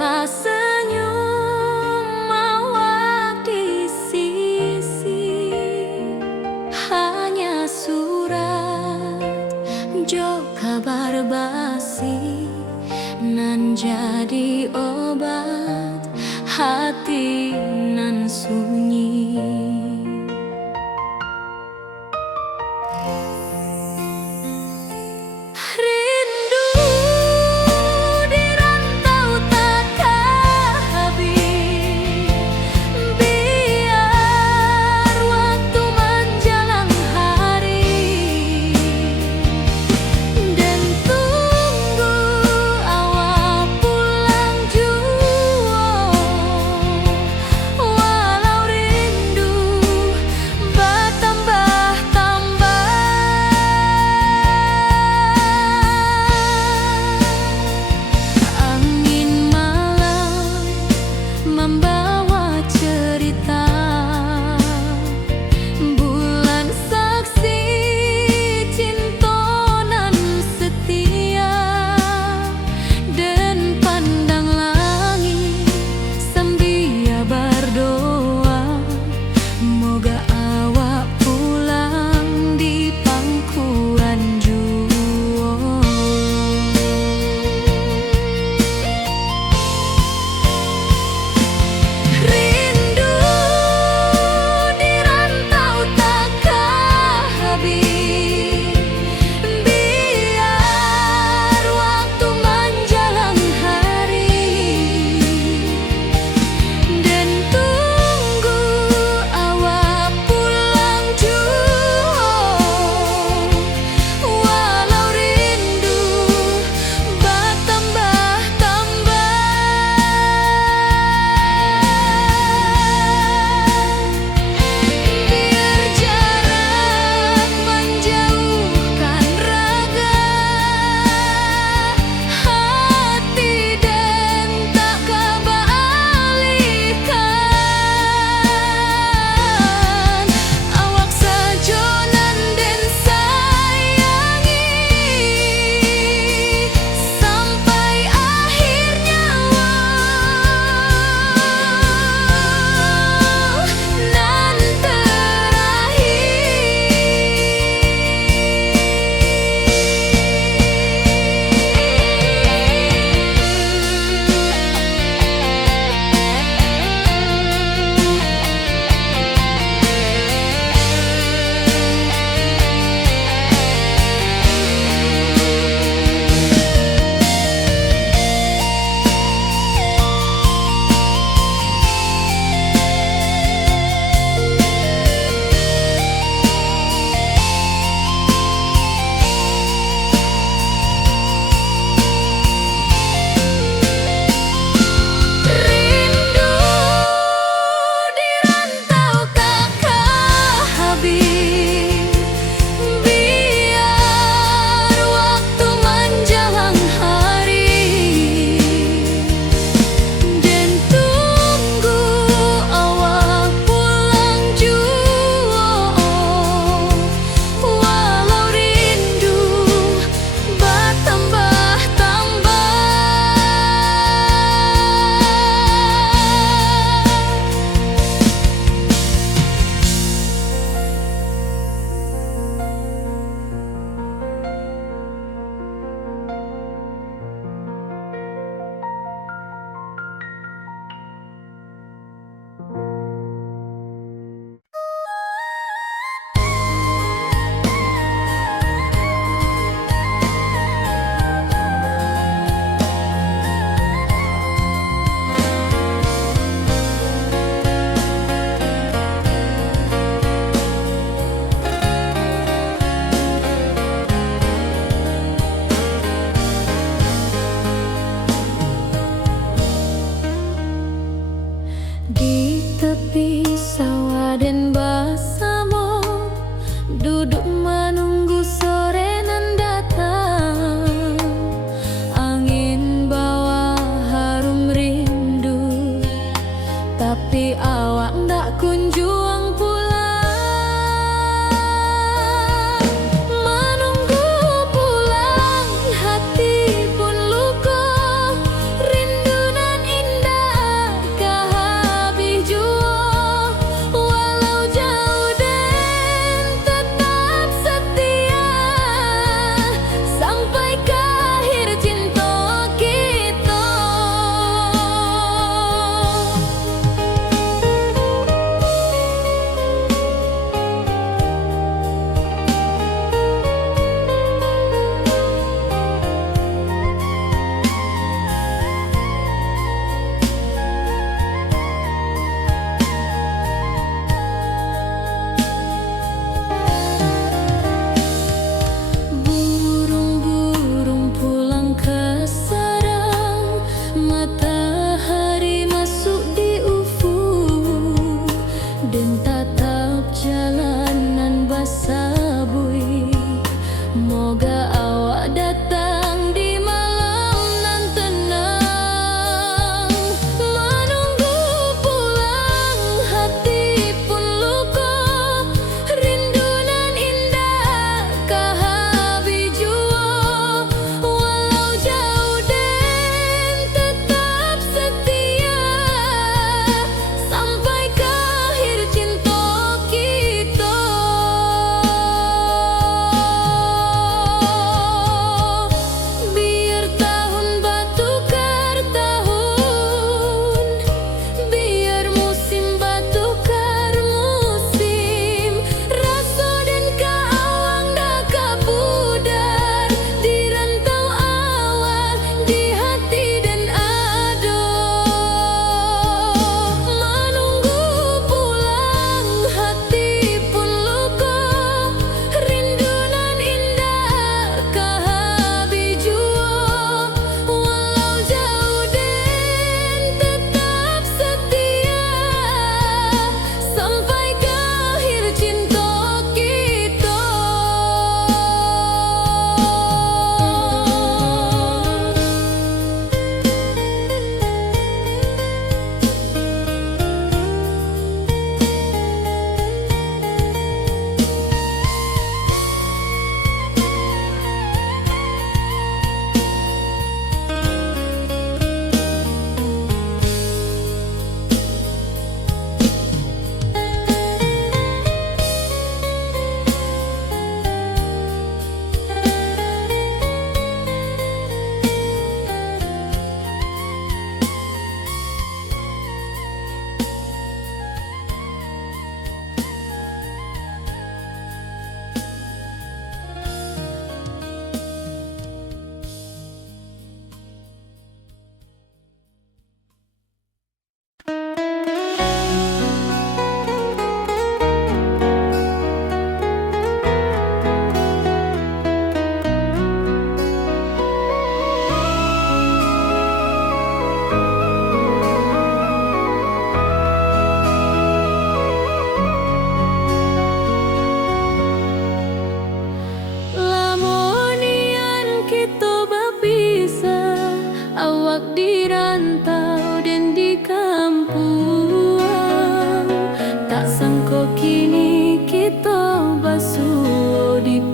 tanpa senyum awak di sisi, hanya surat jo kabar basi nan jadi obat hati nan sunyi. Rindu di rantau takkan habis, biar waktu menjelang hari, dan tunggu awak pulang jua, walau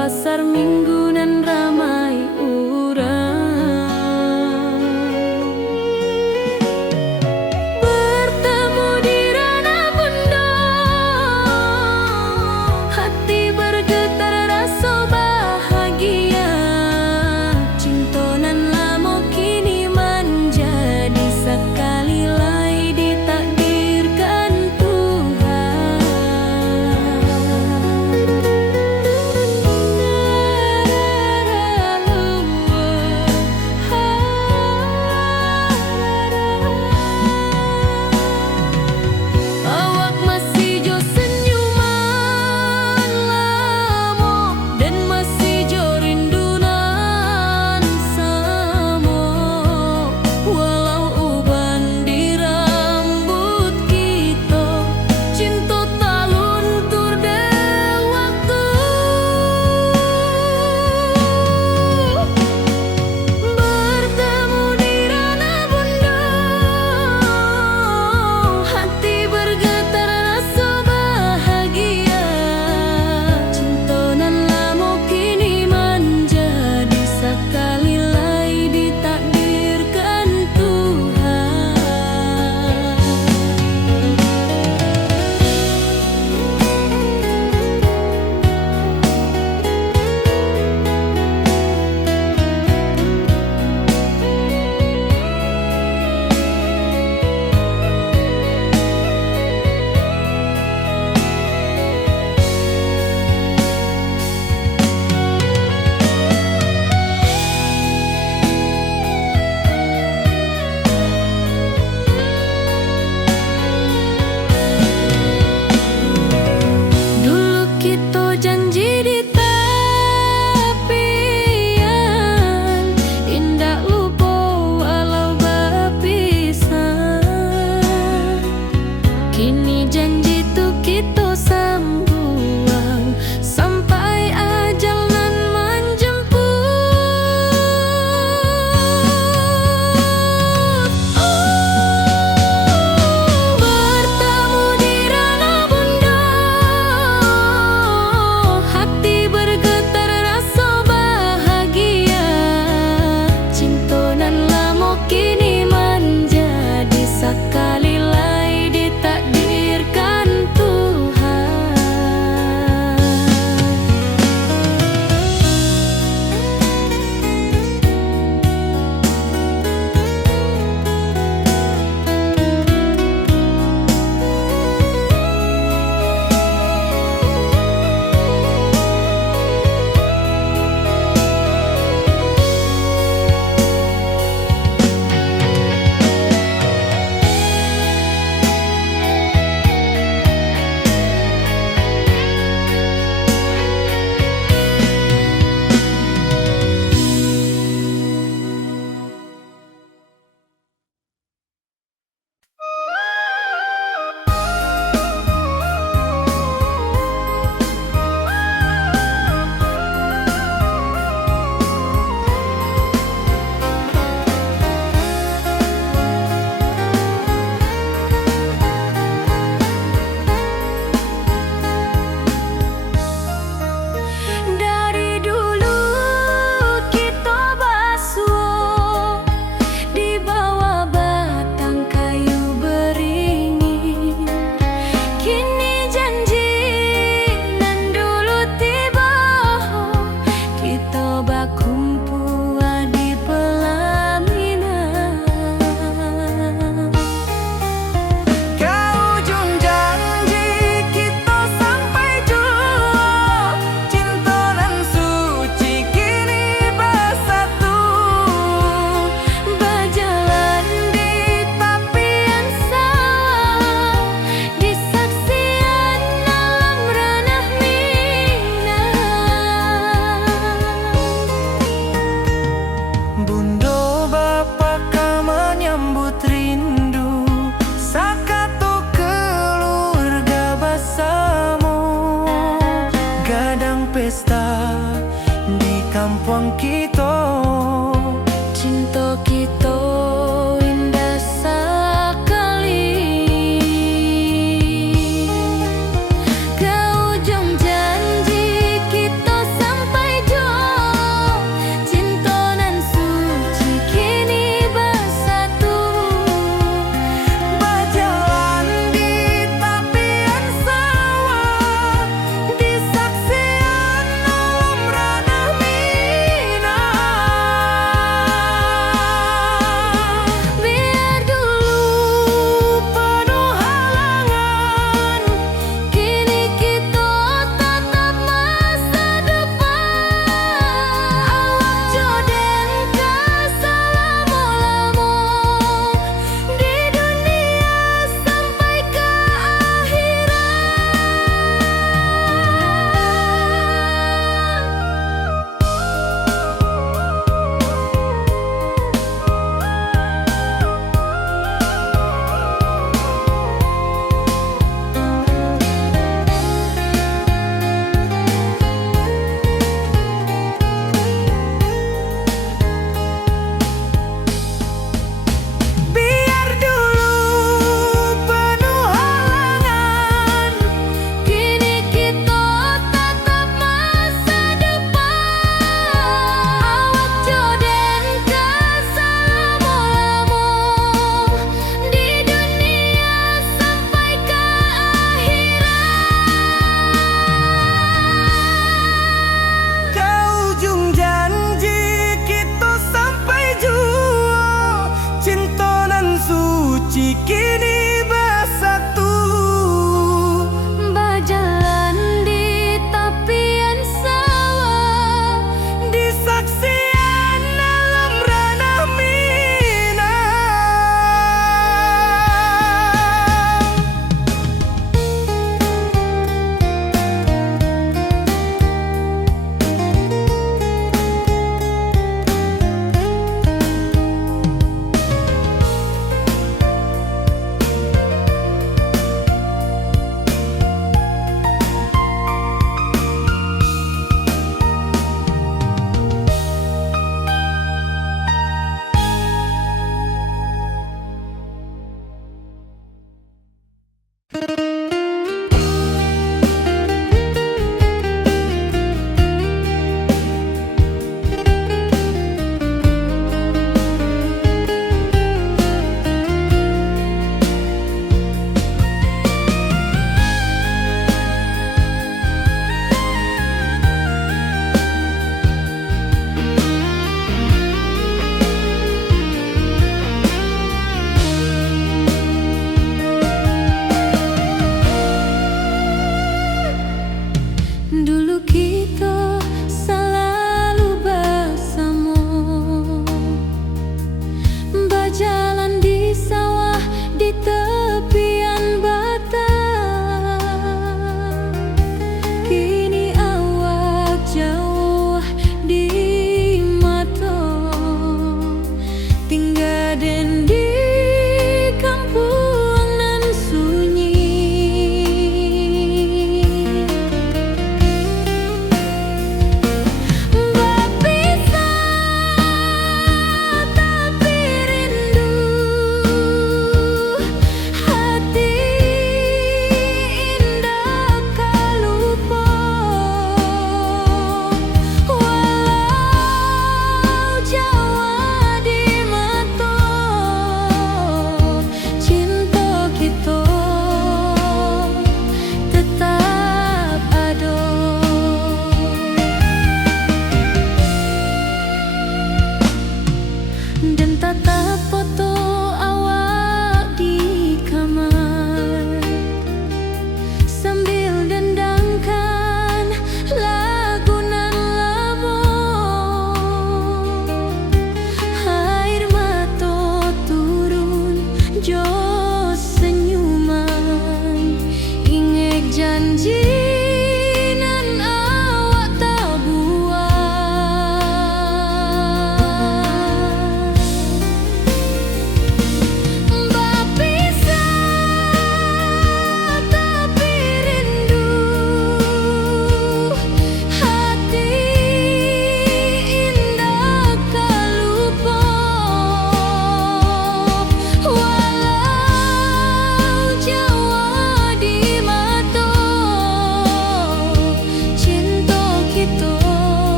pasar minggu nan ramai urang. Bertemu di ranah pondok, hati bergetar rasa bahagia. Cinta nan lama kini menjadi sekali lagi ditakdirkan Tuhan.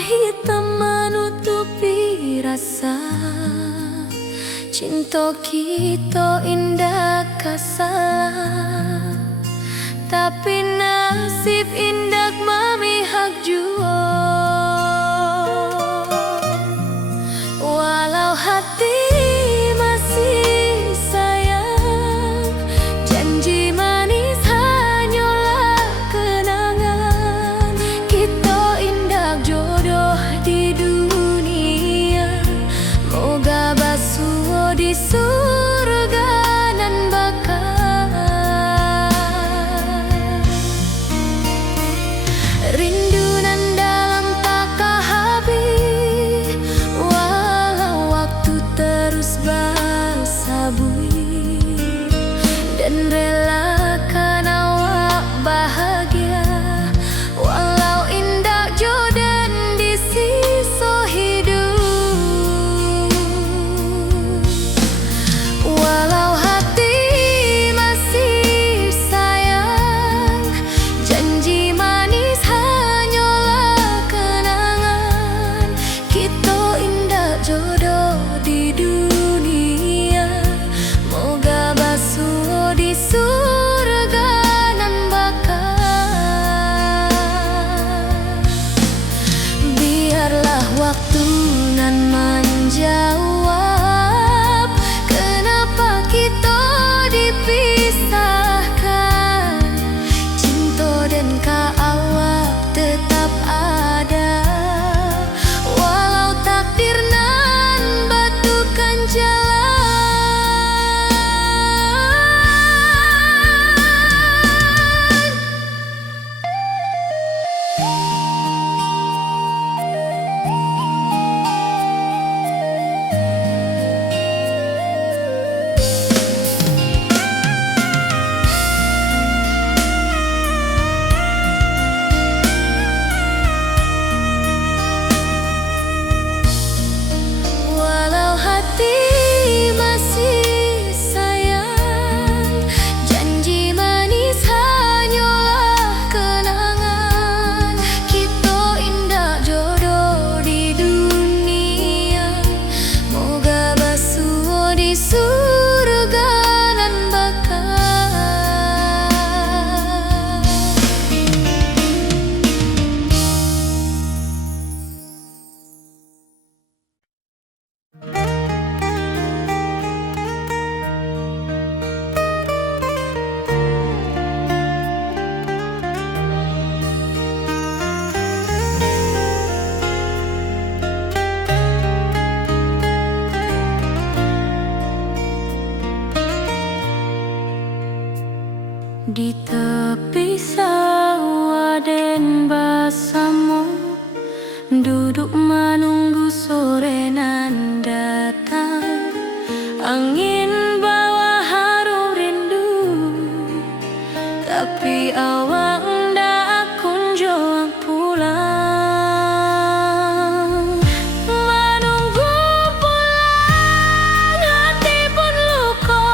hitam menutupi rasa. Cinta kita indah kasalah, tapi nasib indah memihak jua. Walau hati masih sayang, janji manis hanyalah kenangan. Kita indah jodoh di dunia, moga basuh di surga nan bakal. Rindu nan dalam tak habis, walau waktu terus bersabui, dan relakan awak bahagia, walau indah jodan di sisa hidup. Walau hati masih sayang, janji manis hanyalah kenangan. Kita indah jodoh di dunia, moga basuh di surga nan bakal. Biarlah waktu nan menjawab, kenapa kita dipisahkan. Cinta dan awak tetap ada, walau takdir nan batukan jalan. Walau hati masih sayang, janji manis hanyalah kenangan. Kita indah jodoh di dunia, moga basuh di surga nan bakal. Di tepi sawah den basamu, duduk menunggu sore nan datang. Angin bawa harum rindu, tapi awak ndak kunjung pulang. Menunggu pulang, hati pun luka,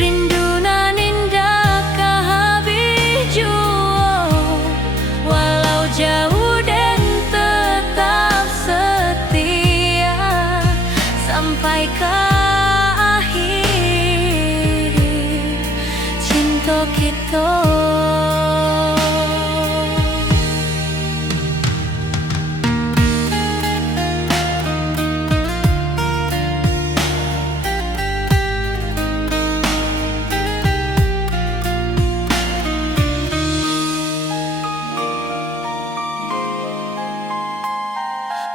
rindu nan indah kehabis jua. Walau jauh dan tetap setia sampai ke akhir cinta kita.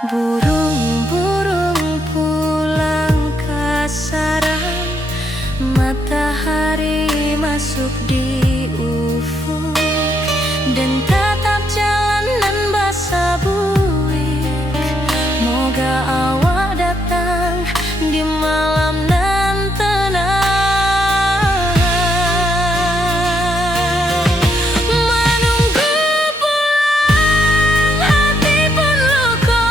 Burung-burung pulang ke sarang, matahari masuk di ufuk, dan tatap jalanan basah buik. Moga awak datang di malam nan tenang. Menunggu pulang, hati pun luka,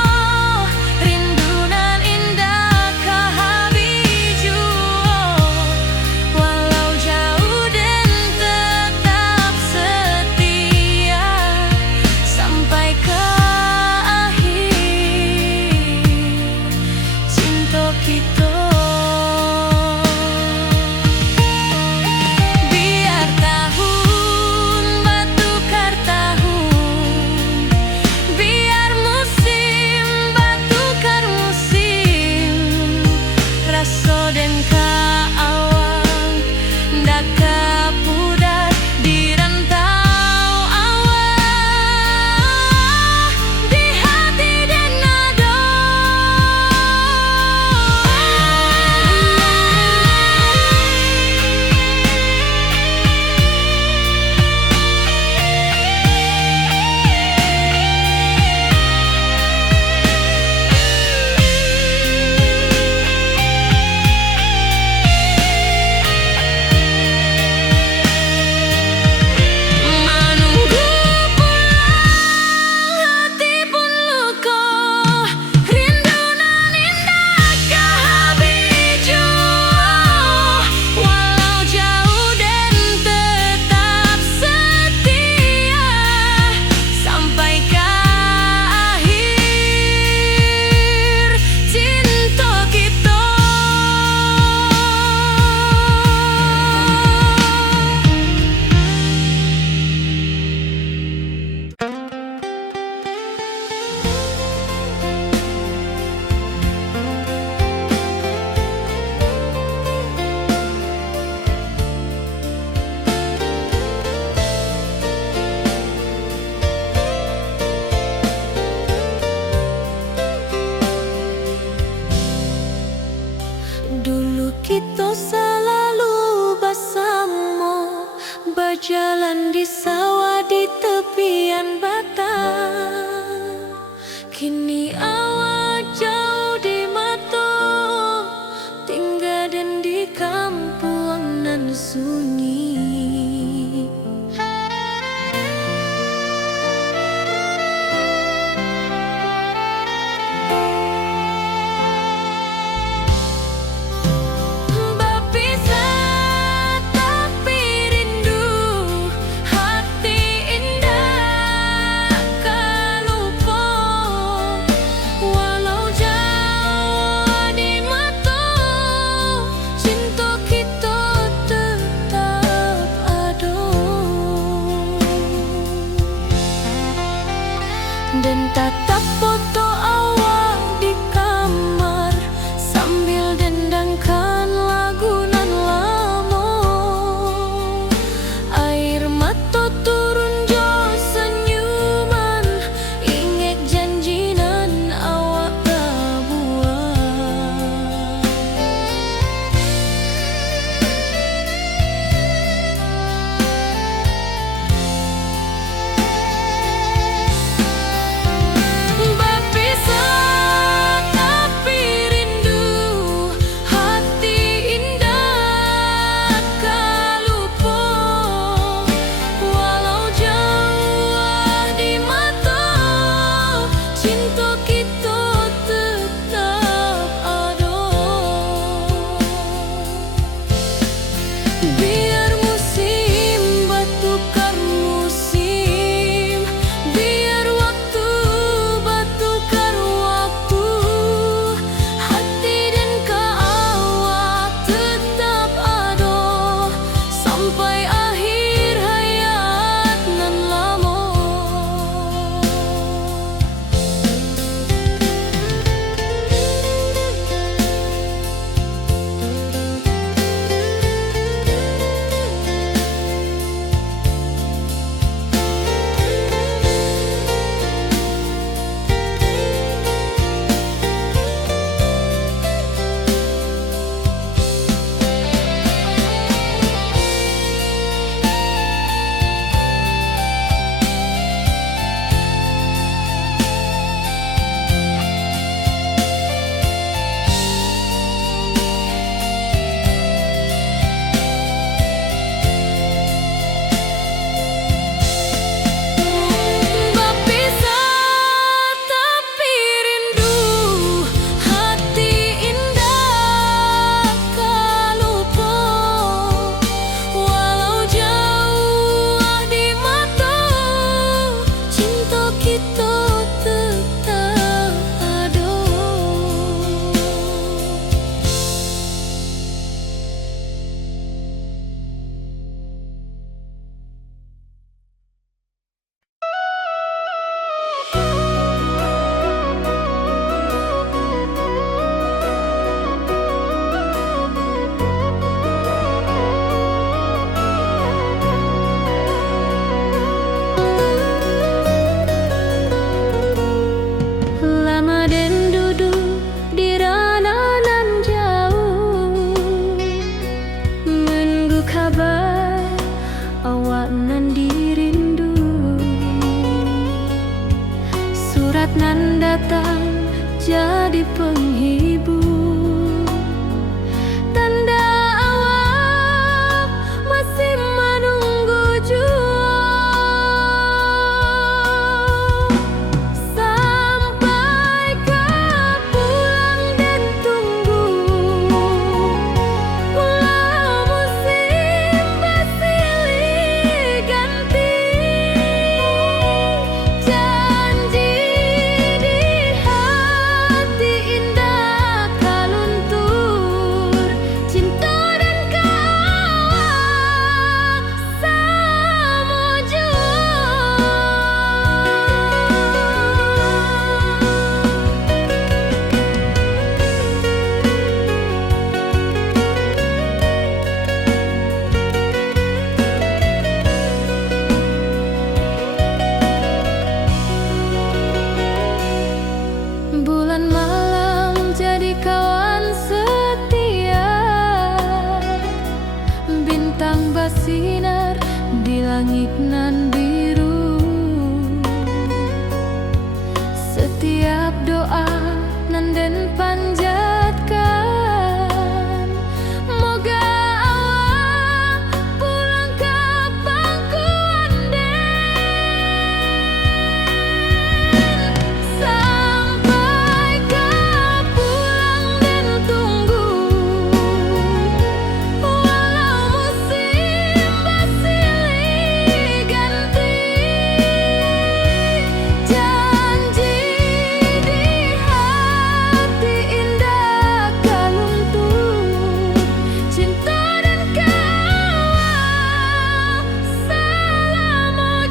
Kini awak jauh di mata, tinggal dan di kampung nan sunyi. Dan tatap foto awak di kamar sambil dendangkan lagu nan lama. Air mata turun jo senyuman, ingat janji nan awak buat. Biar musim bertukar musim, biar waktu bertukar waktu, hati dan awak tetap ada sampai akhir hayat nan lama. Awak nan dirindu, surat nan datang jadi penghibur, tanda awak masih menunggu jua. Sampai kau pulang dan tunggu, walau musim bersilih ganti, janji di hati indah kaluntur. doa nanden panjatkan, moga awak pulang ka pangkuanden. Sampai ka pulang dan tunggu, walau musim bersilih ganti. Janji di hati indah kaluntur, cinta dan kawal selama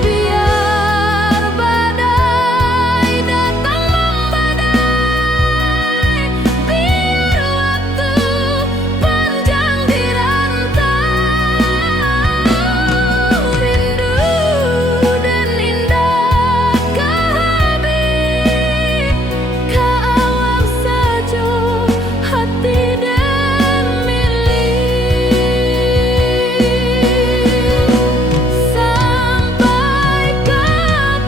biar badai datang membadai, biar waktu panjang dirantau, rindu dan indah kehabis, ka awak saja hati dan milik. Sampai ka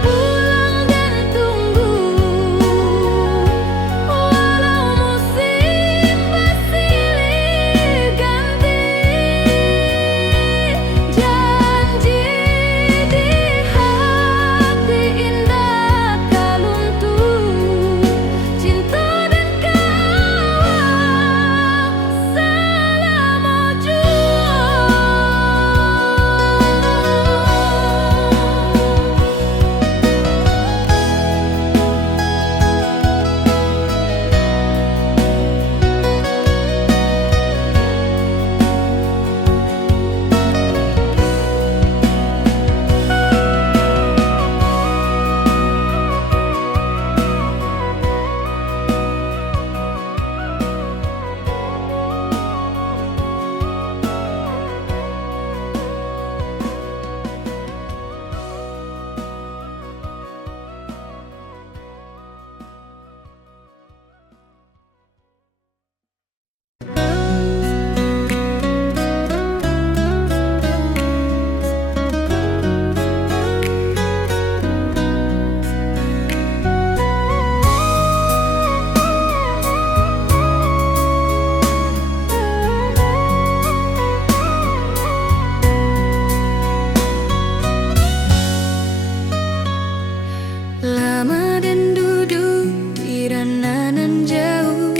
pulang dan tunggu, walau musim bersilih ganti. Janji di hati indah kaluntur, cinta dan kawal selama lama dan duduk di ranah nan jauh,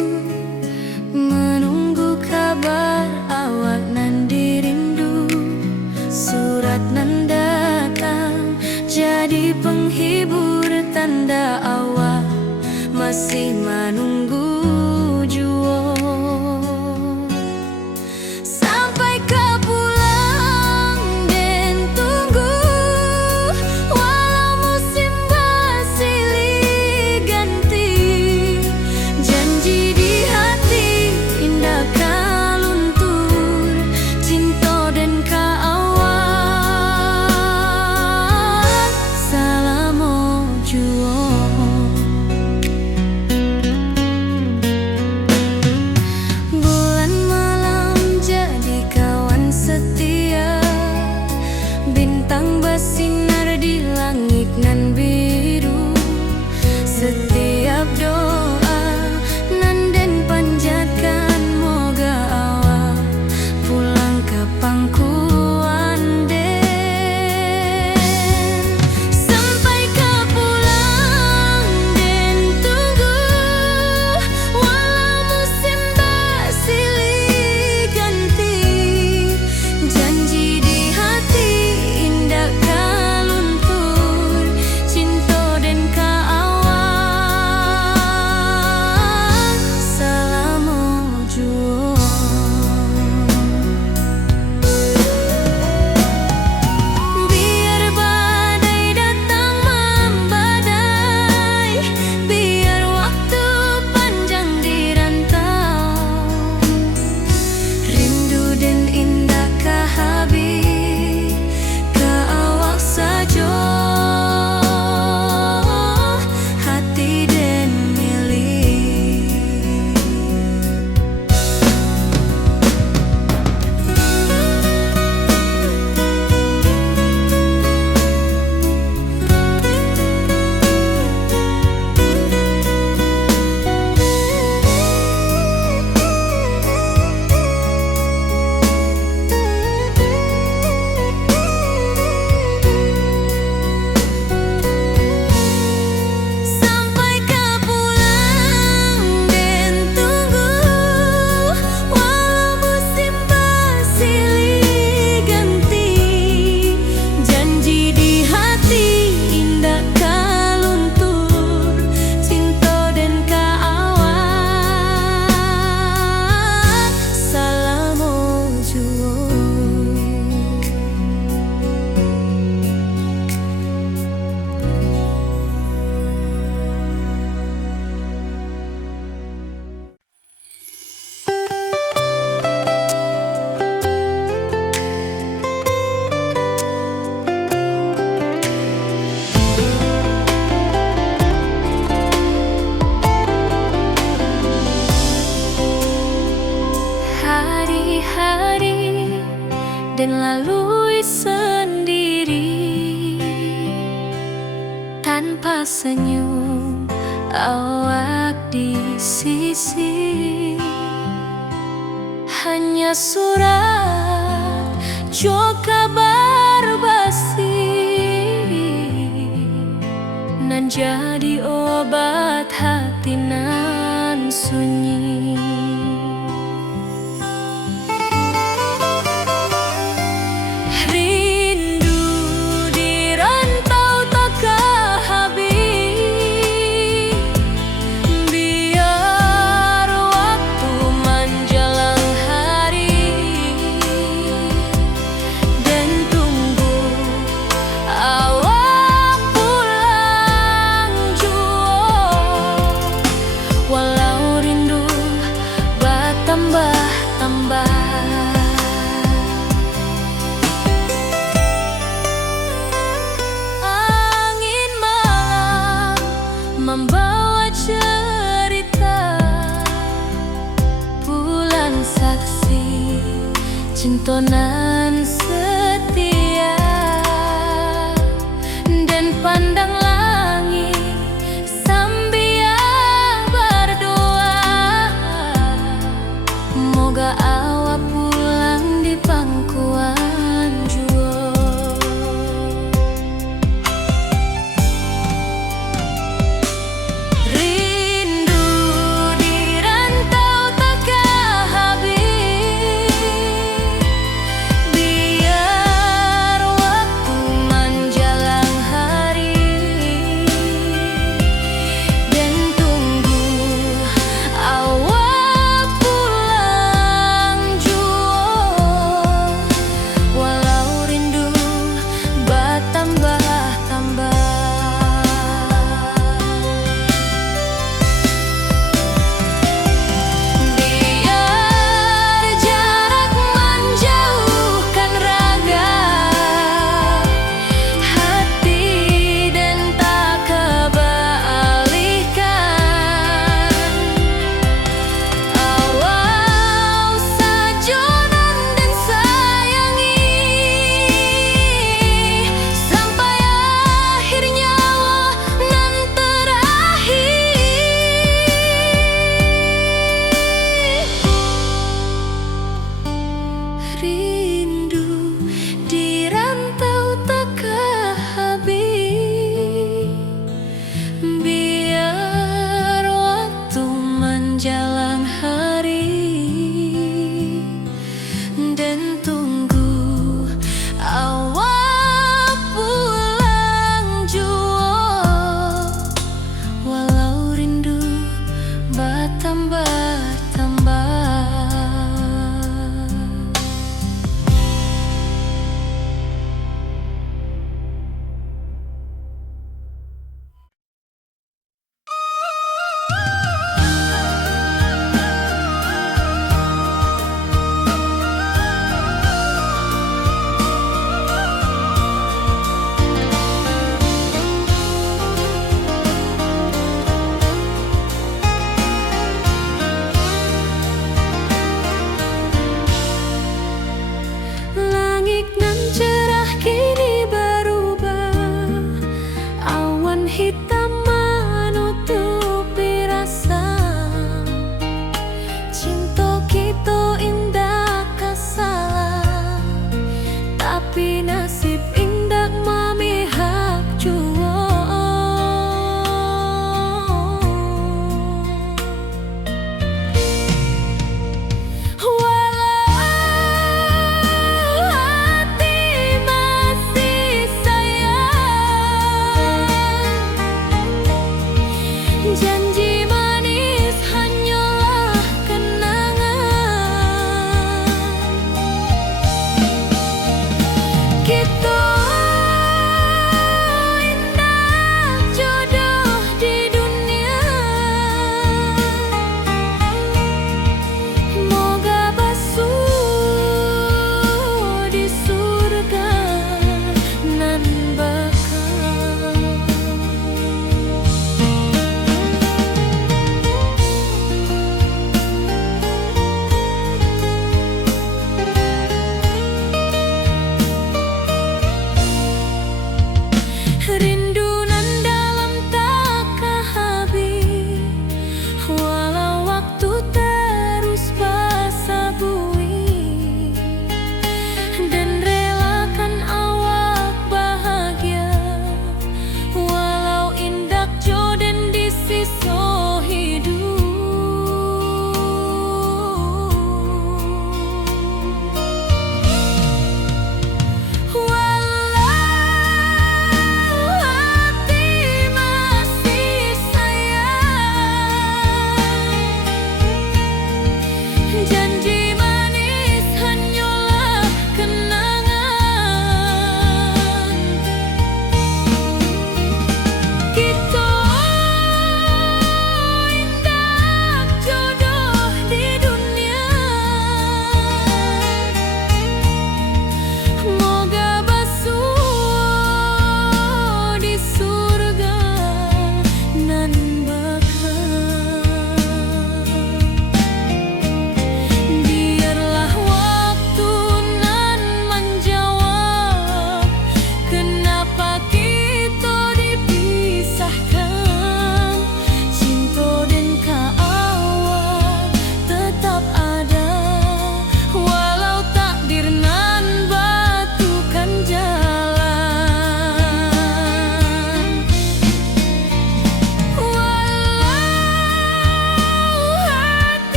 menunggu kabar awak nan dirindu. Surat nan datang jadi penghibur, tanda awak masih menunggu jua. Sampai ka pulang dan tunggu, walau musim bersilih ganti. Janji di hati indah kaluntur, cinta dan kawal selama jua. Karena surat jo kabar basi nan jadi obat hati nan sunyi. Rindu di rantau takkan habis, biar waktu menjelang hari dan tunggu awak pulang jua. Walau rindu bertambah-tambah, angin malam membawa cerita, bulan saksi cinta nan setia, dan pandang langit sambil berdoa, moga awak pulang di pangkuan jua. Rindu di rantau takkan habis,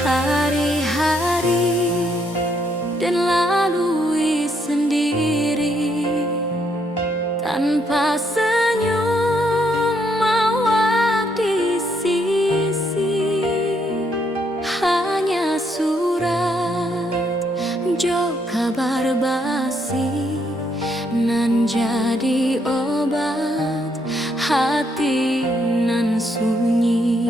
hari-hari dan lalui sendiri tanpa senyum awak di sisi. Hanya surat jo kabar basi nan jadi obat hati nan sunyi.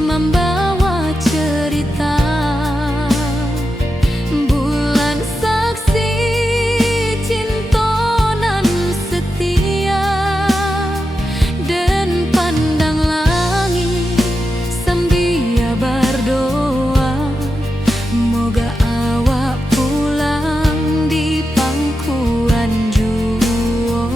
Membawa cerita bulan saksi cintonan setia dan pandang langit sambil berdoa moga awak pulang di pangkuan jua.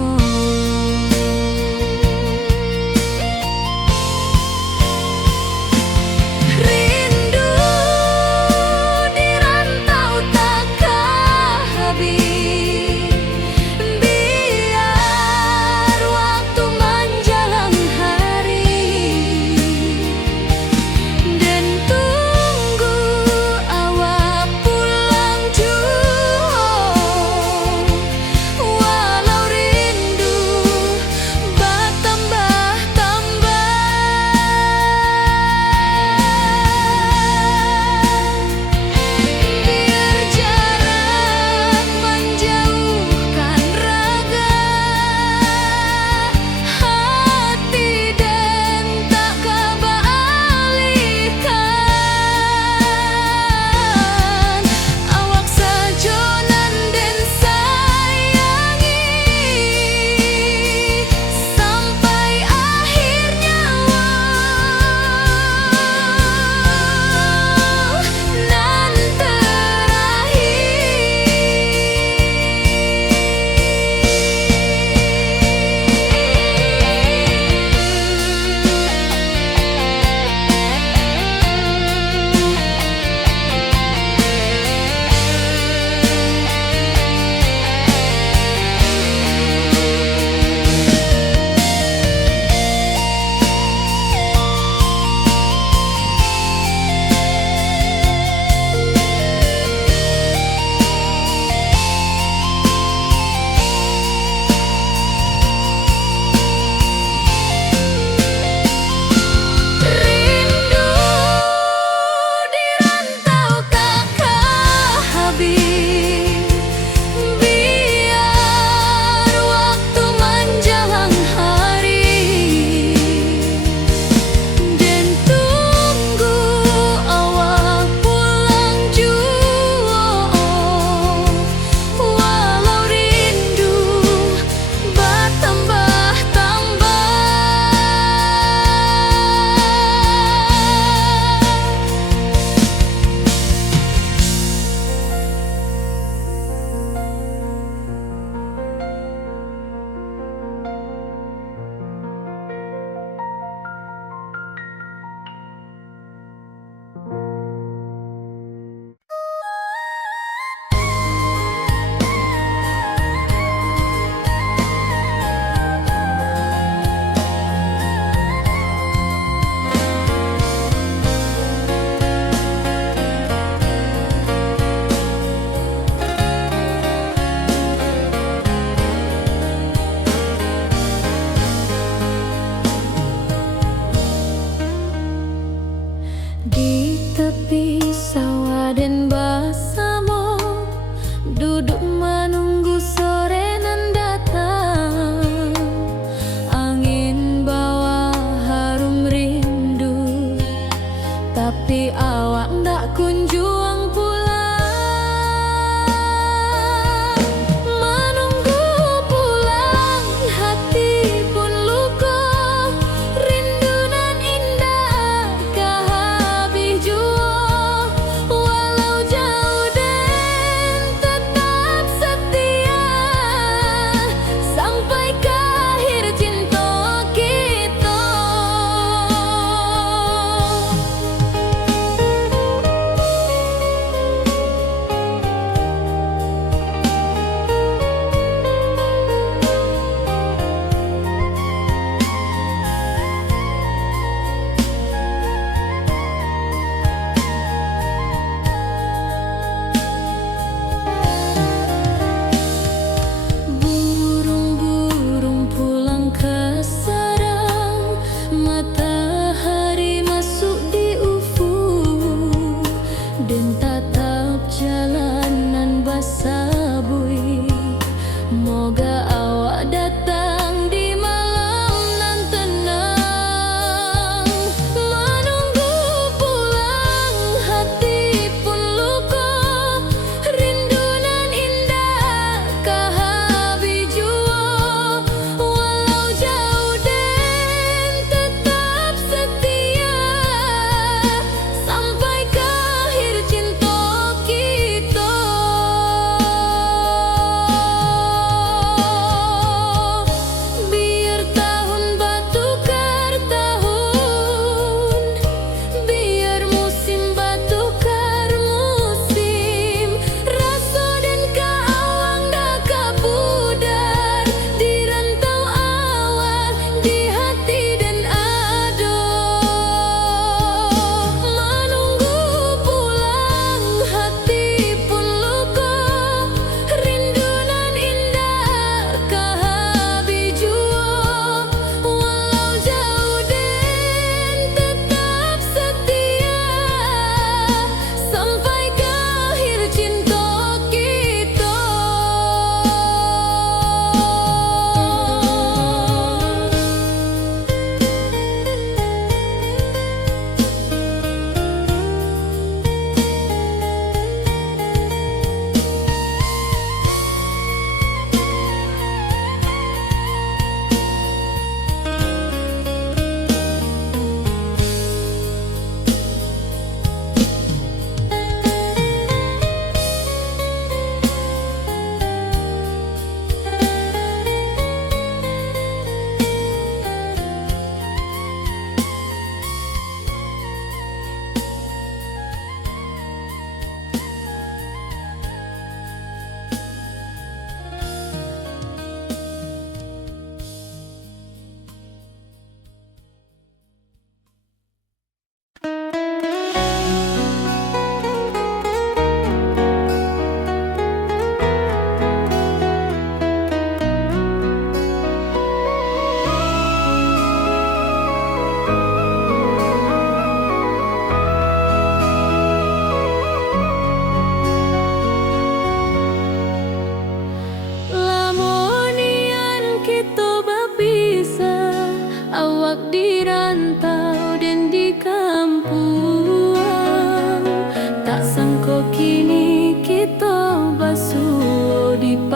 Tapi awak ndak kunjung pulang.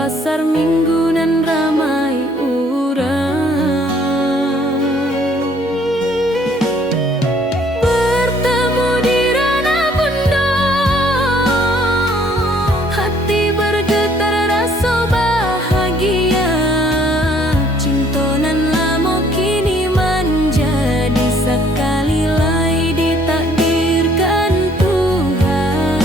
pasar minggu nan ramai urang. Bertemu di ranah bunda, hati bergetar rasa bahagia. Cinta nan lama kini menjadi sekali lai ditakdirkan Tuhan.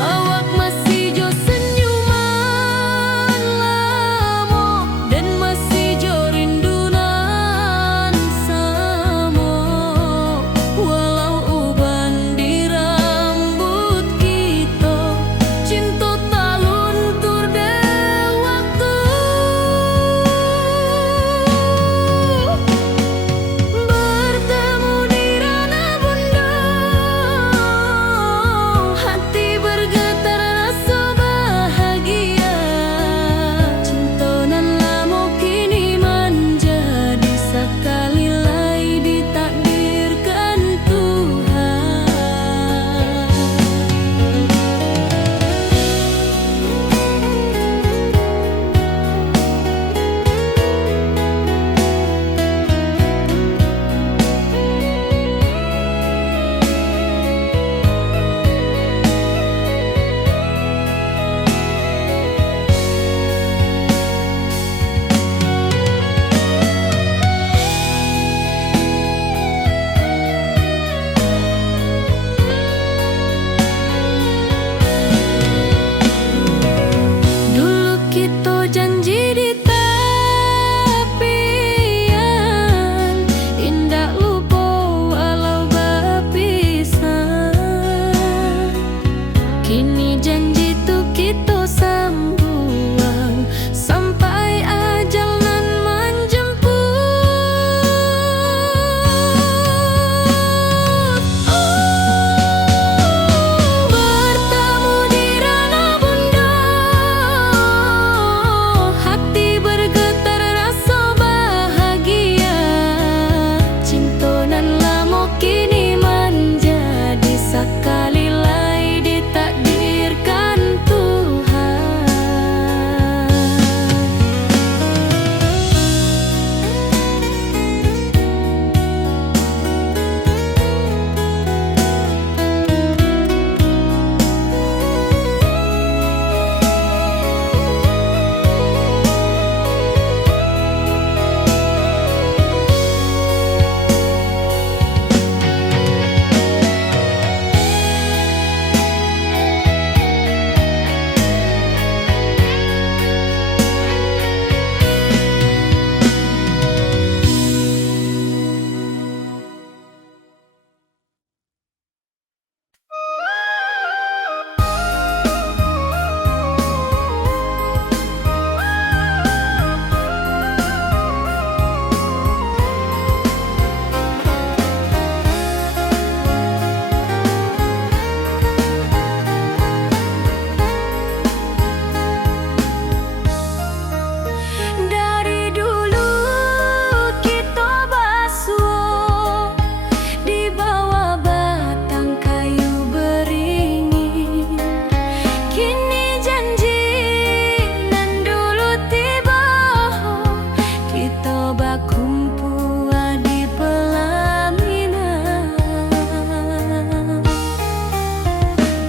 Awak masih jo senyuman lamo dan masih jo rindunan samo. Walau uban di rambut kita, cinta tak luntur de waktu. Bertemu di ranah bunda, hati bergetar rasa bahagia. Cinta nan lama kini menjadi sekali lai ditakdirkan Tuhan. Dulu kita janji di tepian, indah lupa walau berpisah. Kini janji tu kita sambung sampai ajal nan menjemput. Bertemu di ranah bunda, hati bergetar rasa bahagia. Cinta nan lama kini menjadi sekali lai ditakdirkan Tuhan. Dari dulu kita basuh di bawah batang kayu beringin. Kini janji nan dulu tiba, kita berkumpul di pelaminan.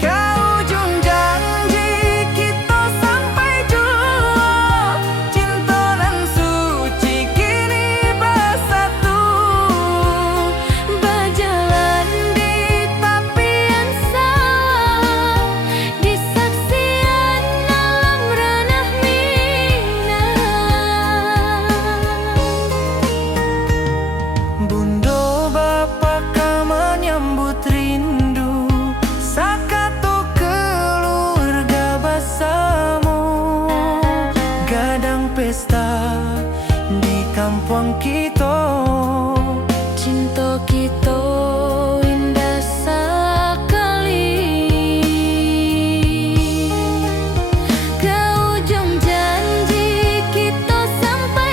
Ke ujung janji kita sampai jua, cinta dan suci kini bersatu. Berjalan di tepian sawah, di saksian alam ranah Minang. Bunda bapa ka menyambut rindu, sakato keluarga bersama. Gadang pesta di kampung kita, cinta kita indah sekali. Ke ujung janji kita sampai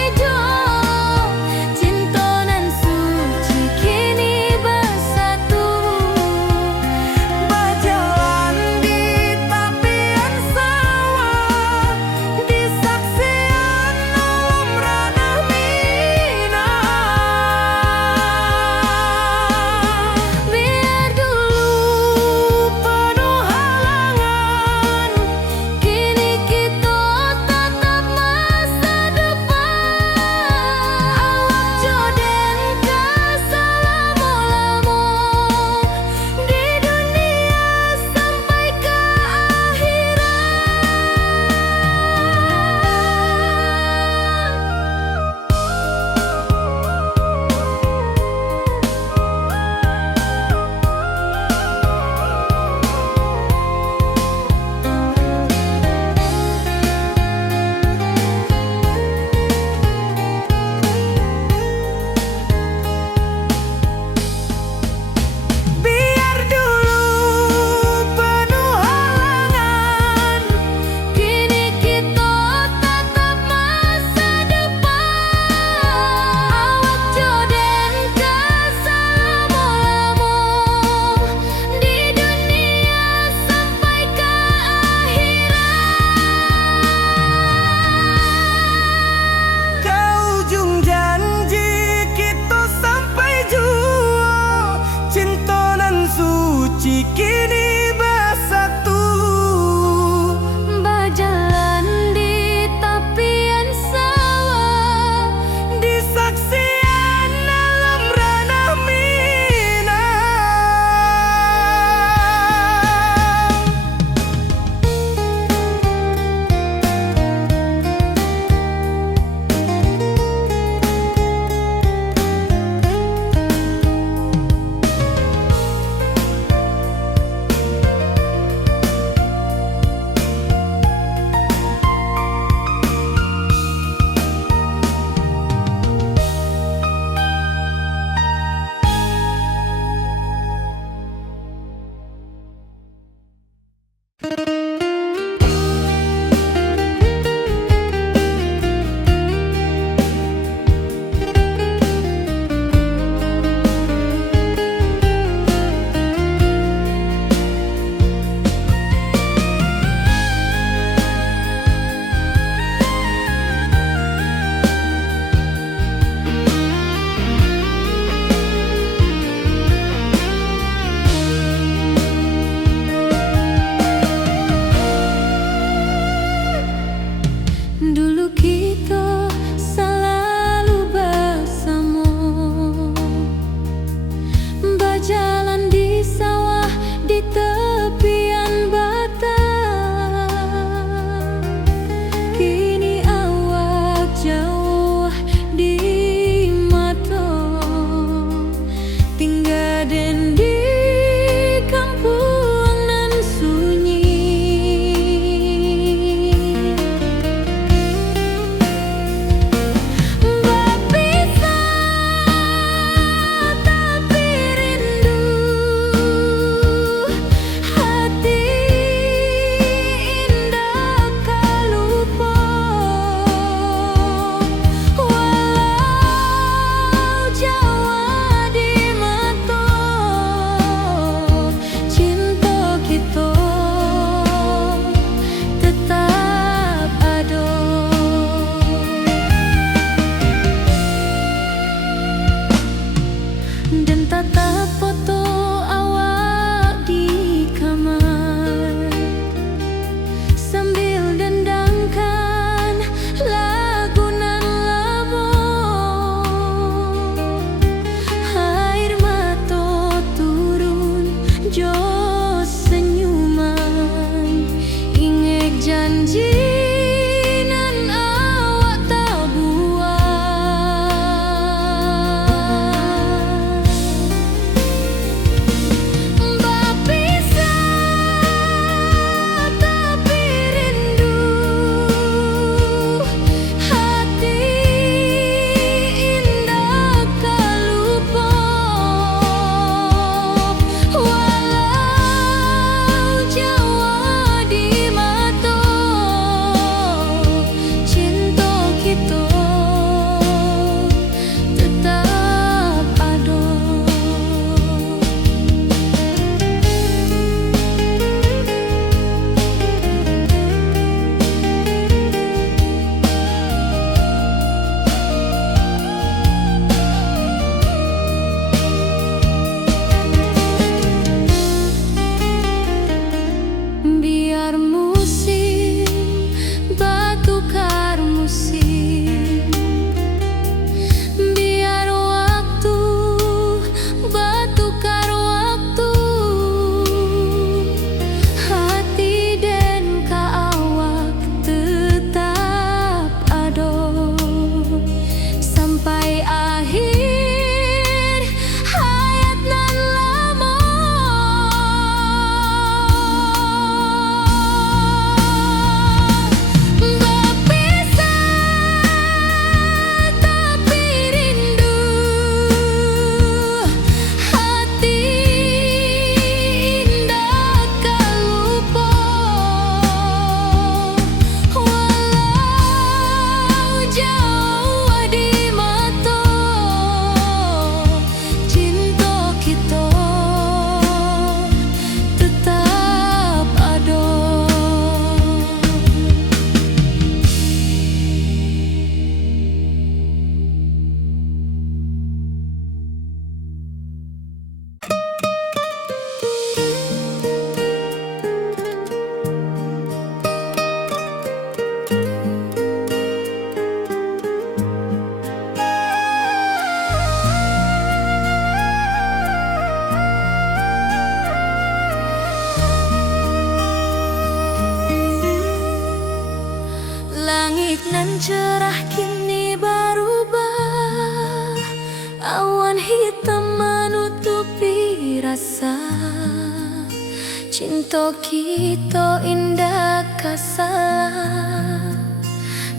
Cinta kita indah kasalah,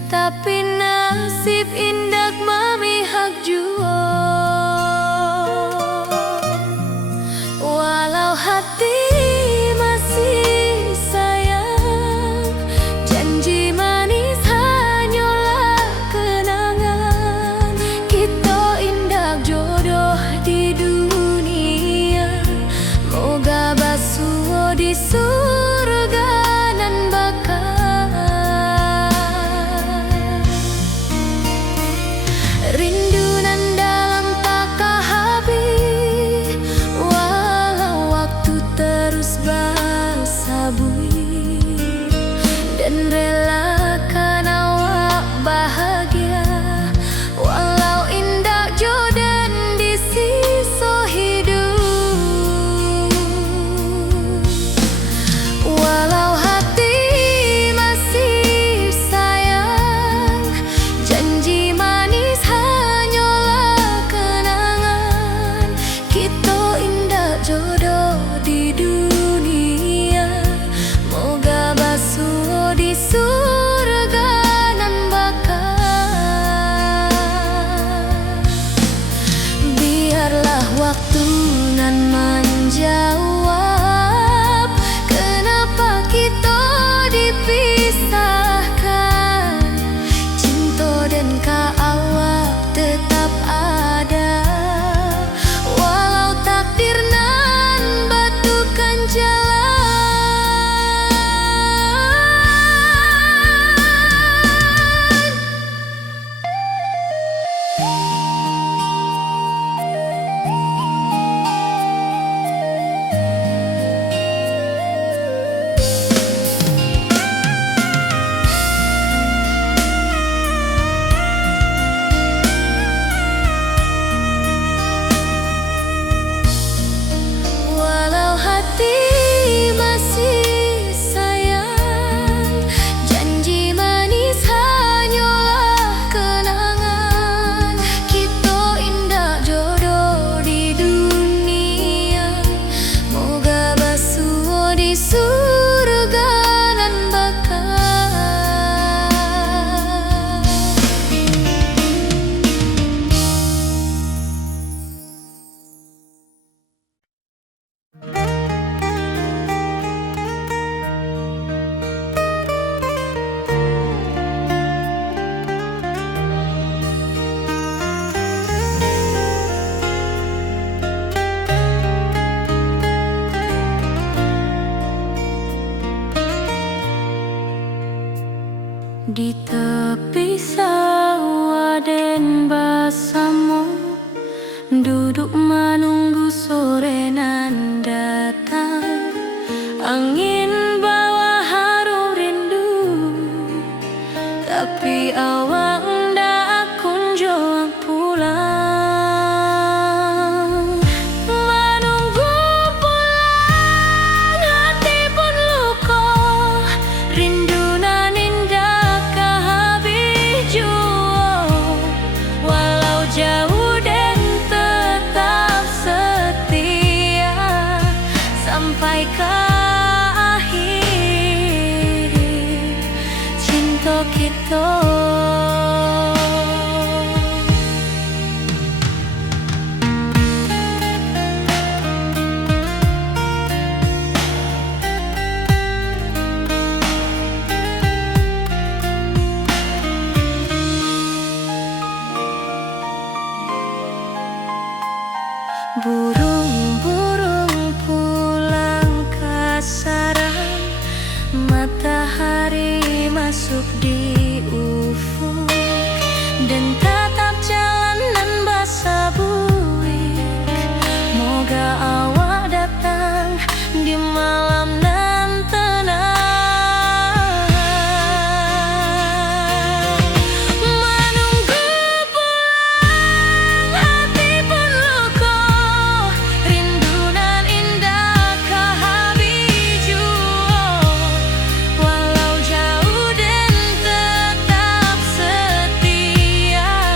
tapi nasib indah memihak jua. Walau hati masih sayang, janji manis hanyalah kenangan. Kita indah jodoh di dunia, moga basuh di surga nan bakal. Rindu nan dalam tak habis, walau waktu terus bersabui, dan relakan awak bahagia, walau indah jodoh di sisa hidup. Walau hati masih sayang, janji manis hanyalah kenangan. Kita indah jodoh di dunia, moga basuh di surga nan bakal. Biarlah waktu nan menjawab kenapa kita dipisahkan. Cinta dan awak tetap ada, walau takdir nan batukan jalan. Walau hati masih sayang, janji manis hanyalah kenangan. Kita indah jodoh di dunia, moga basuh di surga nan bakal. Di tepi sawah den bersama, duduk menunggu sore nan datang. Angin bawa harum rindu, tapi awak ndak kunjung pulang. Menunggu pulang, hati pun luka, rindu nan indah habis jua. Walau jauh dan tetap setia sampai ke akhir cinta kita. Burung-burung pulang ke sarang, matahari masuk di ufuk, dan tatap jalanan basah buik. Moga awak datang di malam nan tenang. Menunggu pulang, hati pun luka, rindu nan indah habis jua. Walau jauh dan tetap setia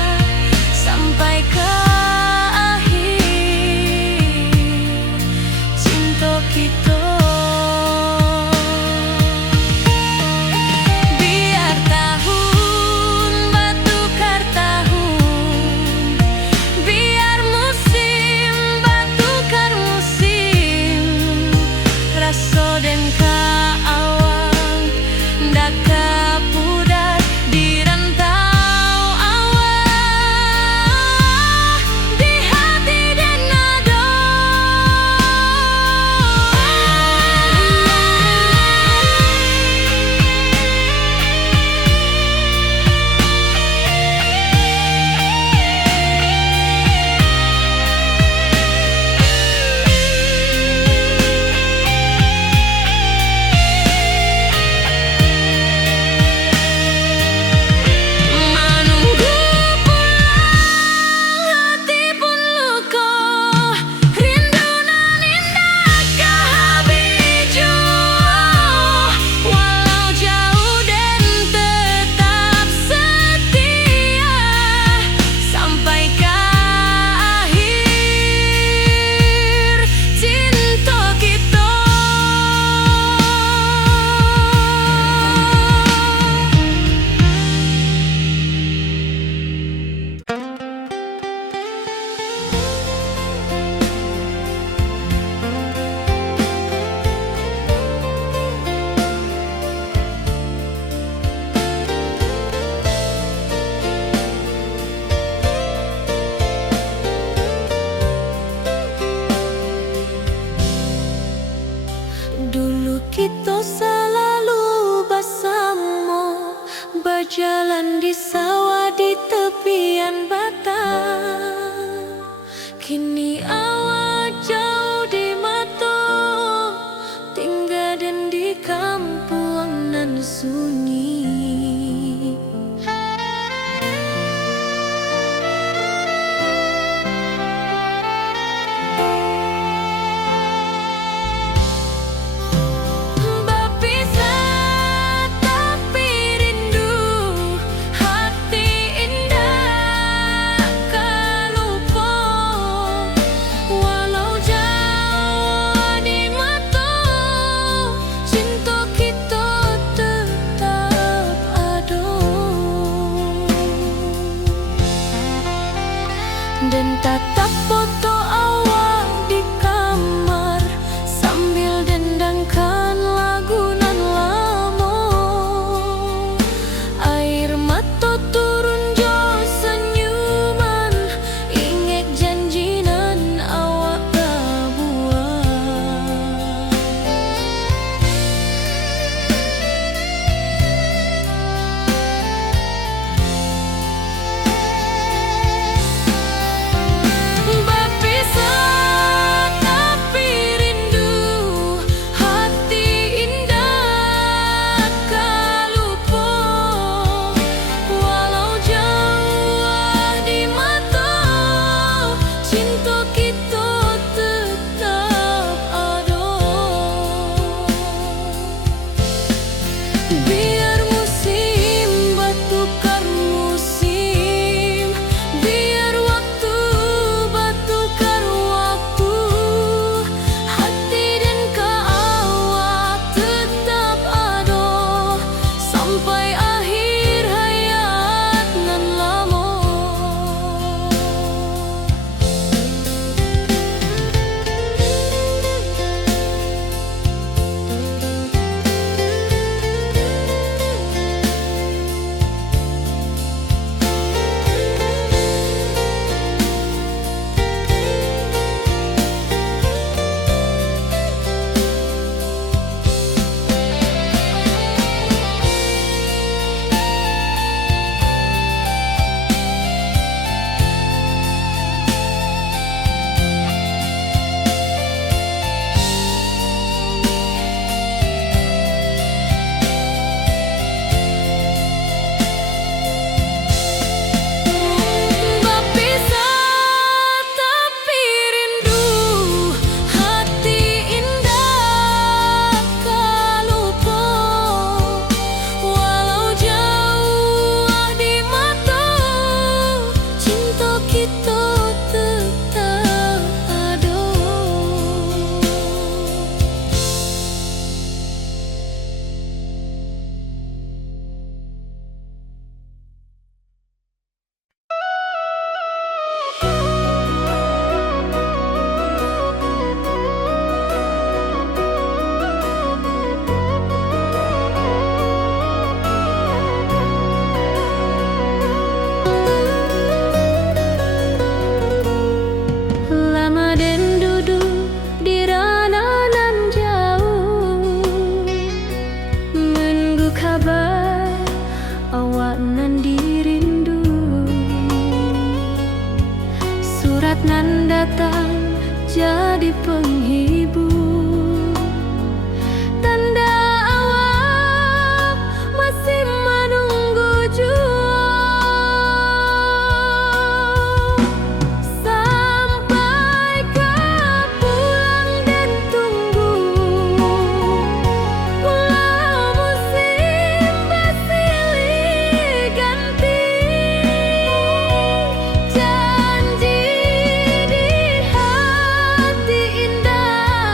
dan tatap foto awak di kamar sambil dendangkan lagu nan lamo. Air mata turun jo senyuman, inget janji nan awak tak buat. Berpisah tapi rindu, hati indah kalupo. Walau jauh di mata, cinta kita tetap ada. Biar musim bertukar musim, biar waktu bertukar waktu, hati dan awak tetap ada sampai akhir hayat nan lamo. Berpisah tapi rindu, hati indah kalupo. Walau jauh di mata, cinta kita tetap ada. Lama dan duduk di ranah nan jauh, menunggu kabar awak nan dirindu. Surat nan datang jadi penghibur, tanda awak masih menunggu jua. Sampai kau pulang dan tunggu, pulau musim bersilih ganti. Janji di hati indah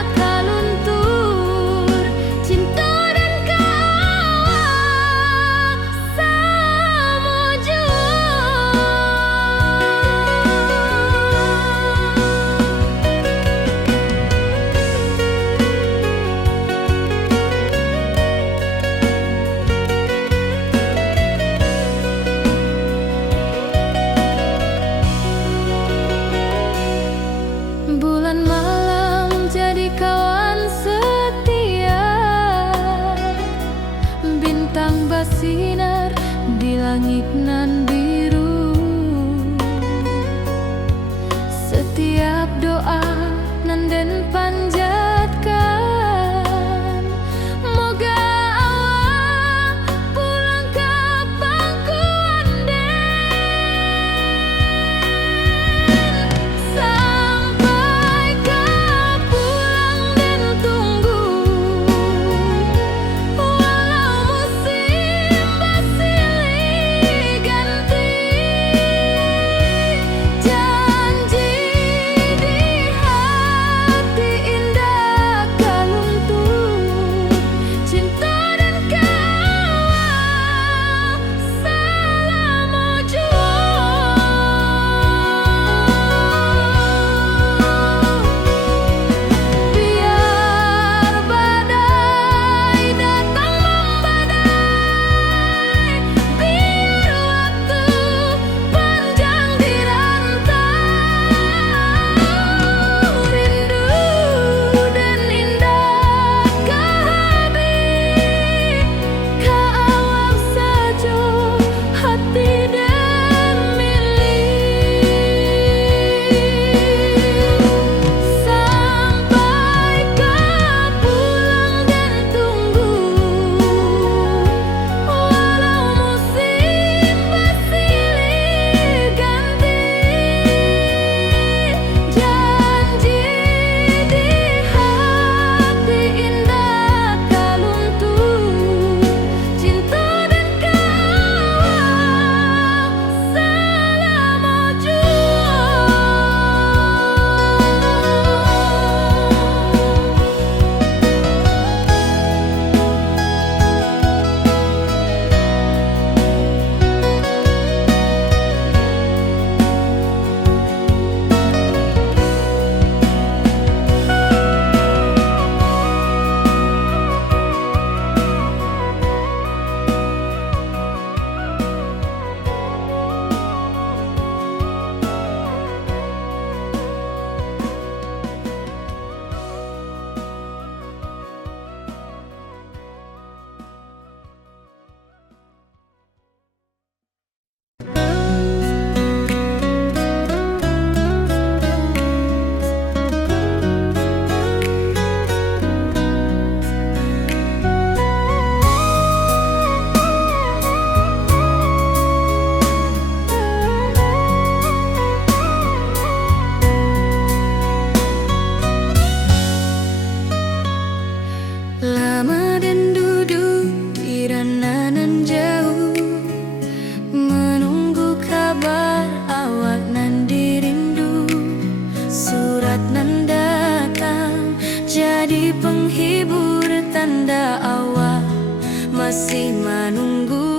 masih menunggu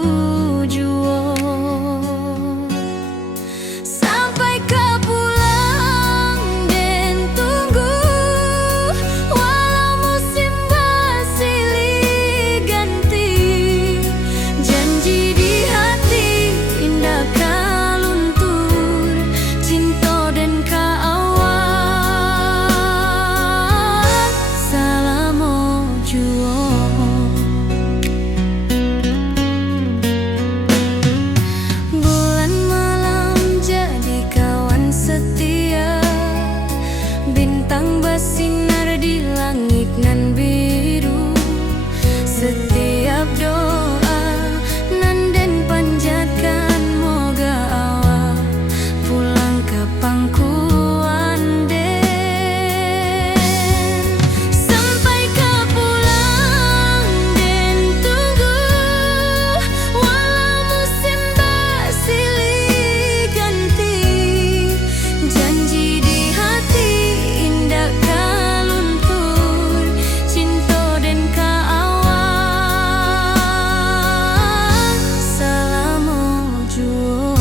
jua. Sampai kau pulang dan tunggu, walau musim bersilih ganti. Janji di hati indah kau luntur, cinta dan kaawak selama jua. Bulan malam jadi kawan setia, bintang bersinar di langit nan biru. Setiap doa nan den panjatkan, moga awak pulang ke pangkuan den. Sampai kau pulang dan tunggu, walau musim bersilih ganti. Janji di hati indah kau luntur, cinta dan kaawak selama jua.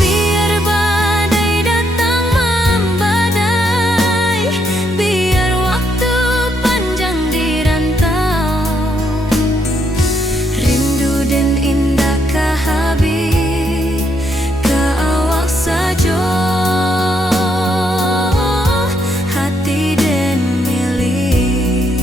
Biar badai datang membadai, biar waktu panjang dirantau, rindu dan indah kah habis ke awak saja, hati dan milik.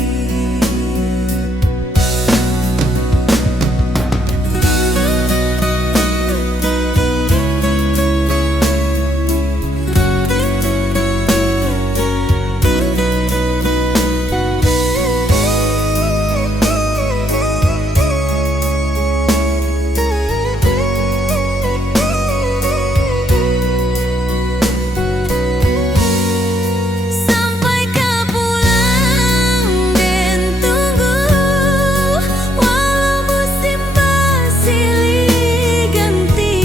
Sampai kau pulang dan tunggu, walau musim bersilih ganti.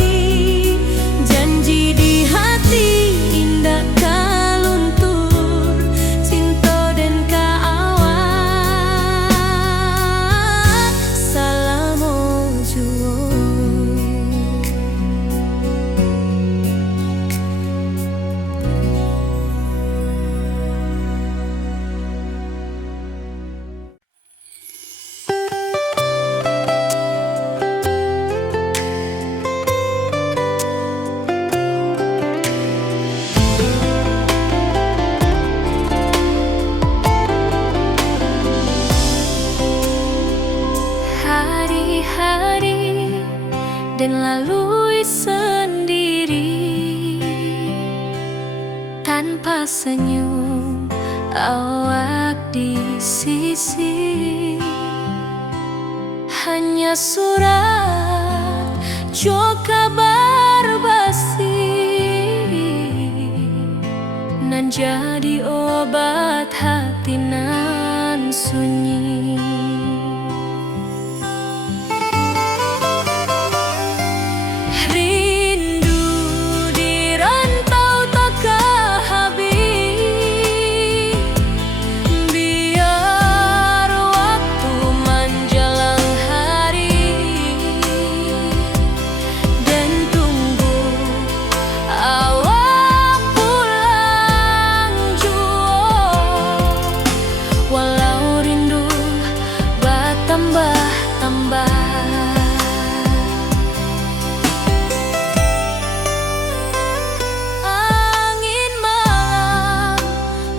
Janji di hati indah kau luntur, cinta dan kaawak selama jua. Hari-hari dan lalui sendiri, tanpa senyum awak di sisi. Hanya surat jo kabar basi nan jadi obat hati nan sunyi. Rindu di rantau takkan habis, biar waktu menjelang hari dan tunggu awak pulang jua. Walau rindu bertambah-tambah, angin malam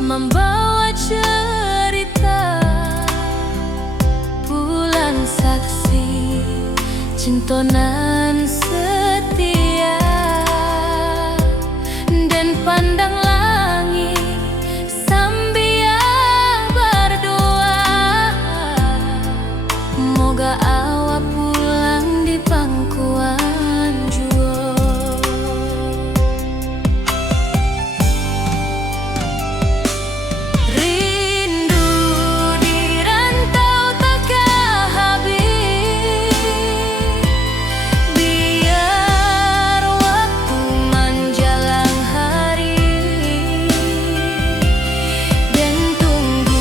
membawa cerita, bulan saksi cinta nan setia. Dan pandang langit sambil berdoa, moga awak pulang di pangkuan jua. Rindu di rantau takkan habis, biar waktu menjelang hari dan tunggu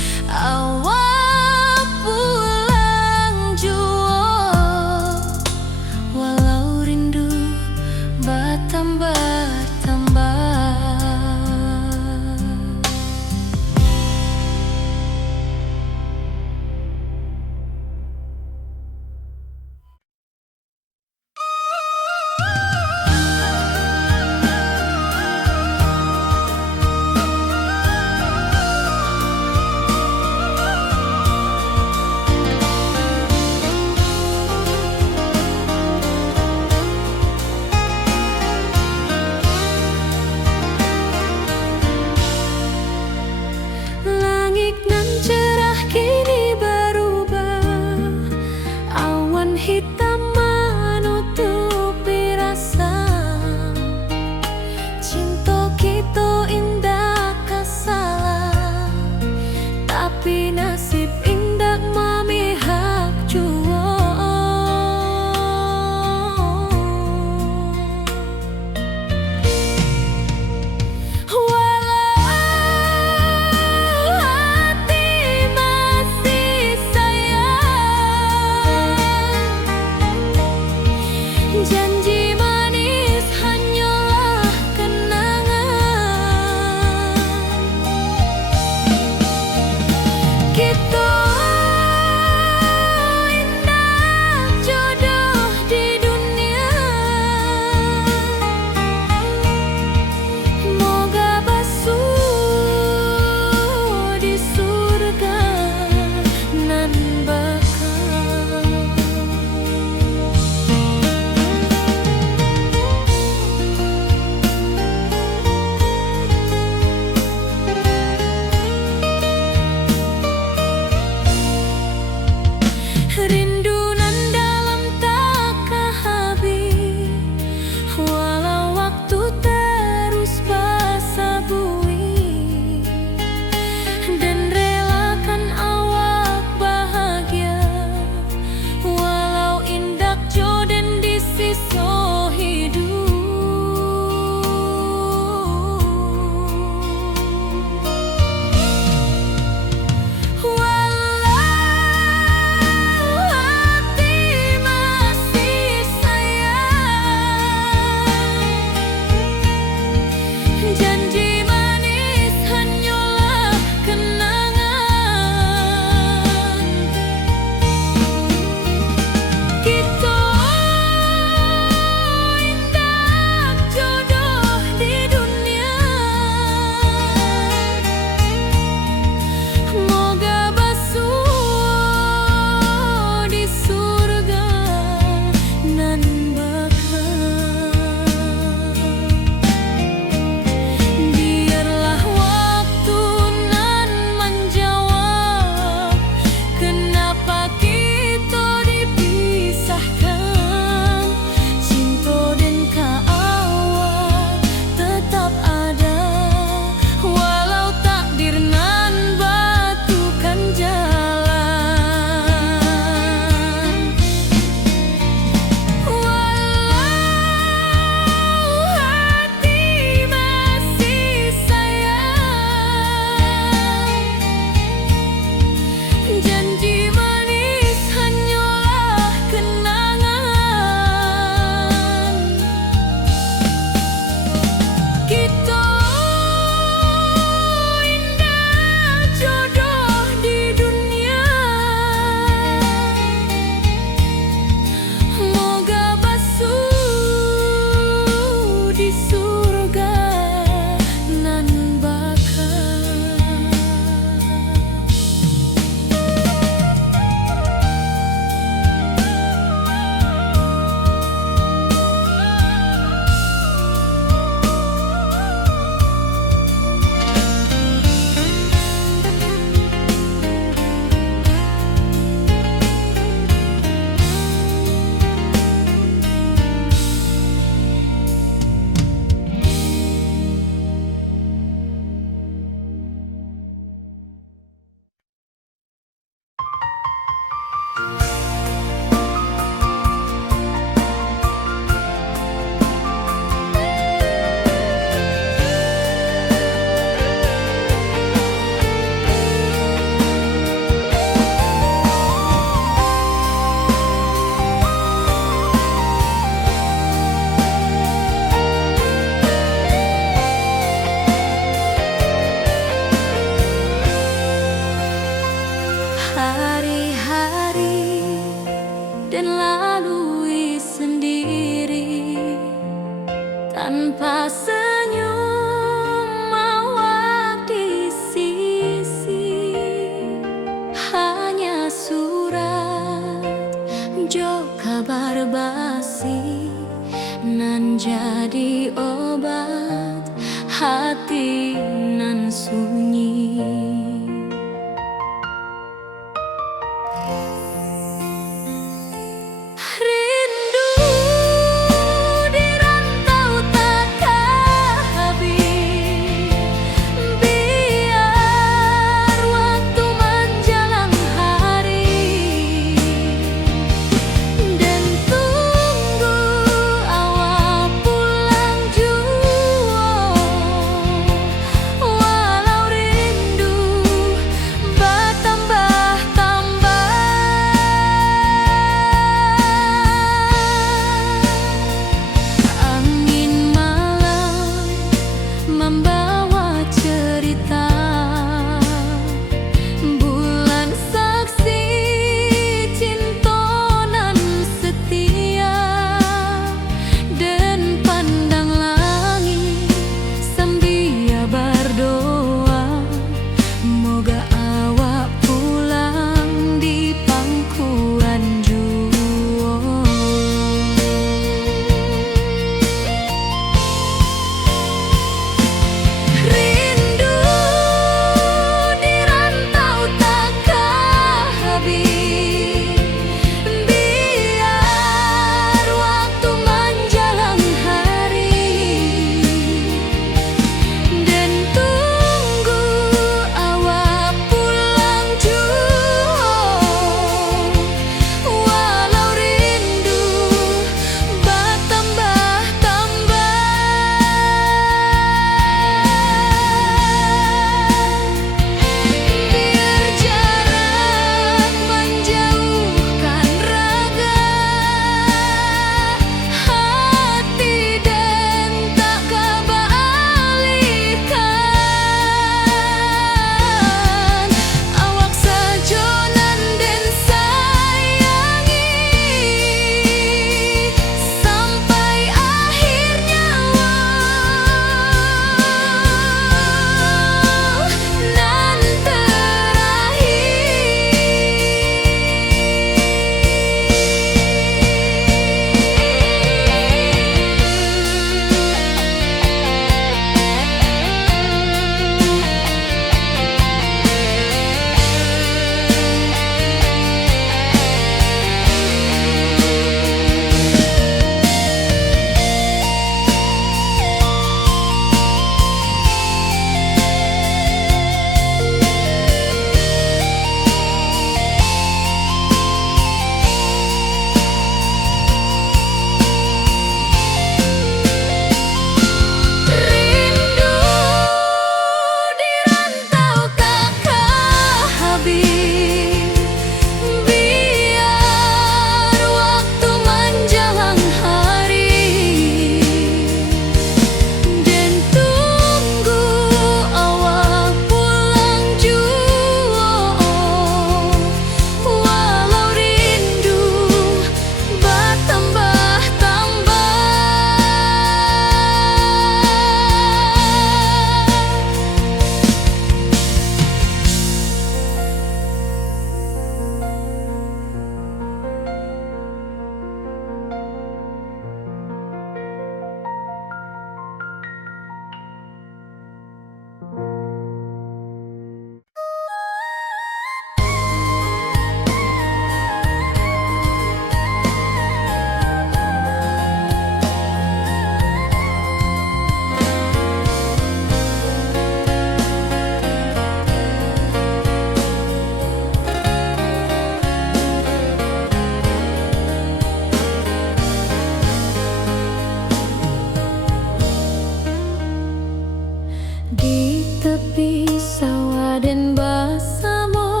tepi sawah dan bersama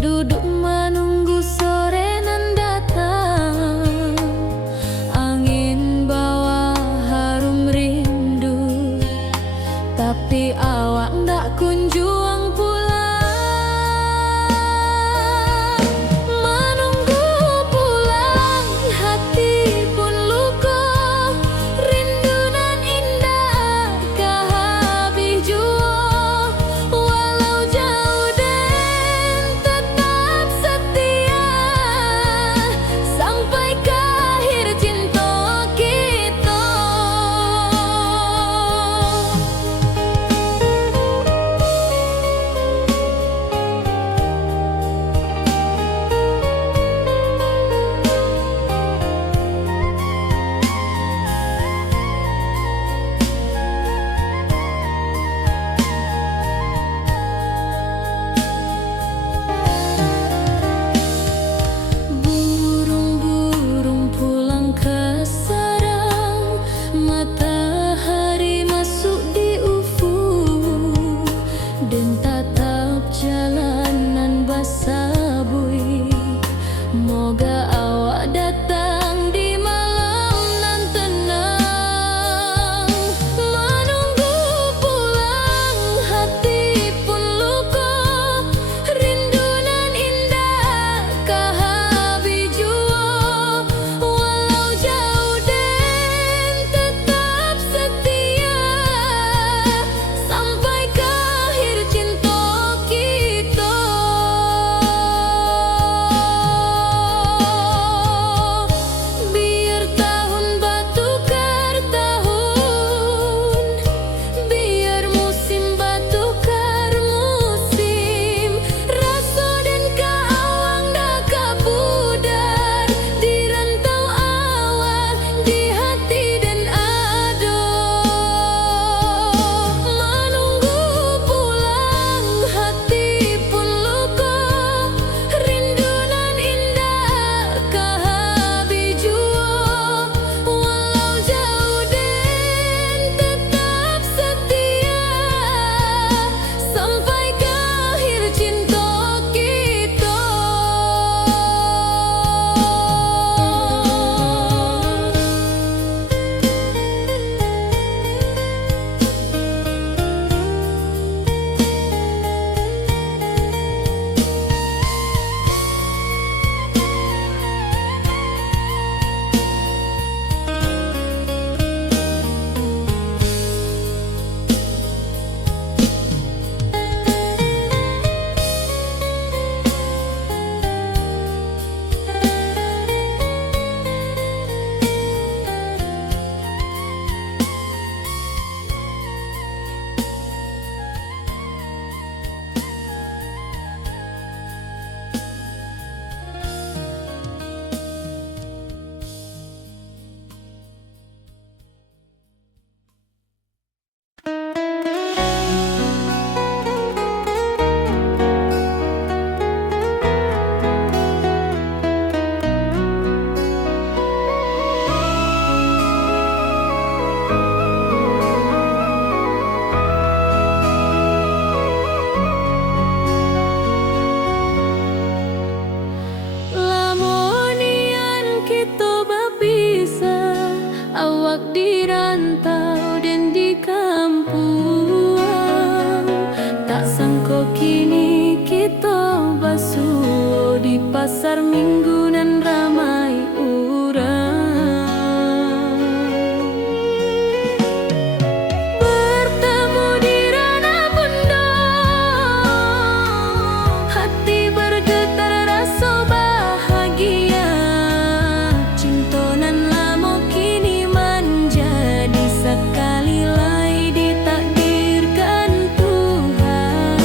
duduk menunggu sore nan datang. Angin bawa harum rindu, tapi awak ndak kunjung pulang. Menunggu pulang hati pun luka, rindu nan indah kah habis jua. Walau jauh dan tetap setia, sampai ke akhir cinta kita. Burung-burung pulang ke sarang, matahari masuk di ufuk, dan tatap jalanan basabui. Moga awak datang di malam nan tenang. Menunggu pulang hati pun luka, rindu nan indah kah habis jua. Walau jauh dan tetap setia, sampai ke akhir cinta kita. Biar tahun bertukar tahun, biar musim bertukar musim, rasa dan keawang dah kapudar di rantau awak, di hati dan ado. Menunggu pulang hati pun luka, rindu nan indah kah habis jua. Walau jauh dan tetap setia, sampai ke akhir cinta kita. Lamonian kita berpisah, awak di rantau dan di kampung. Tak sangka kini kita basuh di pasar minggu nan ramai urang. Bertemu di ranah bunda, hati bergetar rasa bahagia. Cinta nan lama kini menjadi sekali lagi ditakdirkan Tuhan.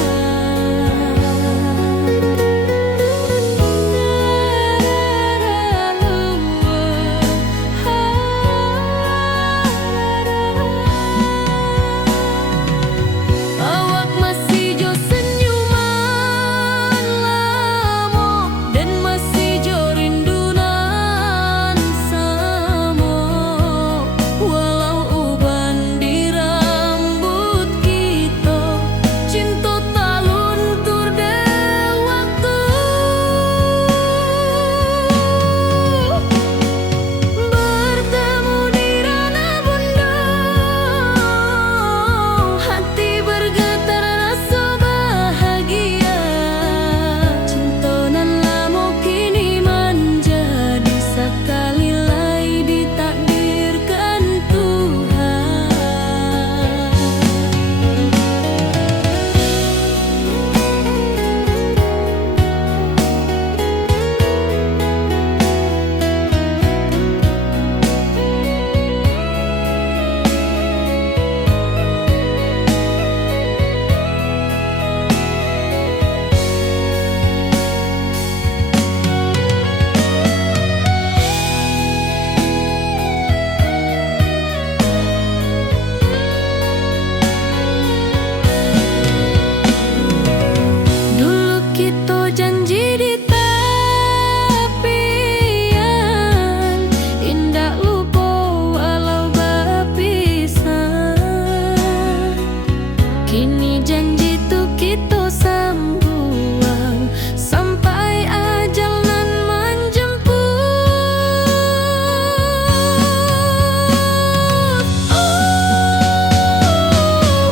Kini janji tu kita sambuang sampai ajal nan menjemput.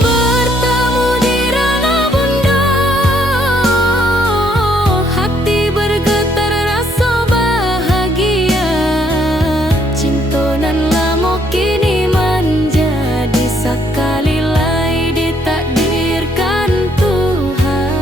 Bertemu di ranah bunda, hati bergetar rasa bahagia. Cinta nan lama kini menjadi sekali lai ditakdirkan Tuhan.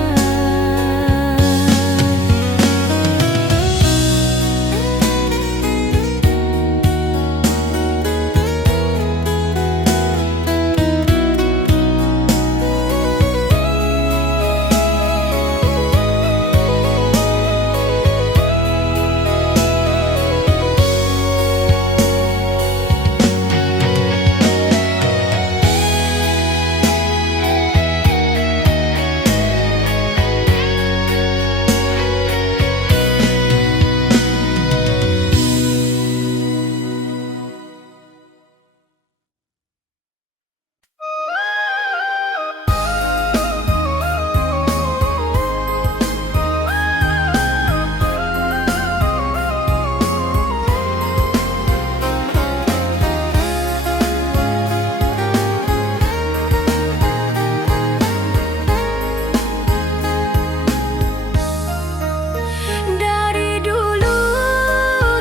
Dari dulu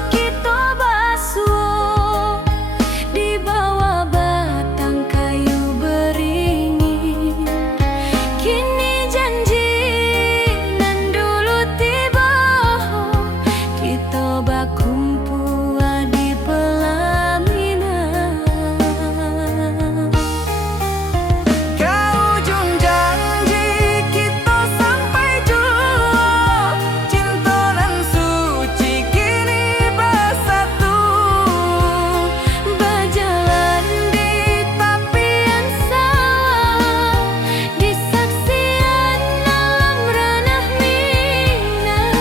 kita basuh di bawah batang kayu beringin. Kini janji nan dulu tiba, kita berkumpul di pelaminan. Ke ujung janji kita sampai jua, cinta nan suci kini bersatu. Berjalan di tepian sawah, di saksian alam ranah Minang.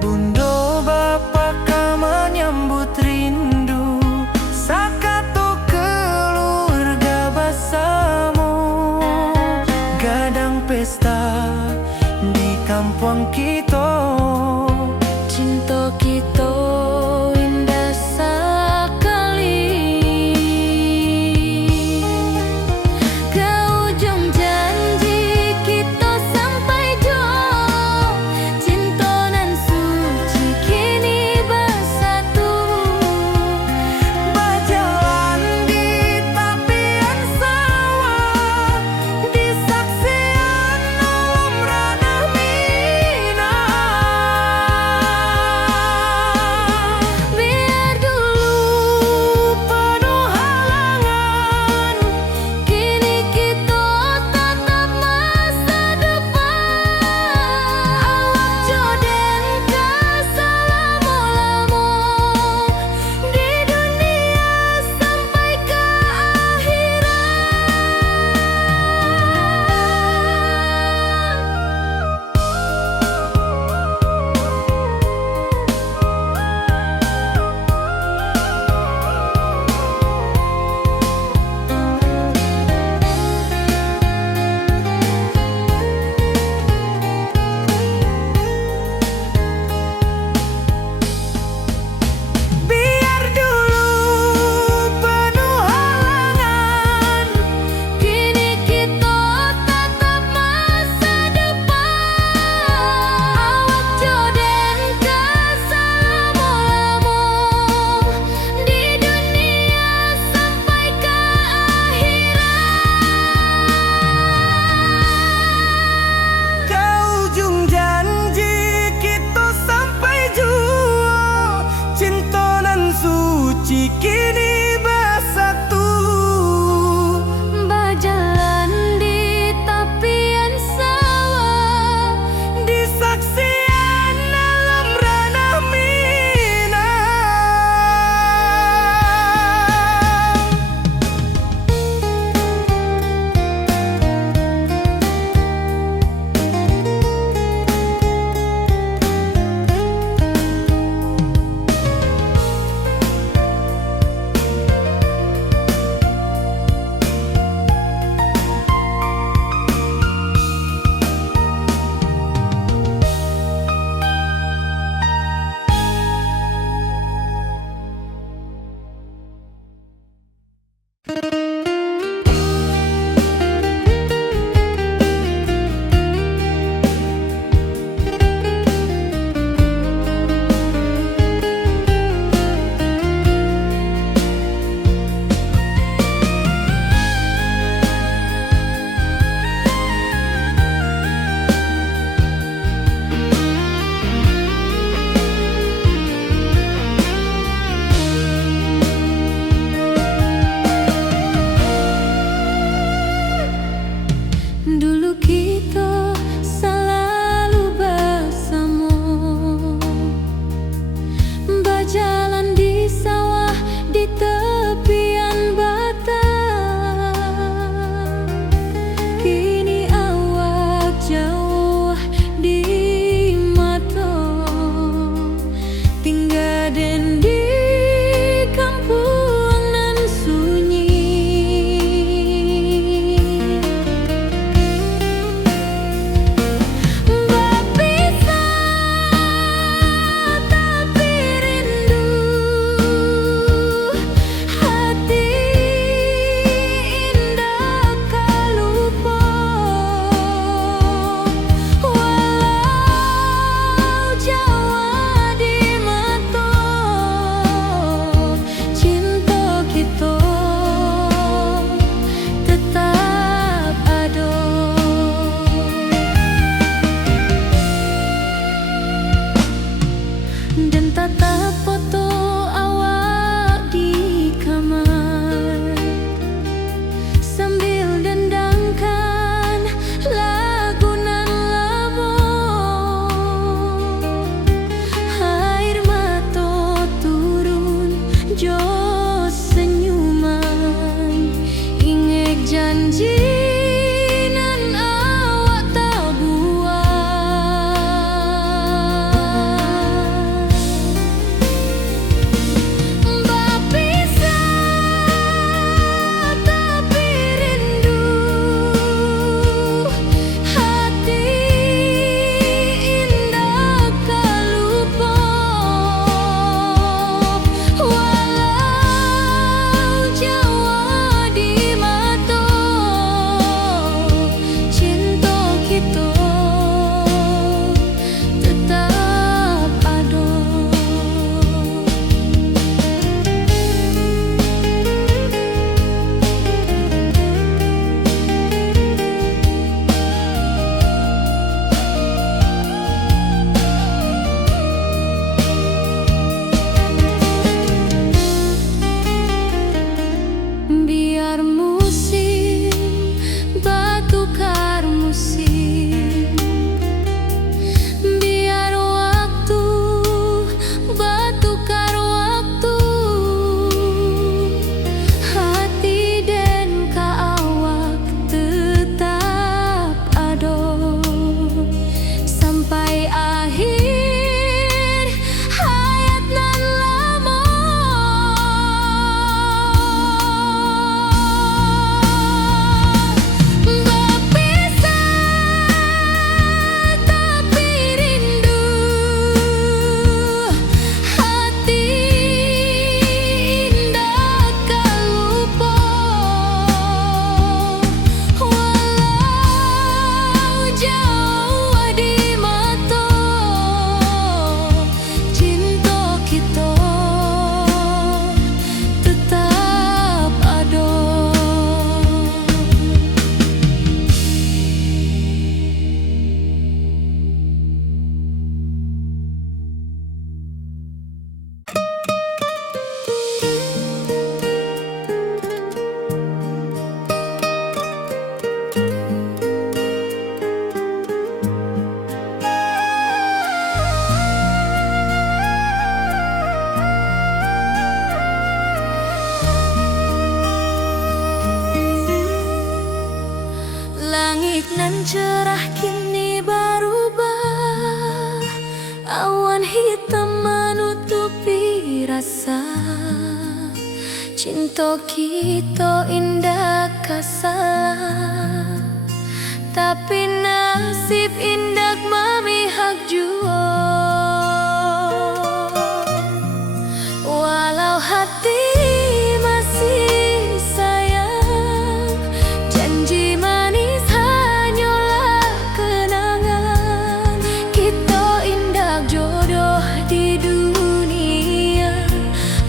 Bunda bapa ka menyambut rindu, sakato keluarga bersama. Gadang pesta di kampung kita, Cinta kita indah sekali. Ke ujung janji kita sampai jua, cinta nan suci kini bersatu. berjalan di tepian sawah, di saksian alam ranah Minang. Janji nan awak tak buat, berpisah tapi rindu, hati indah tak lupa. Walau jauh di mata, cinta kita tetap ada. Biar musim bertukar musim, biar waktu bertukar waktu, hati dan awak tetap ada sampai akhir hayat nan lama. Berpisah tapi rindu, hati indah tak lupa. Walau jauh di mata, cinta kita tetap ada. Langit nan cerah kini berubah, awan hitam menutupi rasa. Cinta kita indah kasalah, tapi nasib indah memihak jua. Walau hati masih sayang, janji manis hanyalah kenangan. Kita indah jodoh di dunia,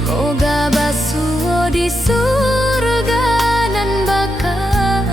moga basuh di surga nan bakal.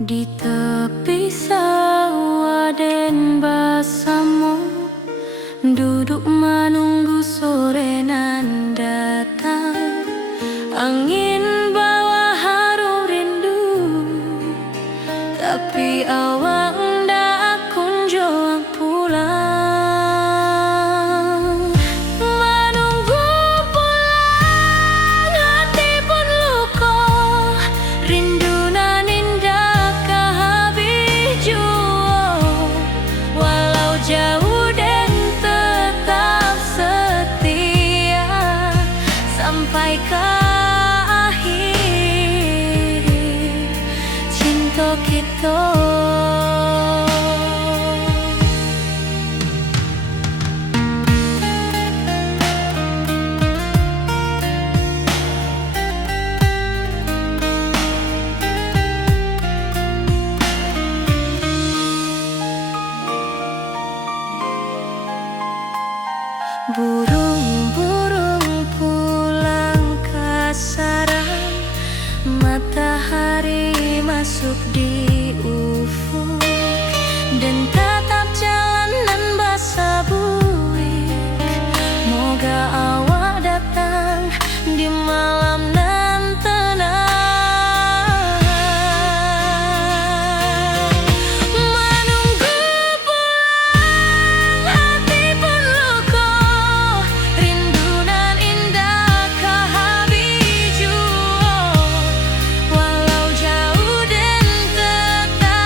Di tepi sawah den basamu, duduk menunggu sore nan datang. Angin bawa harum rindu, tapi awak ndak kunjung pulang. Menunggu pulang, hati pun luka, rindu nan indah kehabis jua. Walau jauh dan tetap setia sampai ke akhir cinta kita. Burung-burung pulang ke sarang, matahari masuk di ufuk, dan tatap jalanan basah buik. Moga awak datang di malam nan tenang. Menunggu pulang, hati pun luka, rindu nan indah kehabis jua. Walau jauh dan tetap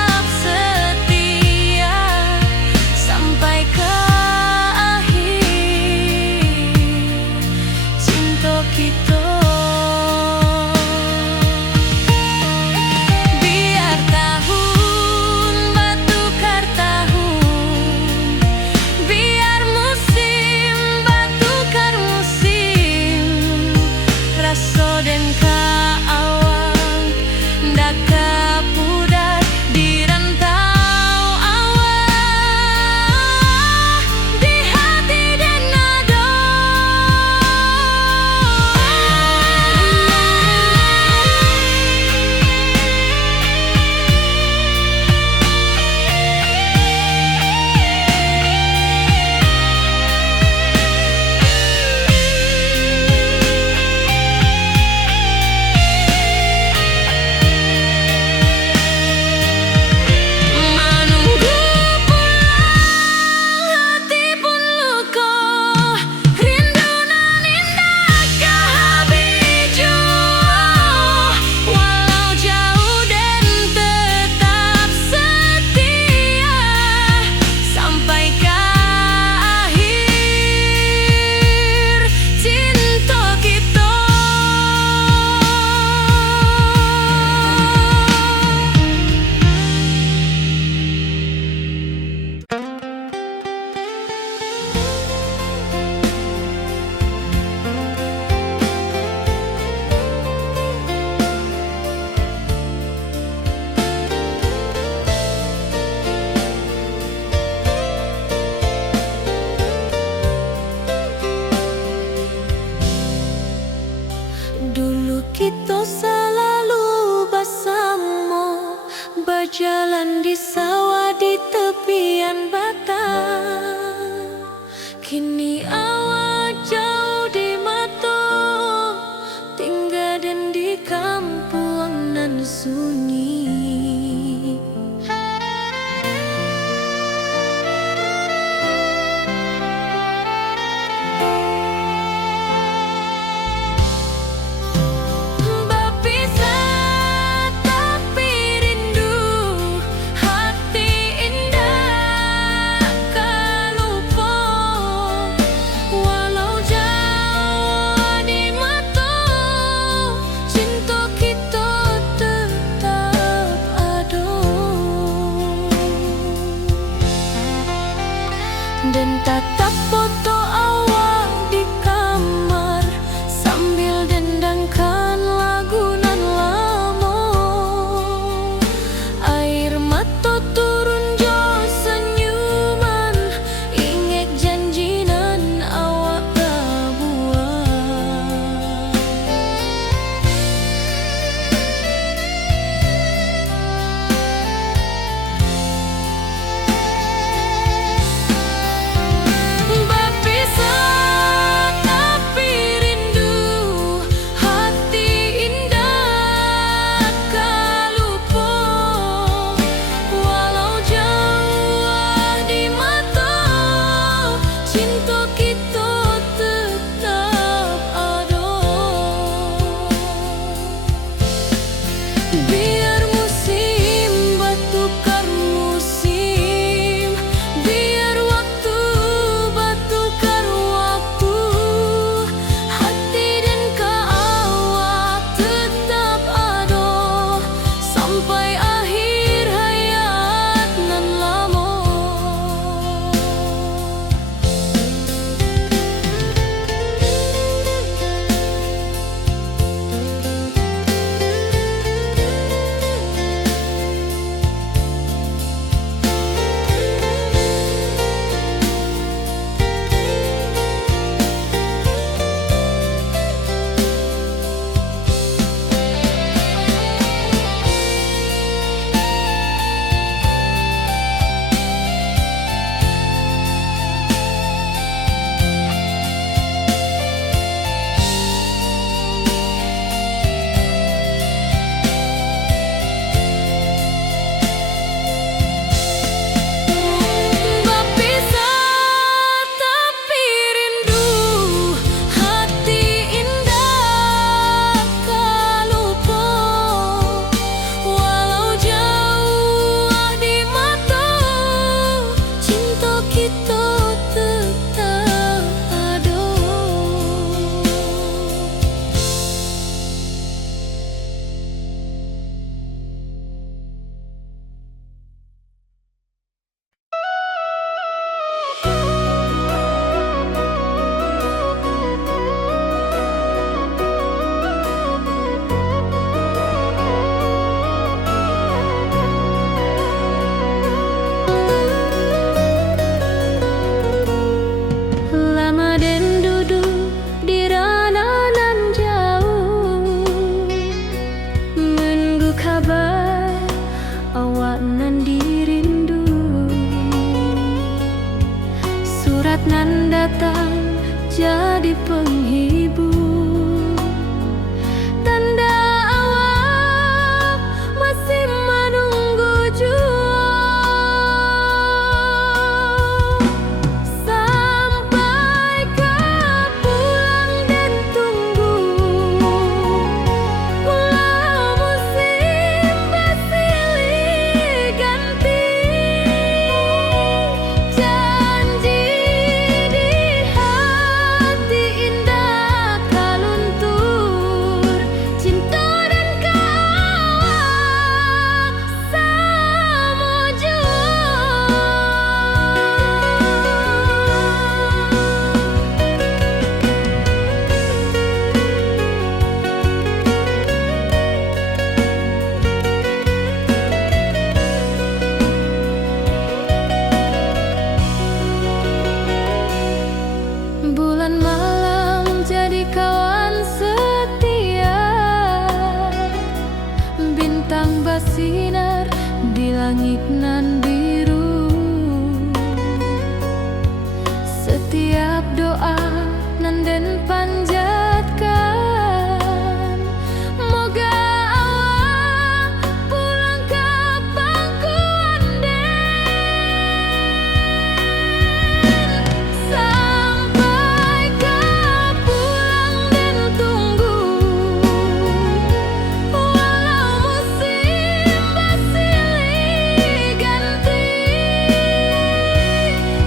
kabar awak nan dirindu. Surat nan datang jadi penghibur, tanda awak masih menunggu jua. Sampai kau pulang dan tunggu, walau musim bersilih ganti. Janji di hati indah kaluntur, cinta dan kawak sama jua. Bulan malam jadi kawan setia, bintang bersinar di langit nan biru. Setiap doa nan den panjatkan, moga awak pulang ke pangkuan den. Sampai kau pulang dan tunggu, walau musim bersilih ganti.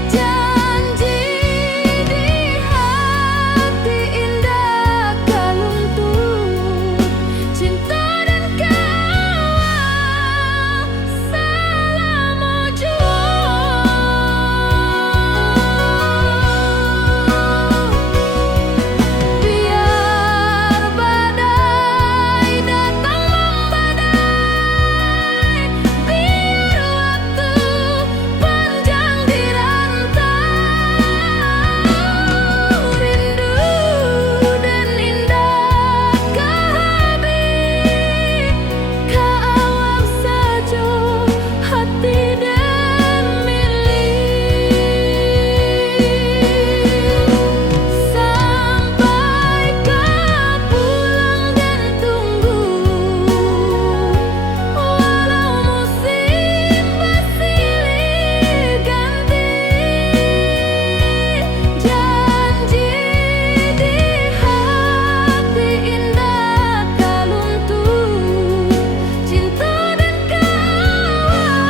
Janji di hati indah kaluntur, cinta dan kawak selama jua. Biar badai datang membadai, biar waktu panjang dirantau, rindu dan indah kehabis, kawak saja hati dan milik. Sampai kau pulang dan tunggu, walau musim bersilih ganti. Janji di hati indah kaluntur, cinta dan kawak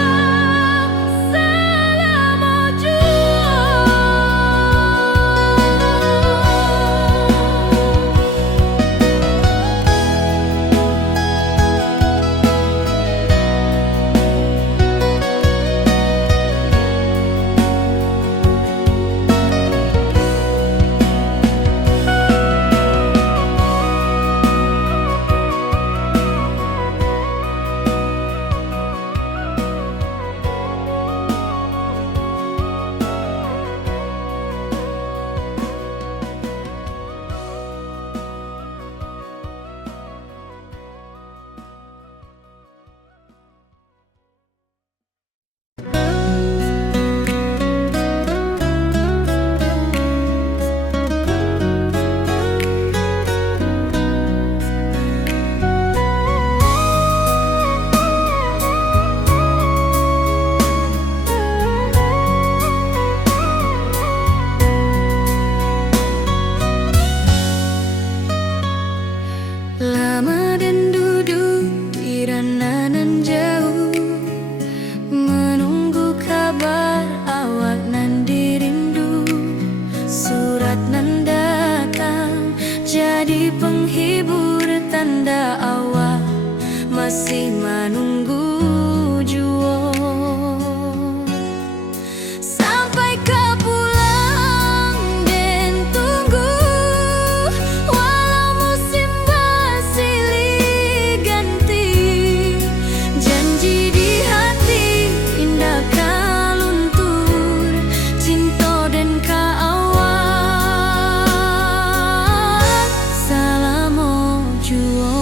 selama jua. Lama dan duduk di ranah nan jauh, menunggu kabar awak nan dirindu. Surat nan datang jadi penghibur, tanda awak masih menunggu jua. Sampai kau pulang dan tunggu, walau musim bersilih ganti. Janji di hati indah kaluntur, cinta dan kawak selama jua.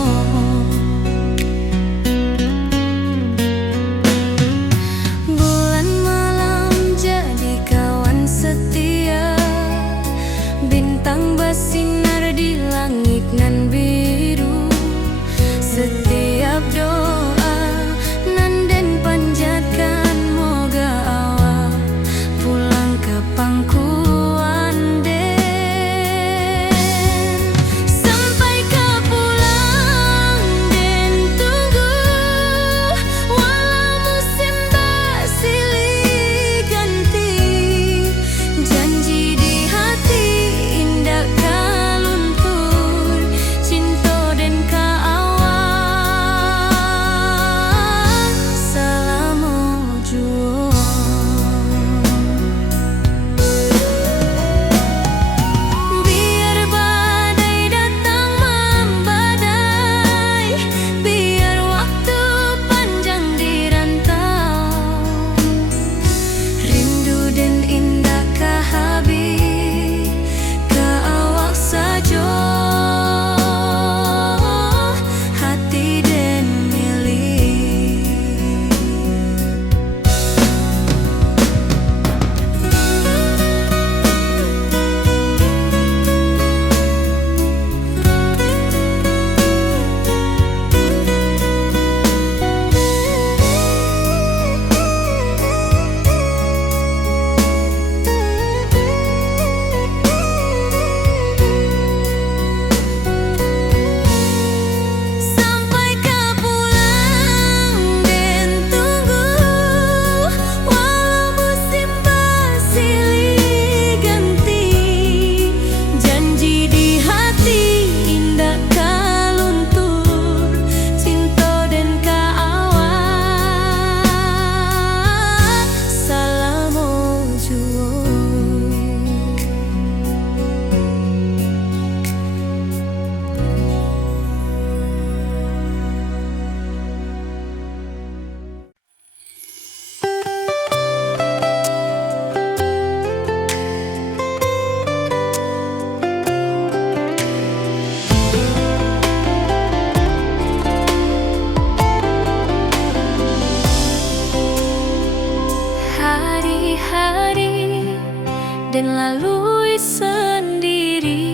dan lalui sendiri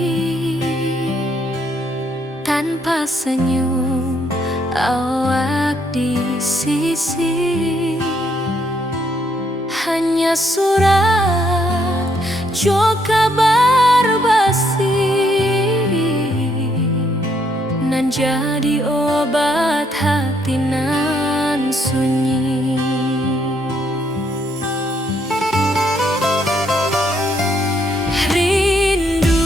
tanpa senyum awak di sisi. Hanya surat jo kabar basi nan jadi obat hati nan sunyi. Rindu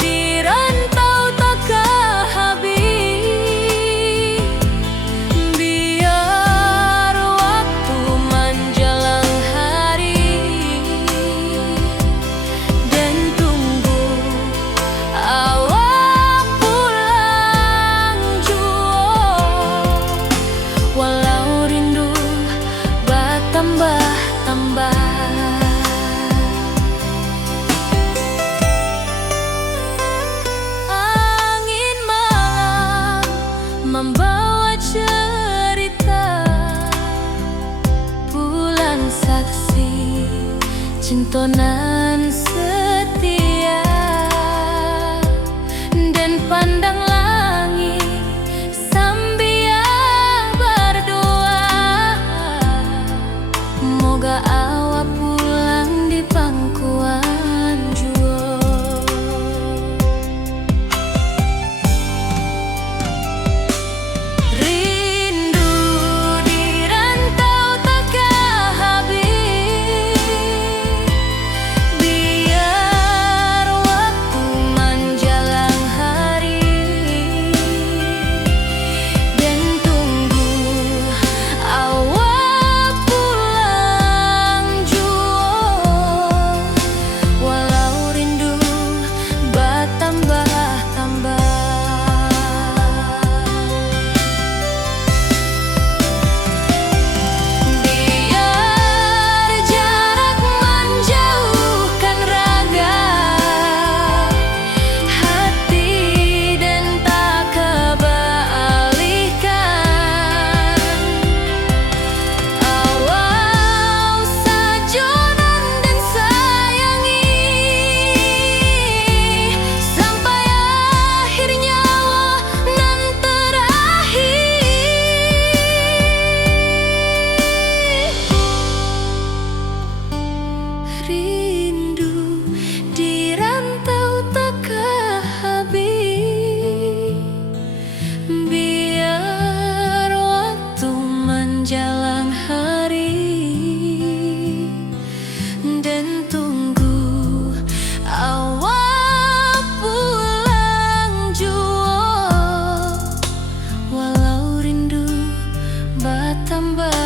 di rantau takkan habis, biar waktu menjelang hari dan tunggu awak pulang jua. Walau rindu bertambah-tambah, angin malam membawa cerita, bulan saksi cintonan setia, dan pandang langit sambil berdoa, moga awak pulang di pangkuan jua. Rindu di rantau takkan habis, biar waktu menjelang hari dan tunggu awak pulang jua. Walau rindu bertambah-tambah, biar jarak menjauhkan raga hati dan tak kebalihkan. Awal sajonan dan sayangi sampai akhir nyawa nan terakhir. Rindu di rantau takkan habis, biar waktu menjelang hari dan tunggu awak pulang jua. Walau rindu bertambah-tambah.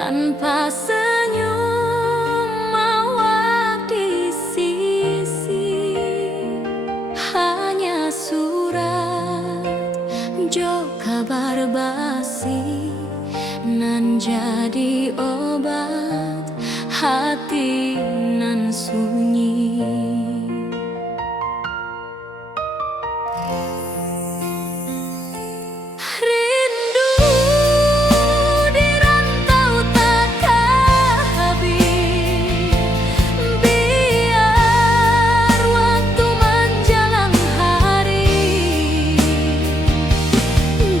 tanpa senyum awak di sisi, hanya surat jo kabar basi nan jadi obat hati nan sunyi. Rindu di rantau takkan habis, biar waktu menjelang hari,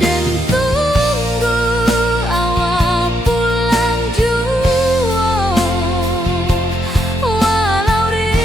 dan tunggu awak pulang jua. Walau rindu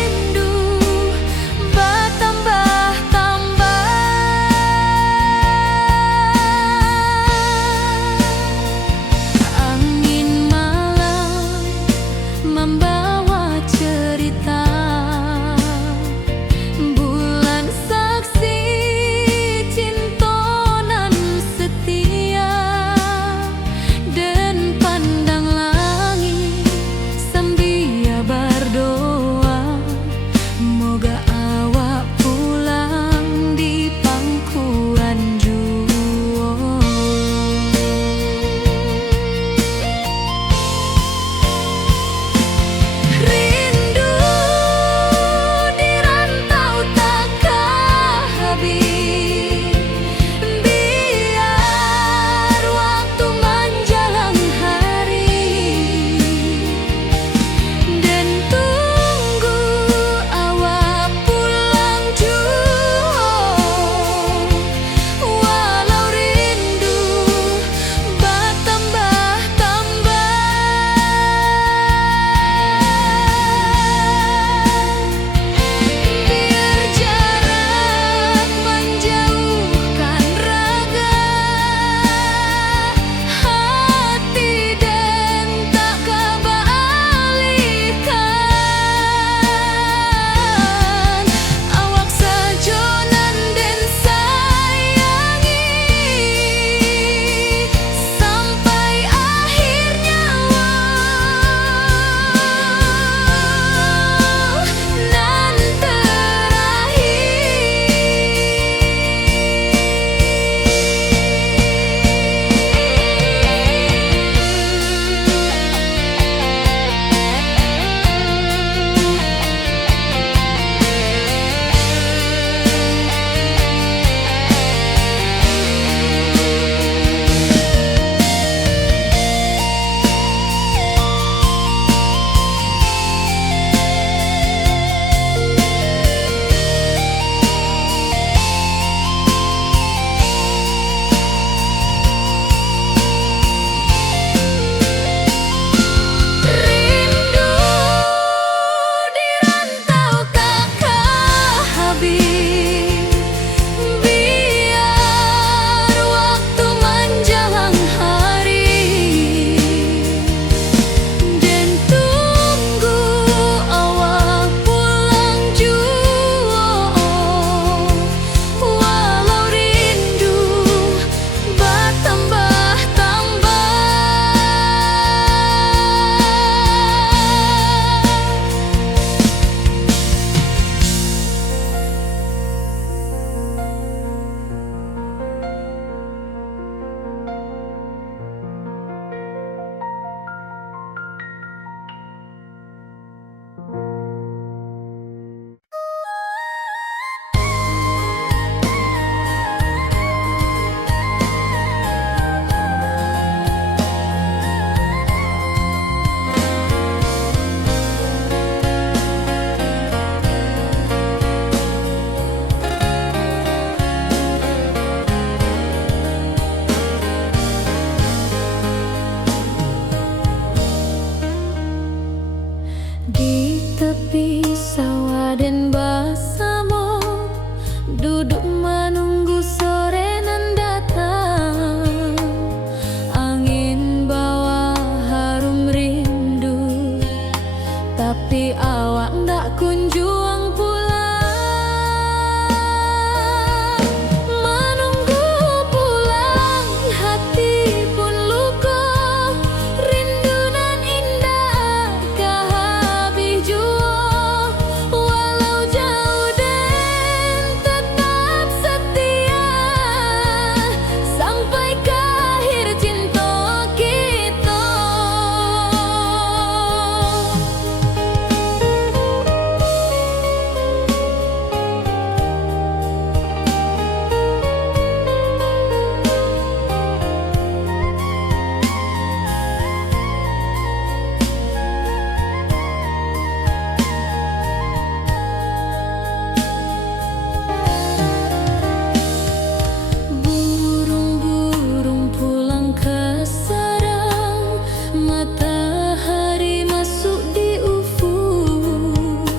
Matahari masuk di ufuk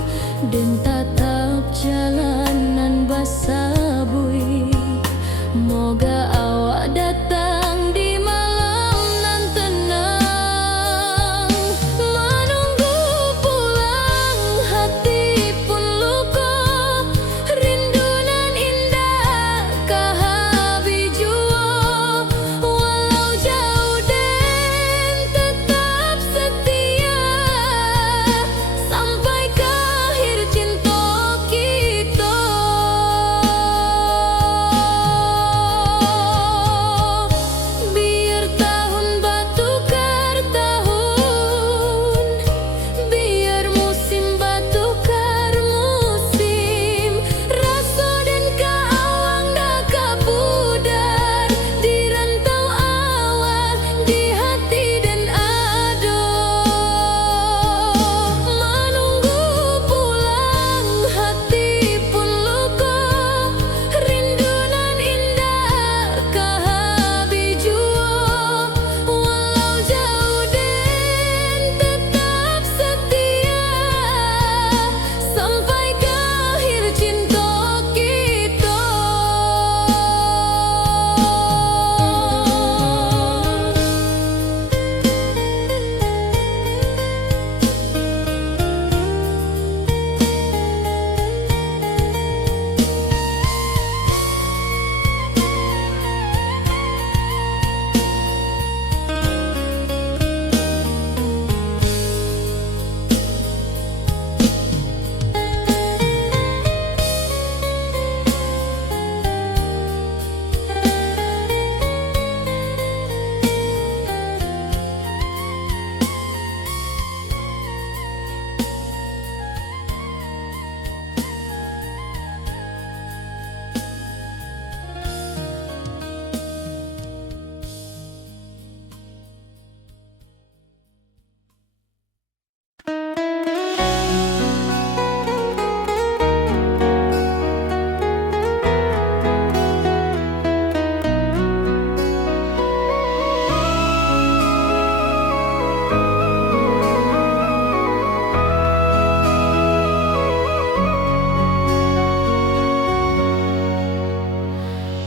dan tatap jalanan basah bui. Moga awak datang di malam nan tenang. Menunggu pulang hati pun luka, rindu nan indah kahabi jua. Walau jauh dan tetap setia sampai ke akhir cinta kita. Biar tahun bertukar tahun, biar musim bertukar musim, rasa dan keawang dah kapudar di rantau awal di hati dan ado. Menunggu pulang hati pun luka, rindu nan indah kahabi jua. Walau jauh dan tetap setia sampai ke akhir cinta kita.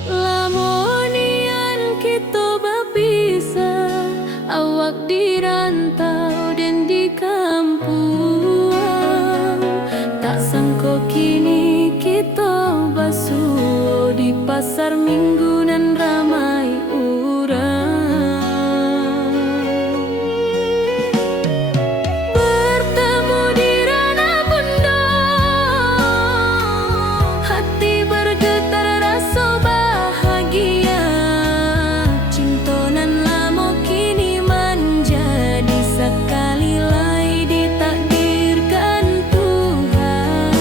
Lamonian kita berpisah, awak di rantau dan di kampung. Tak sangka kini kita basuh di pasar minggu nan ramai urang. Bertemu di ranah bunda, hati bergetar rasa bahagia. Cinta nan lama kini menjadi sekali lagi ditakdirkan Tuhan.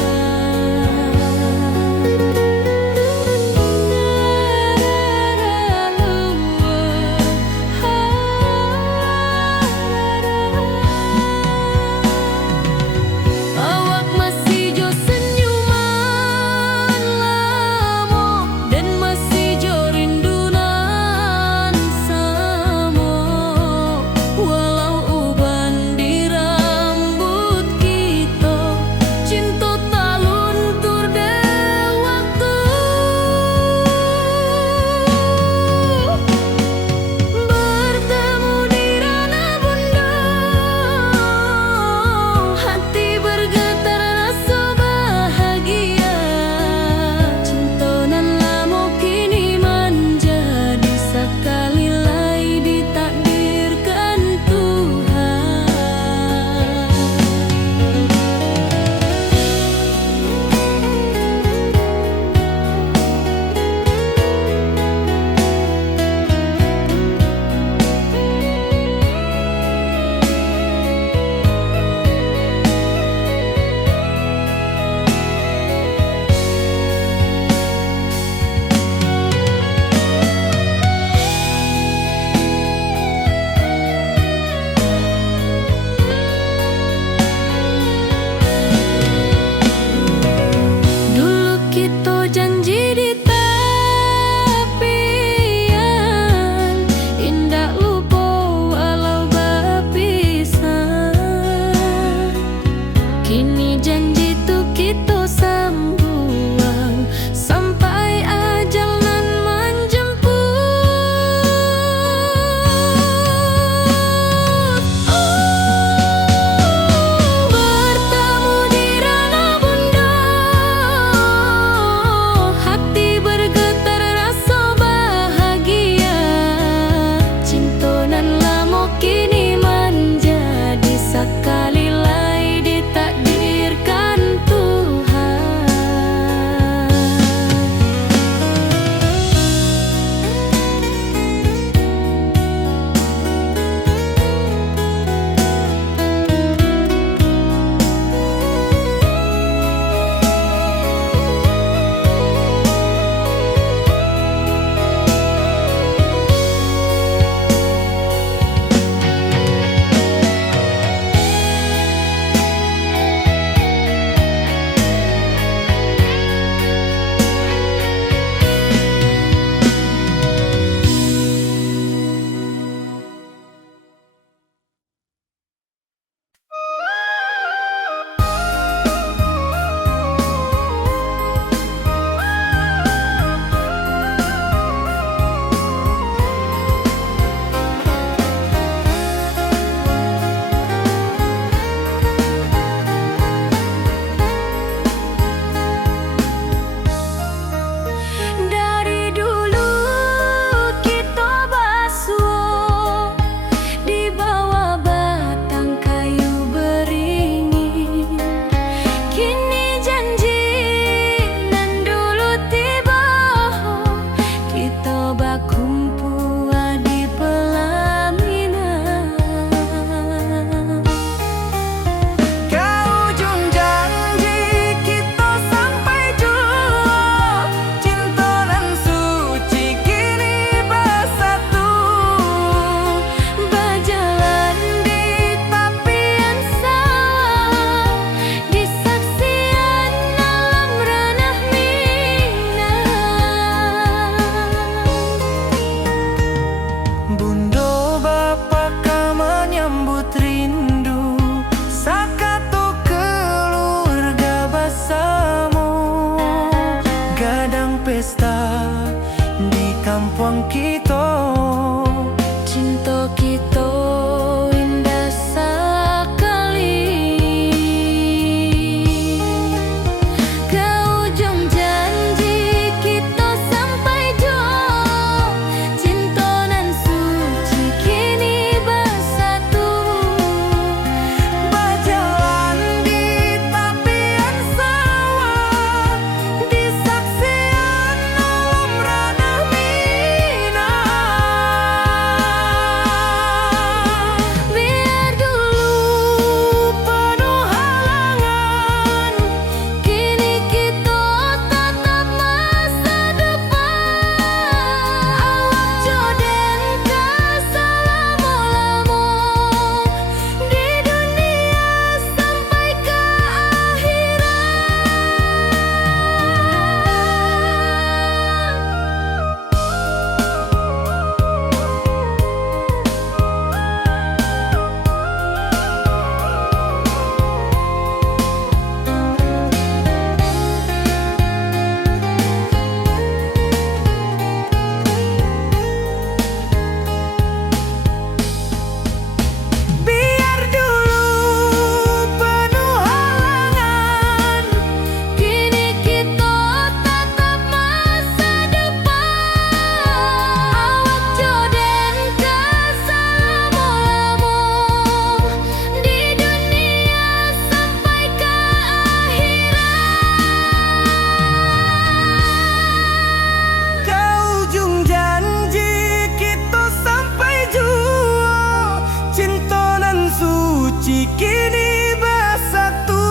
suci kini bersatu.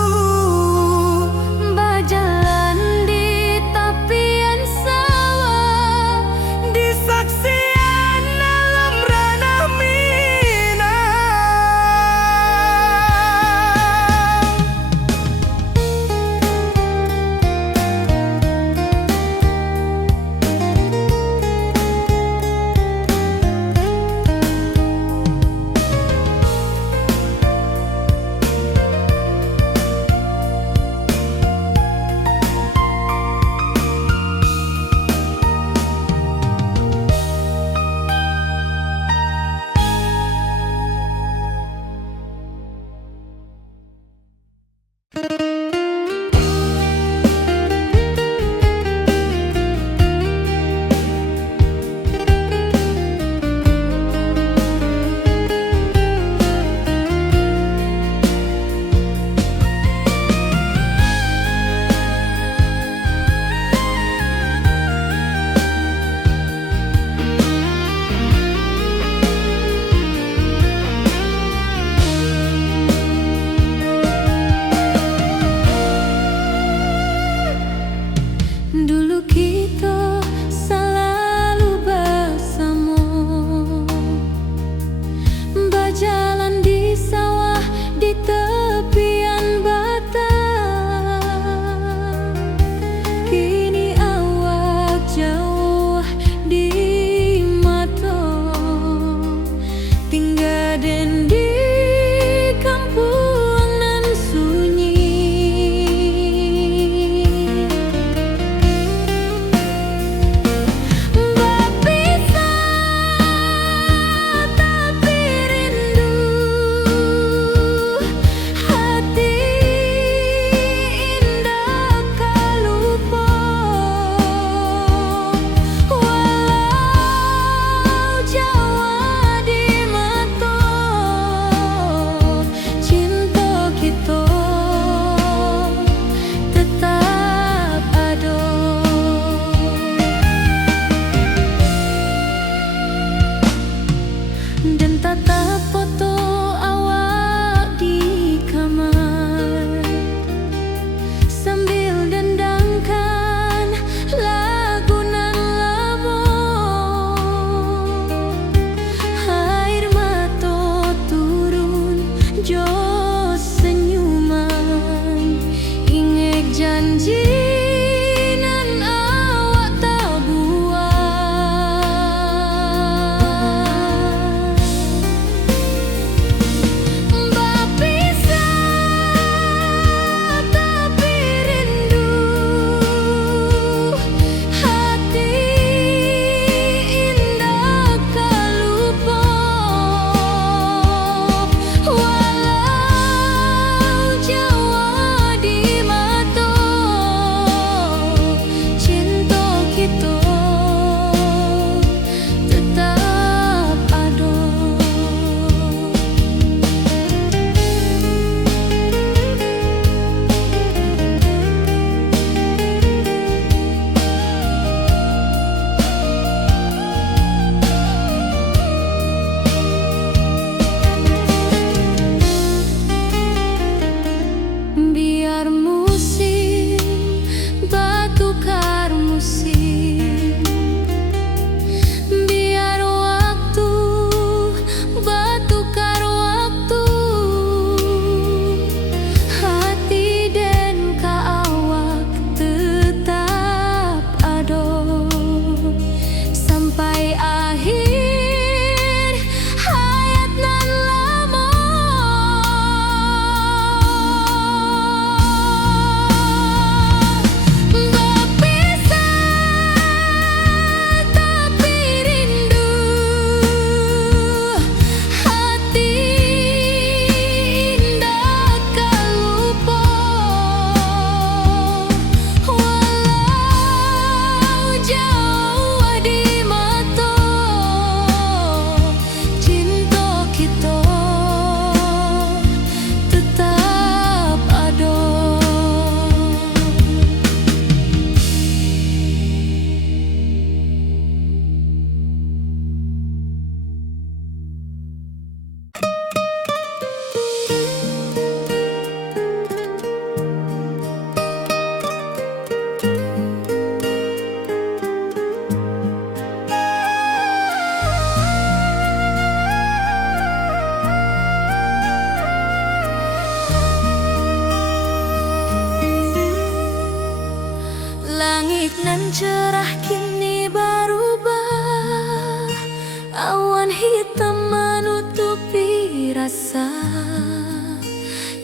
Berjalan di tepian sawah, Di saksian dalam ranah Minang.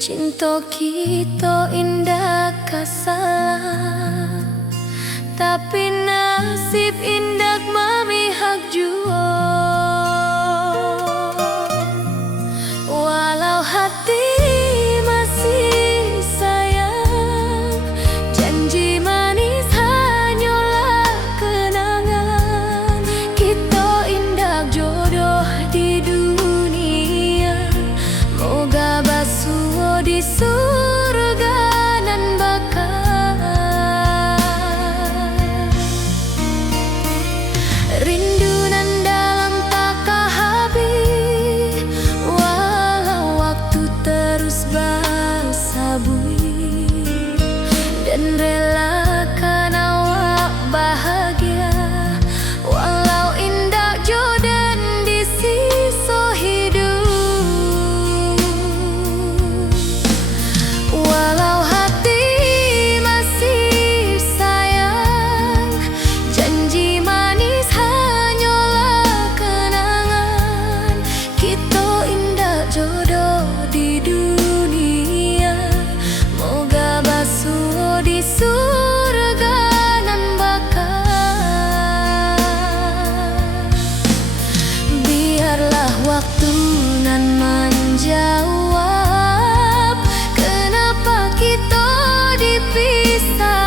Cinta kita indah kasalah, tapi nasib indah memihak jua. Walau hati masih sayang, janji manis hanyalah kenangan. Kita indah jodoh di dunia, moga basuh di surga nan bakal. Rindu nan dalam tak habis, walau waktu terus bersabui, dan relakan awak bahagia, walau indah jodan di sisa hidup. Walau hati masih sayang, janji manis hanyalah kenangan. Kita indah jodoh di dunia, moga basuh di surga nan bakal. Biarlah waktu nan menjawab kenapa kita dipisahkan.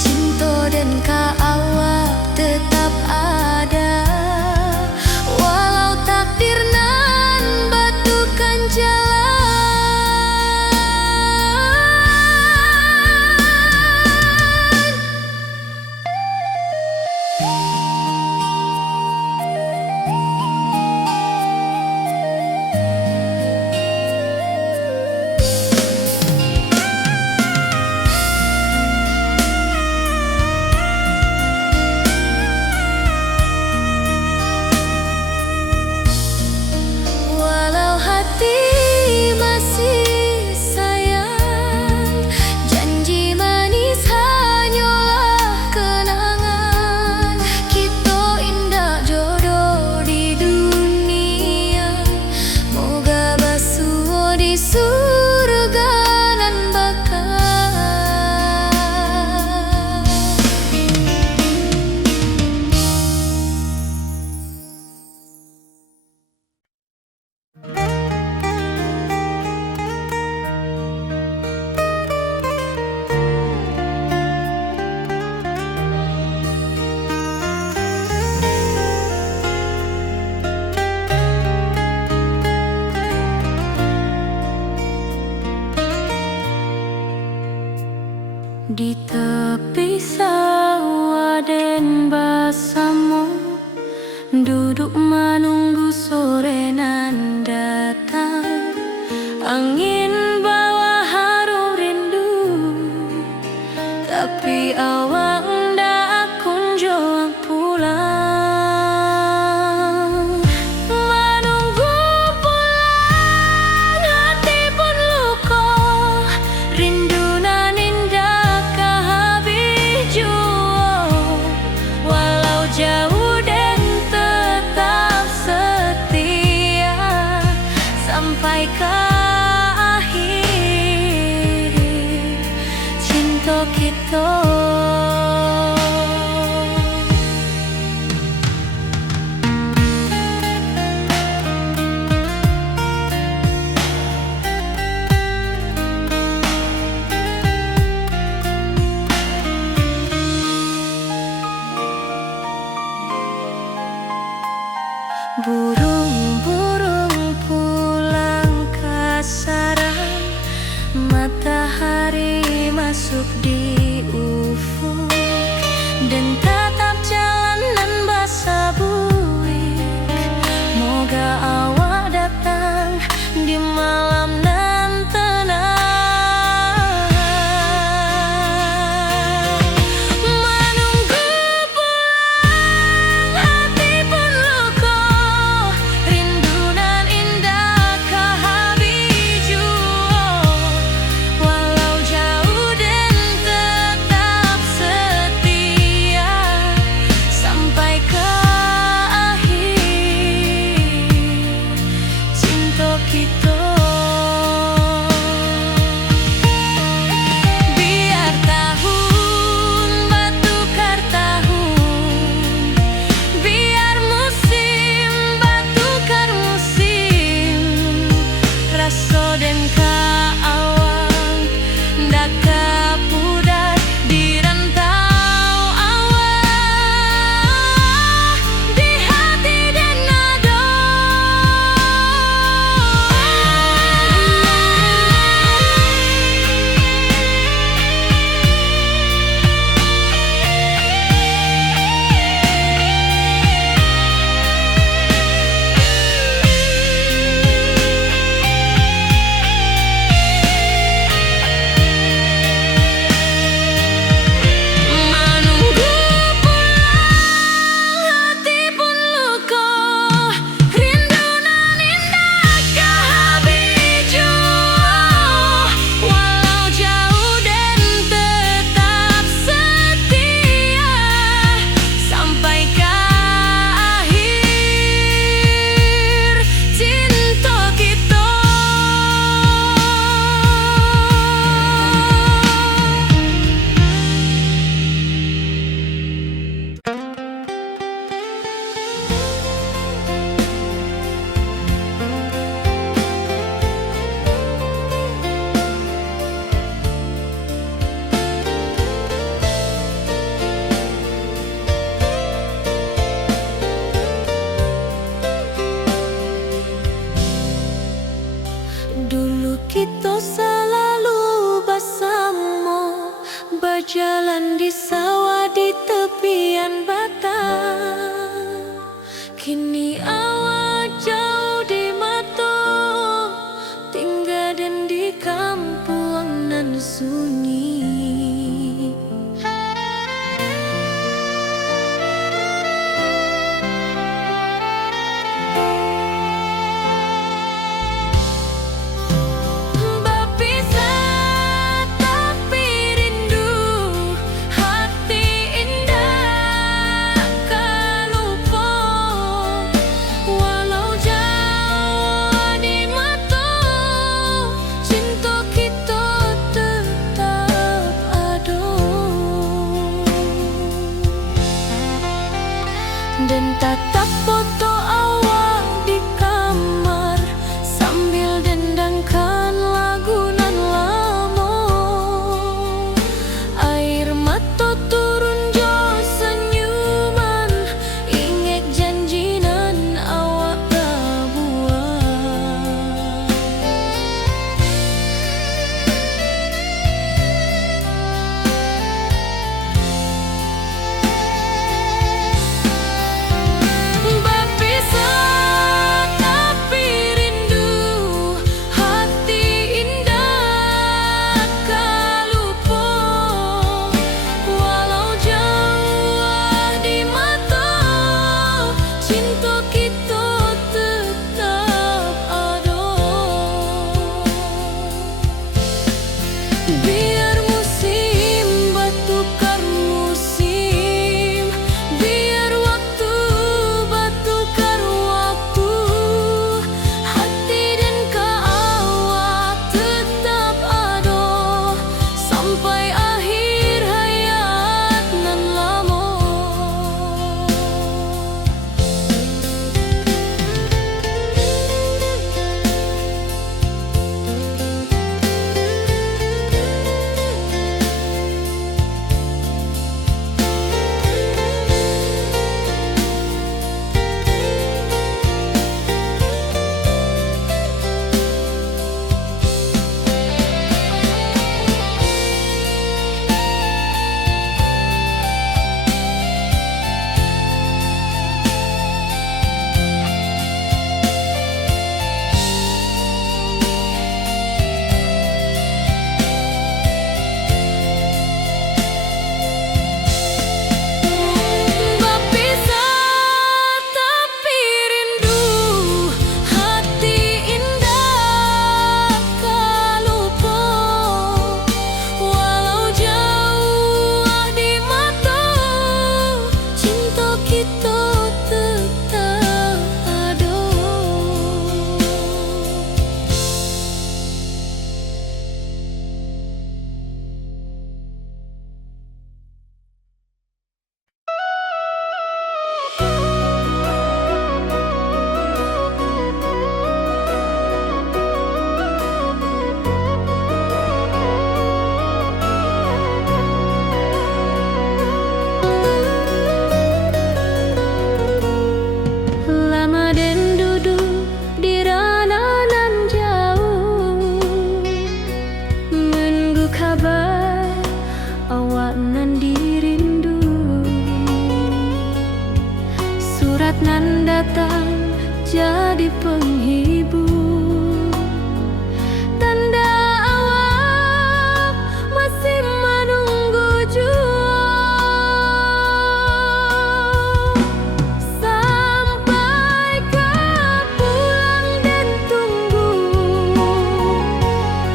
Cinta dan awak tetap ada, walau takdir nan batukan jalan. Walau hati masih sayang, janji manis hanyalah kenangan. Kita indah jodoh di dunia, moga basuh di surga nan bakal. Di tepi sawah den bersama, duduk menunggu sore nan datang. Angin bawa harum rindu, tapi awak ndak kunjung pulang. Menunggu pulang hati pun luka, rindu nan indah habis jua. Walau jauh dan tetap setia sampai ke akhir cinta kita. Burung-burung pulang ke sarang, matahari masuk di kita. Biar tahun batukar tahun, biar musim batukar musim, raso dan kaawang ndak kapudar di rantau awak, di hati dan nado. Menunggu pulang hati pun luka, rindu nan indah kehabiju. Walau jauh dan tetap setia sampai ke akhir cinta kita. Dulu kita selalu bersama, berjalan di sawah di tepian batang. Kini awak jauh di mata, tinggal dan di kampung nan sunyi. Berpisah tapi rindu jadi penghibur. Tanda awak masih menunggu jua, sampai kau pulang dan tunggu.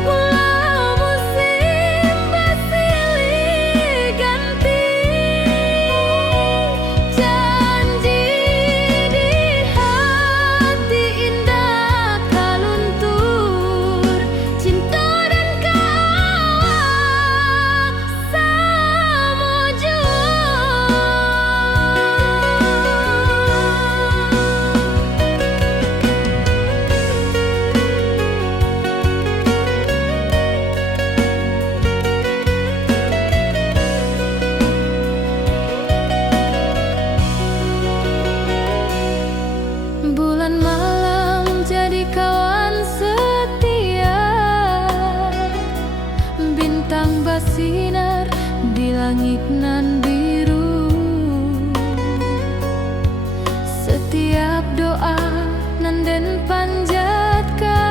Walau musim bersilih ganti, janji di hati indah kau luntur. Cinta dan kawal sama jua. Bulan malam jadi kawan setia, bintang bersinar di langit nan biru. Setiap doa nan den panjatkan,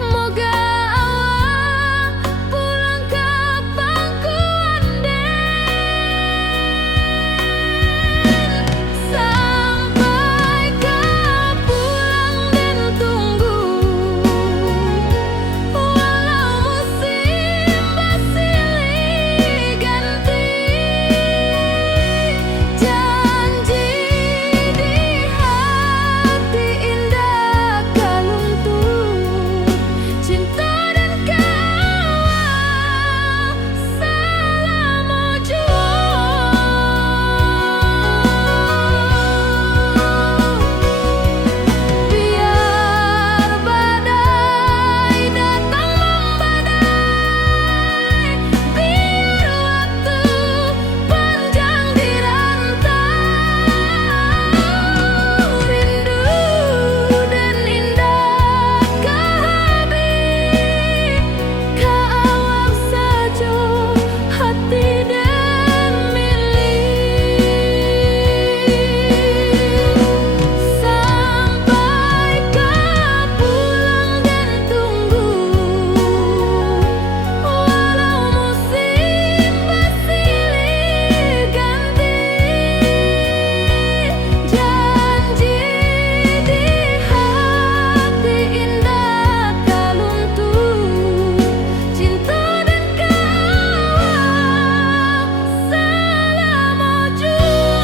moga awak pulang ke pangkuan den. Sampai kau pulang dan tunggu, walau musim bersilih ganti, janji di hati indah kau luntur. Cinta dan kawal selama jua. Biar badai datang membadai, biar waktu panjang dirantau, rindu dan indah kehabis, kau saja hati dan milik. Sampai kau pulang dan tunggu, walau musim bersilih ganti, janji di hati indah kau luntur. Cinta dan kawal selama jua.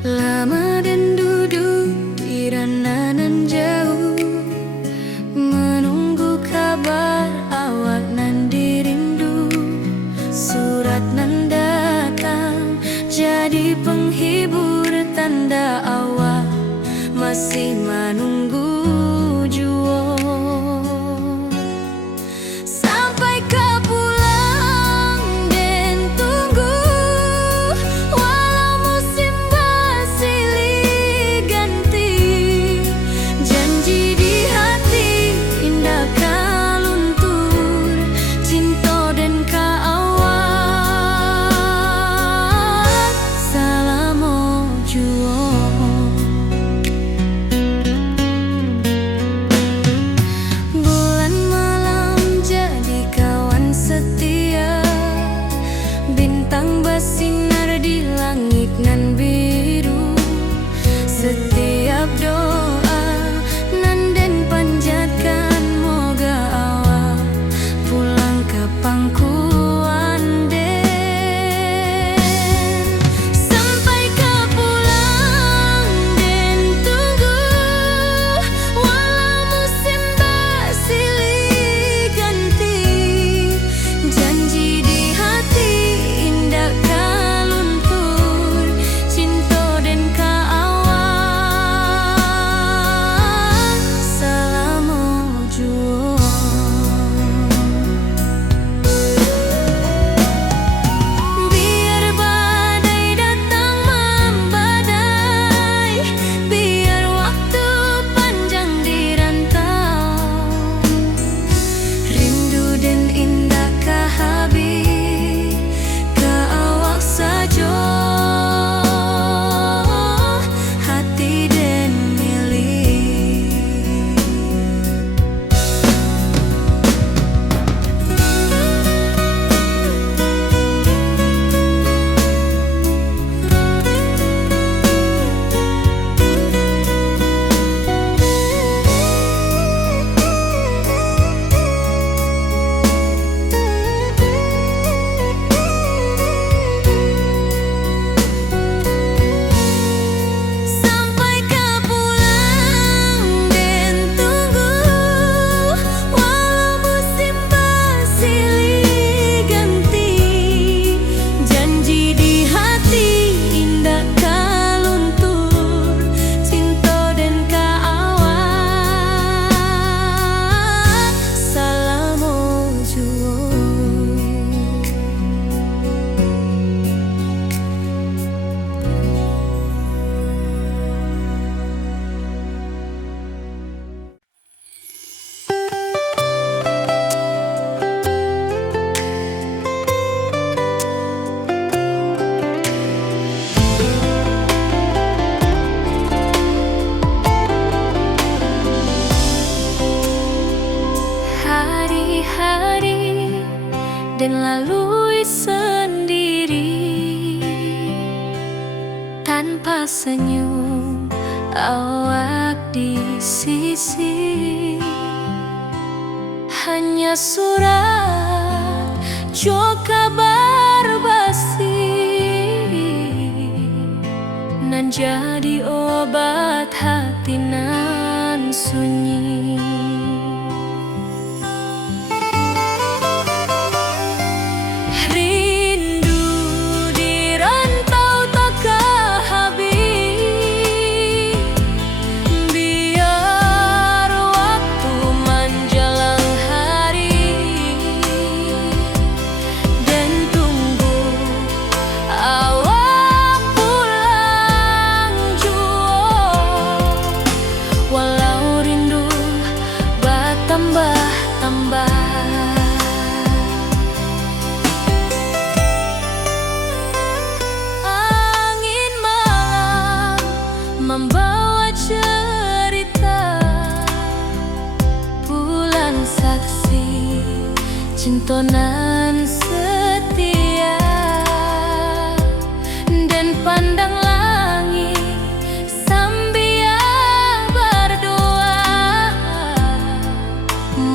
Lama dan duduk di ranah nan jauh, menunggu kabar awak nan dirindu. Surat nan datang jadi penghibur, tanda awak masih menunggu jua. Sampai kau pulang dan tunggu, walau musim bersilih ganti, janji di hati indah kau luntur. Cinta dan kawal selama jua. dan lalui sendiri tanpa senyum awak di sisi. Hanya surat jo kabar basi nan jadi obat hati nan sunyi. Rindu di rantau takkan habis, biar waktu menjelang hari dan tunggu awak pulang jua. Walau rindu bertambah-tambah, angin malam membawa cerita, bulan saksi cinta nan setia, dan pandang langit sambil berdoa,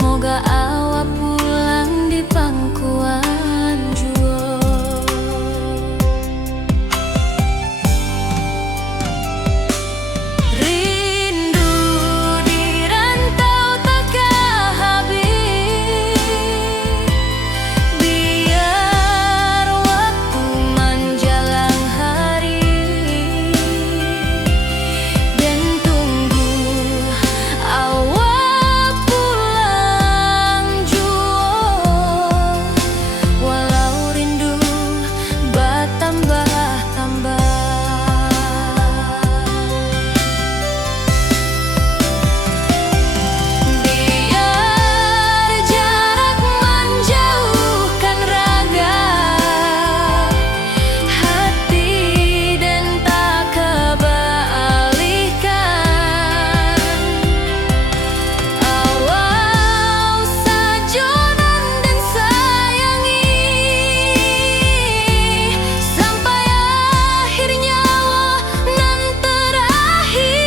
moga awak pulang di pangkuan jua. Rindu di rantau takkan habis, biar waktu menjelang hari dan tunggu awak pulang jua. Walau rindu bertambah-tambah, biar jarak menjauhkan raga hati dan tak kebalikan. Awal sajonan dan sayangi sampai akhir nyawa nan terakhir.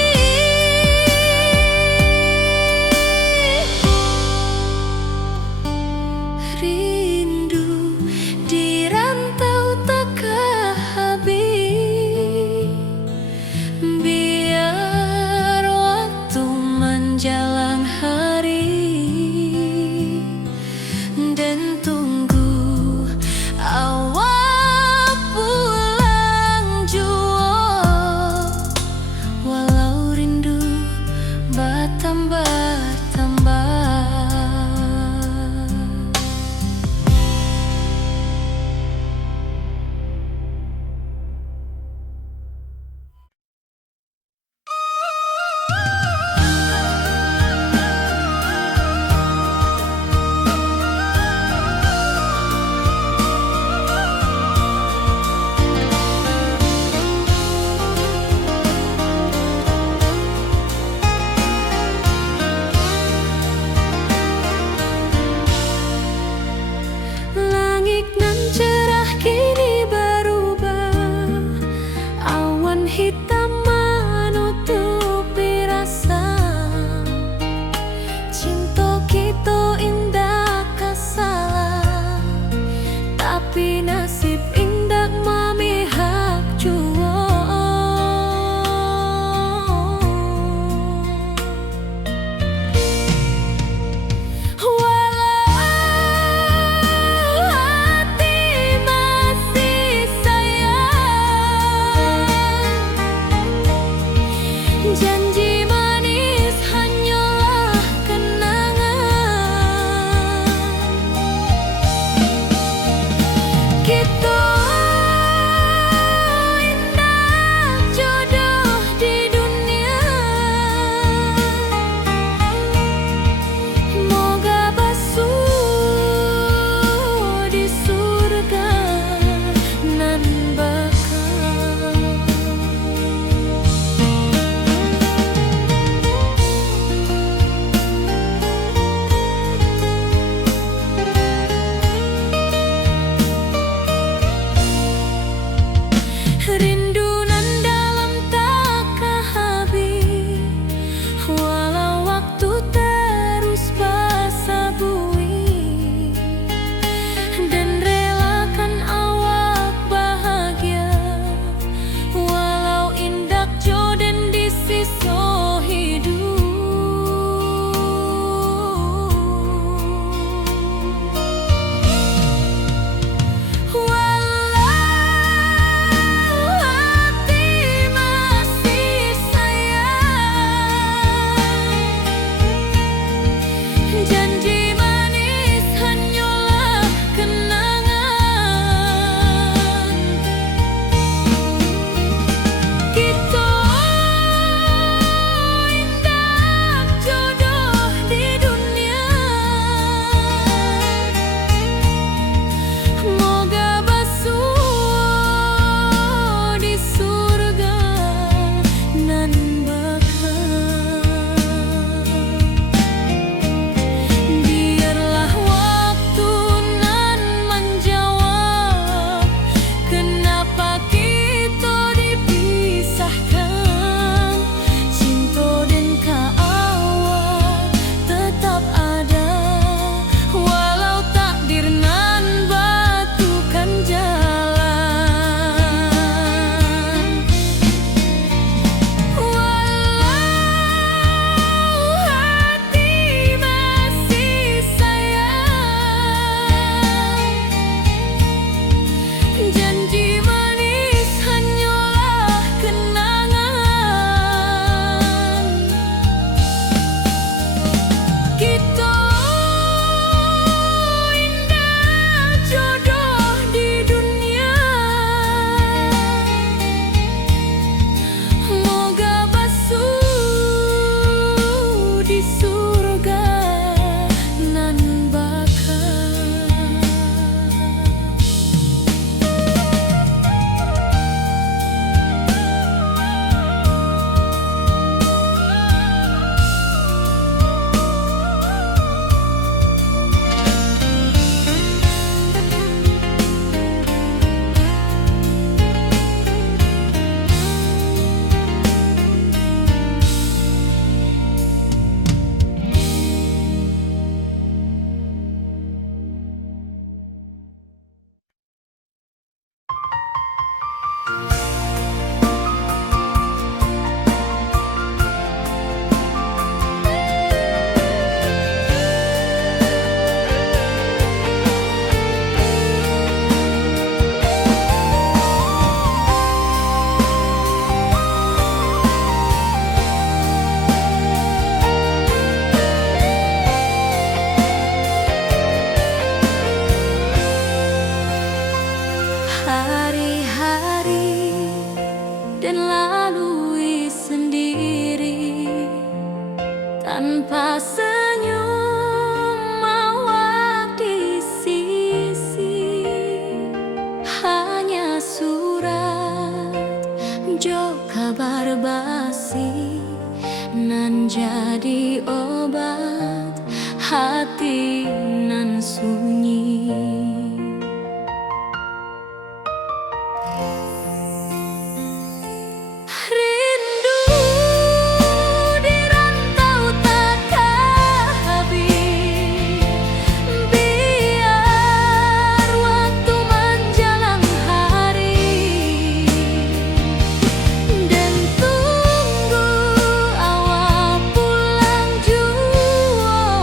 Rindu di rantau takkan habis, biar waktu menjelang hari dan tunggu awak pulang jua. Walau rindu bertambah-tambah. Langit nan cerah kini berubah, awan hitam menutupi rasa. Cinta kita indah kasalah, tapi nasib indah memihak jua. Walau hati masih sayang, dan lalui sendiri tanpa senyum mawar di sisi. Hanya surat jo kabar basi nan jadi obat hati nan sunyi. Rindu di rantau takkan habis, biar waktu menjelang hari, dan tunggu awal pulang jua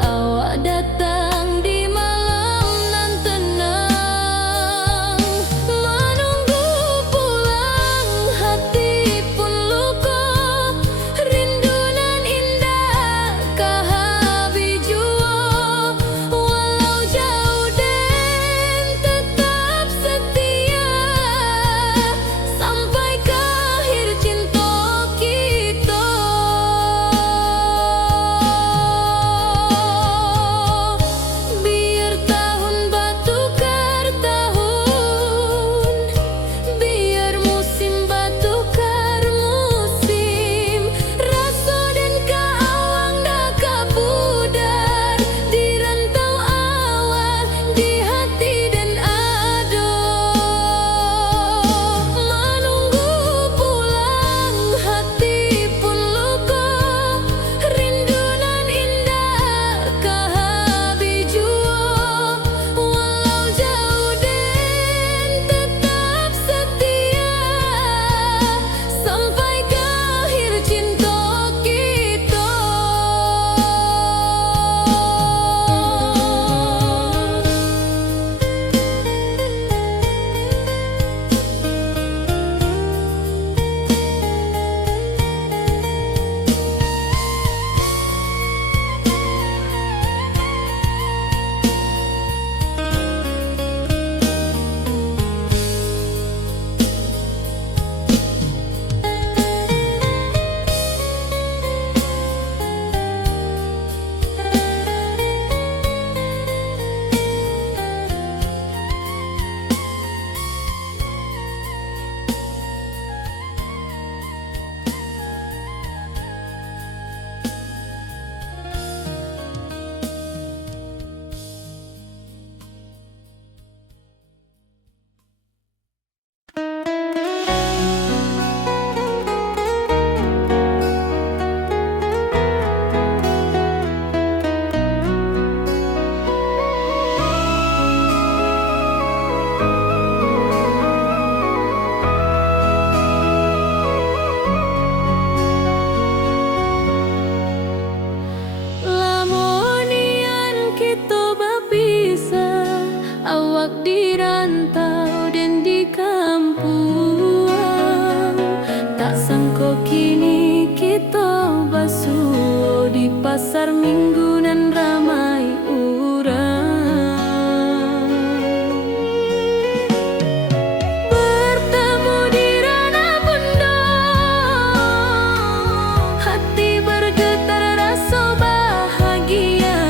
awak datang di malam nan tenang. Menunggu pulang hati pun luka, rindu nan indah kahabi jua. Walau jauh dan tetap setia, sampai ke akhir cinta kita. Biar tahun bertukar tahun, biar musim bertukar musim, rasa dan keawang dah kapudar di rantau awal di hati dan ado. Menunggu pulang hati pun luka, rindu nan indah kahabi jua. Walau jauh dan tetap setia, sampai ke akhir cinta kita. Lamonian kita berpisah, awak di rantau dan di kampung. Tak sangka kini kita basuh di pasar minggu nan ramai urang. Bertemu di ranah bunda, hati bergetar rasa bahagia.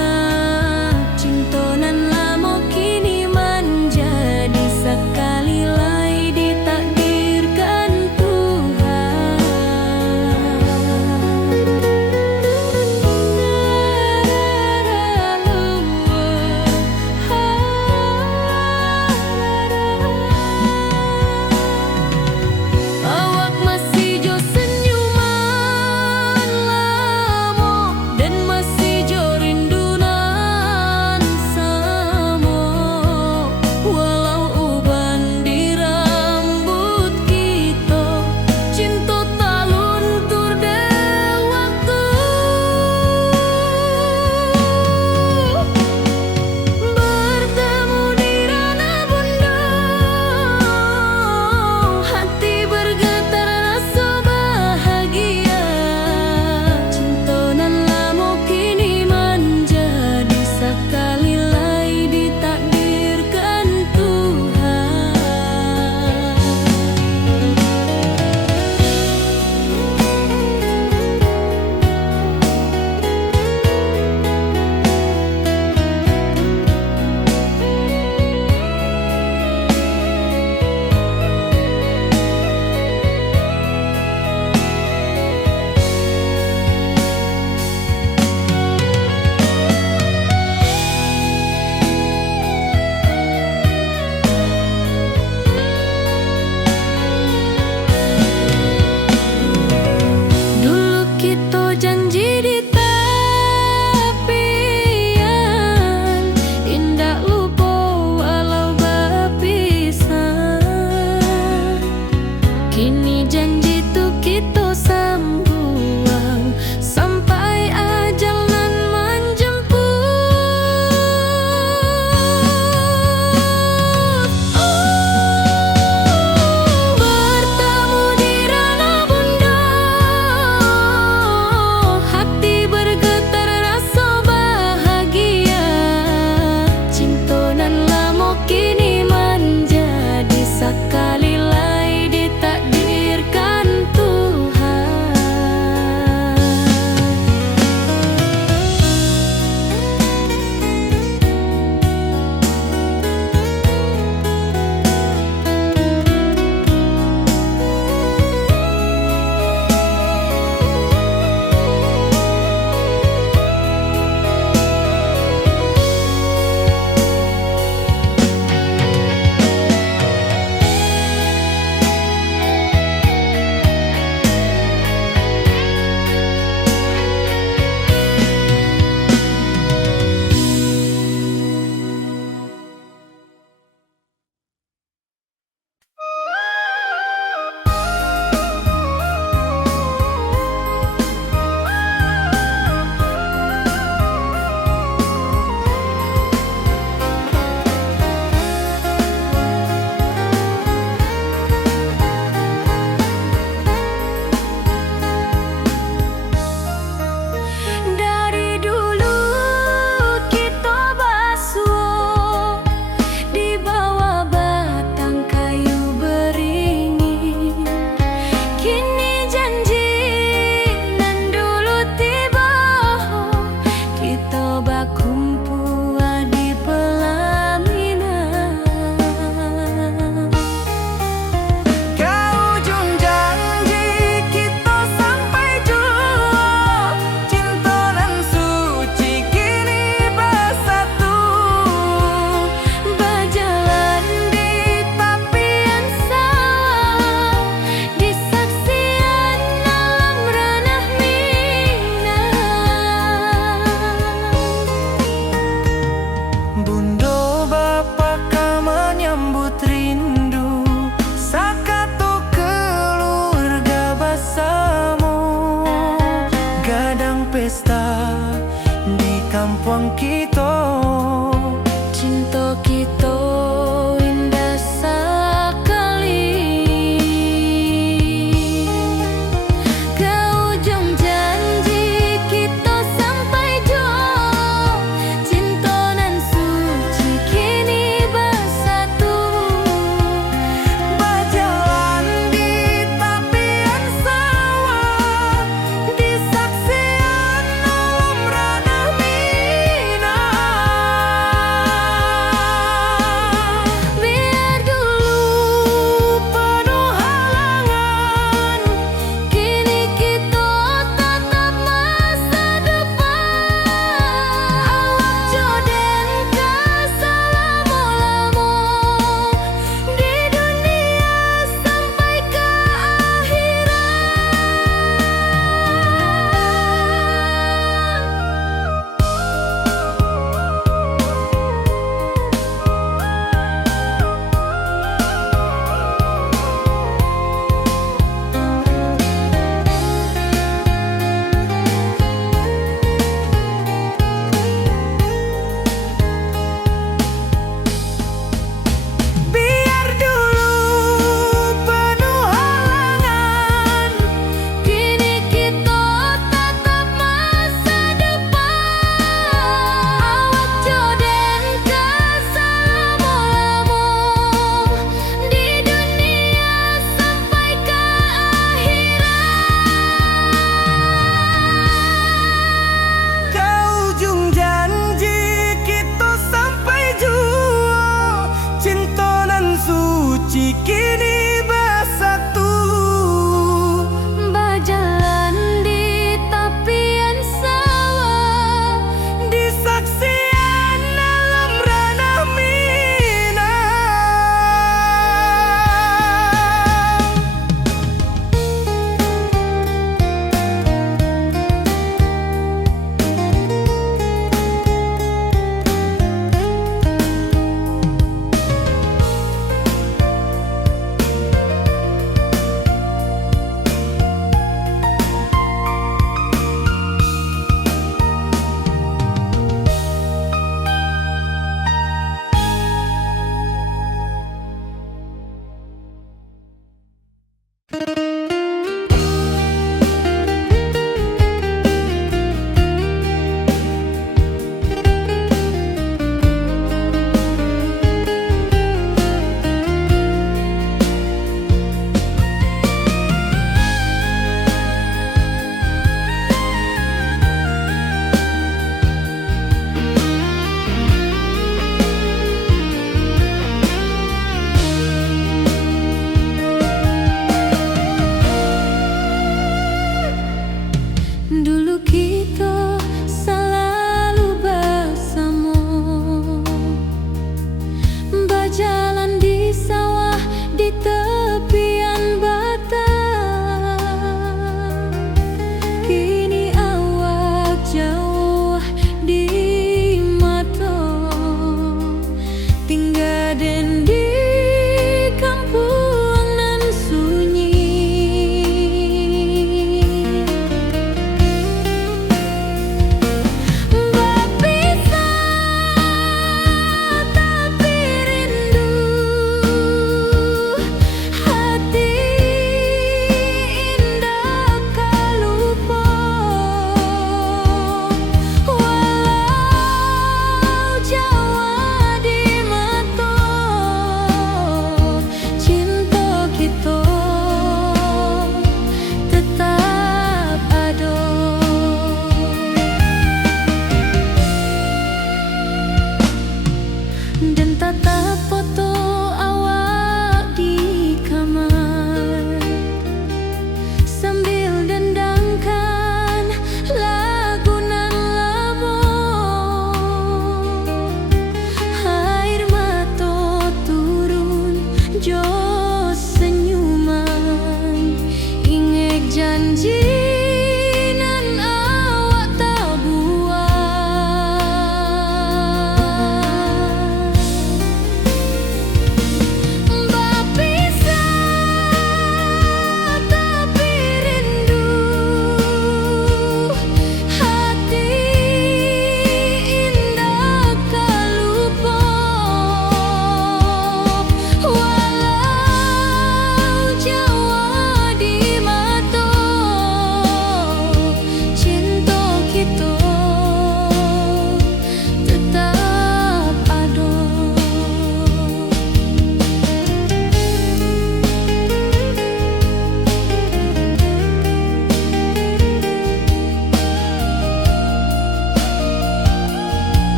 Cinta nan lama kini menjadi sekali lagi ditakdirkan Tuhan.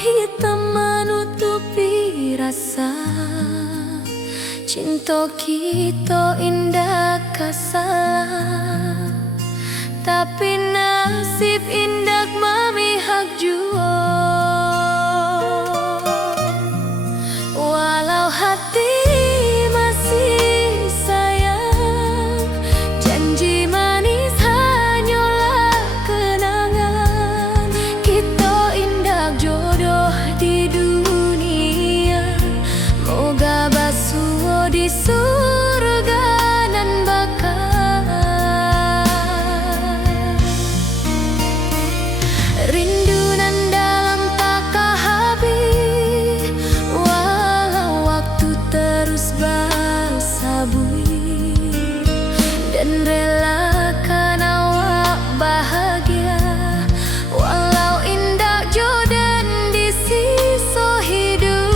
hitam menutupi rasa. Cinta kita indah kasalah, tapi nasib indah memihak jua. Walau hati masih sayang, janji manis hanyalah kenangan. Kita indah jodoh di dunia, moga basuh di surga nan bakal. Rindu nan dalam tak habis, walau waktu terus bersabui, dan relakan awak bahagia, walau indah jodan di sisa hidup.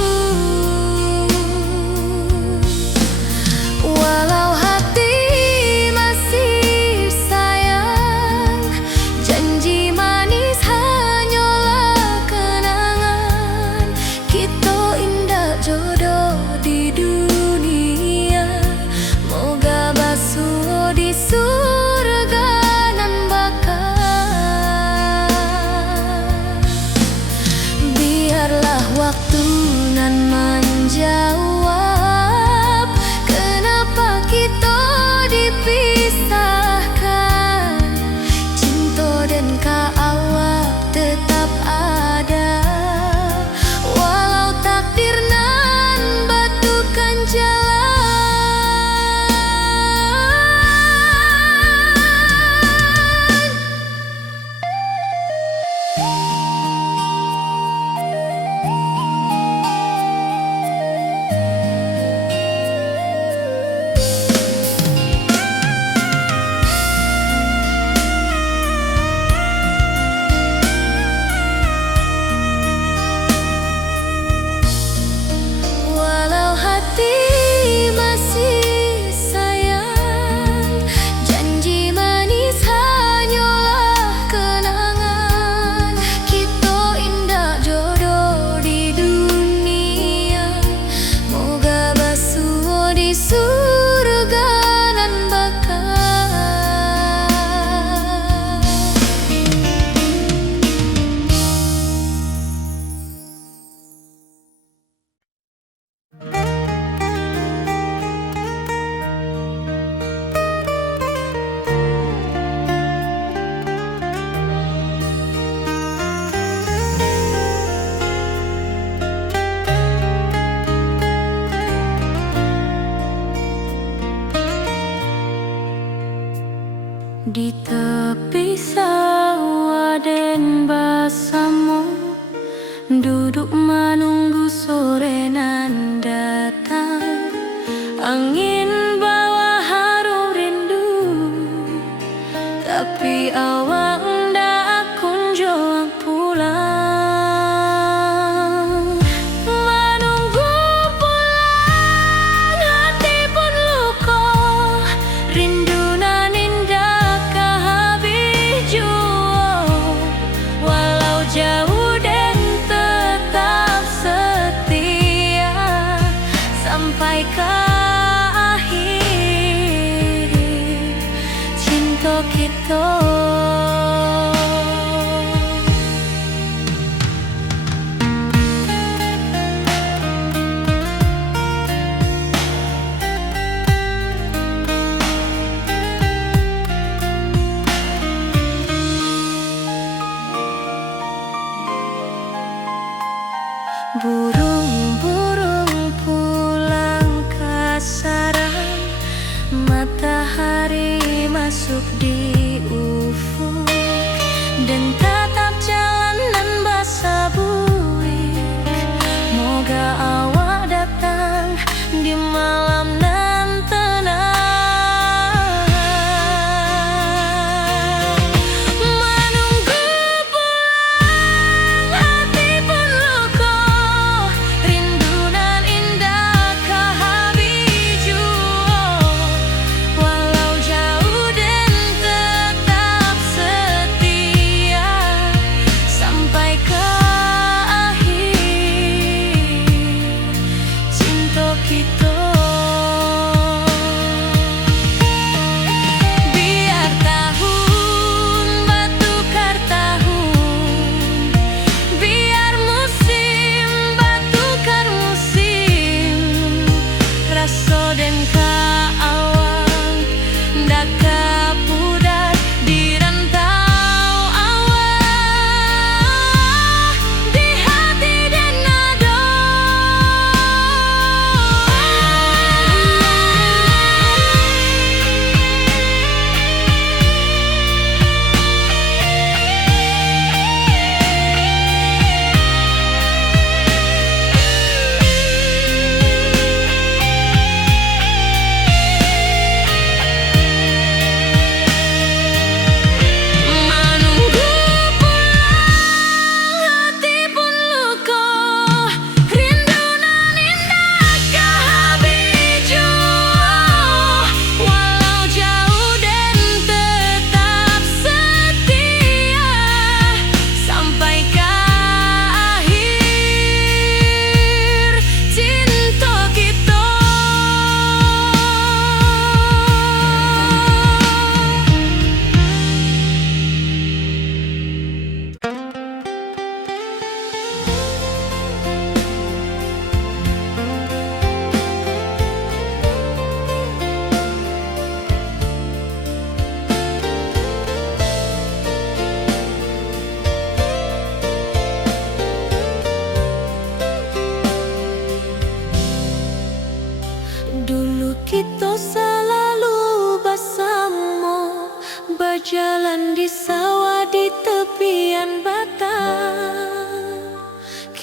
Walau hati masih sayang, janji manis hanyalah kenangan. Kita indah jodoh di dunia, moga basuh di surga nan bakal. Biarlah waktu nan menjawab kenapa kita dipisahkan. Cinta dan awak tetap ada, walau takdir nan batukan jalan. Walau hati masih sayang, janji manis hanyalah kenangan. Kita indah jodoh di dunia, moga basuh di surga nan bakal. Di tepi sawah den bersama, duduk menunggu sore nan datang. Angin bawa harum rindu, tapi awak ndak kunjung pulang. Menunggu pulang hati pun luka, rindu nan indah kehabis jua. Walau jauh dan tetap setia sampai ke akhir cinta kita. Burung-burung pulang ke sarang, matahari masuk di ufuk, dan tatap jalanan basah buik. Moga awak datang di malam nan tenang. Menunggu pulang hati pun luka,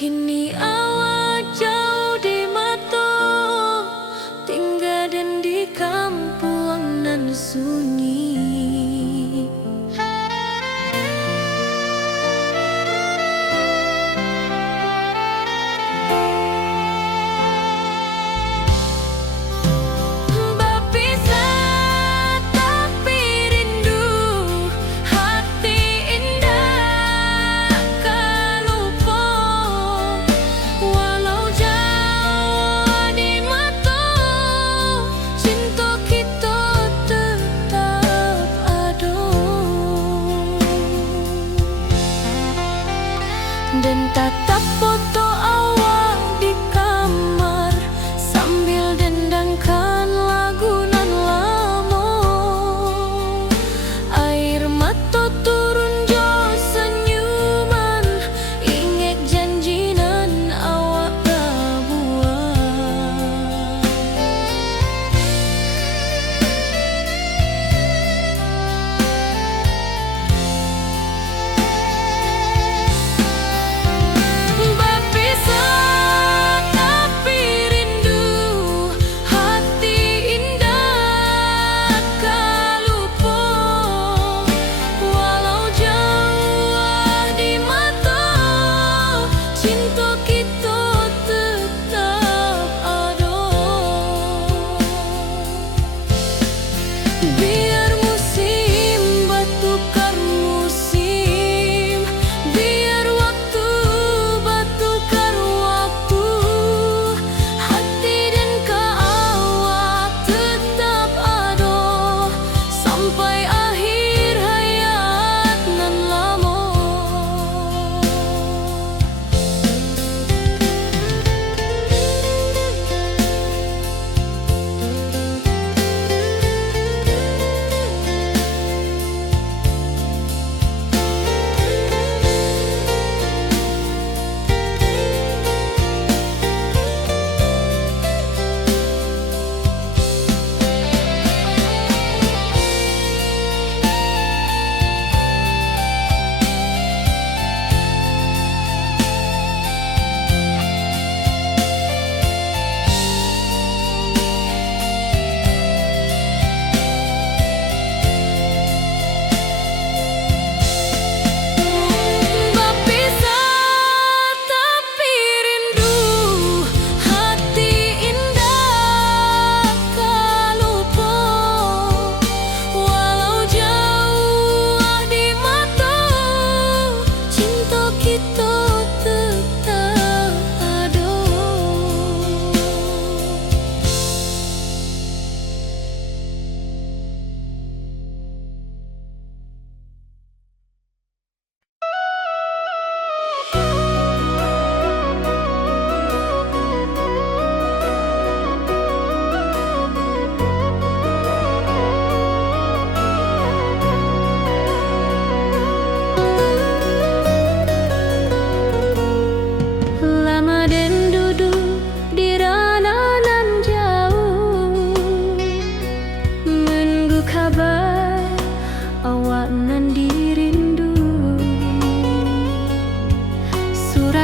Kini awak jauh di mata, tinggal dan di kampung nan sunyi. Dan tatap foto awak di kamar sambil dendangkan lagu nan lama. Air mata turun jo senyuman, ingat janji nan awak buat. Biar musim bertukar musim, biar waktu bertukar waktu, hati dan awak tetap ada sampai akhir hayat nan lama.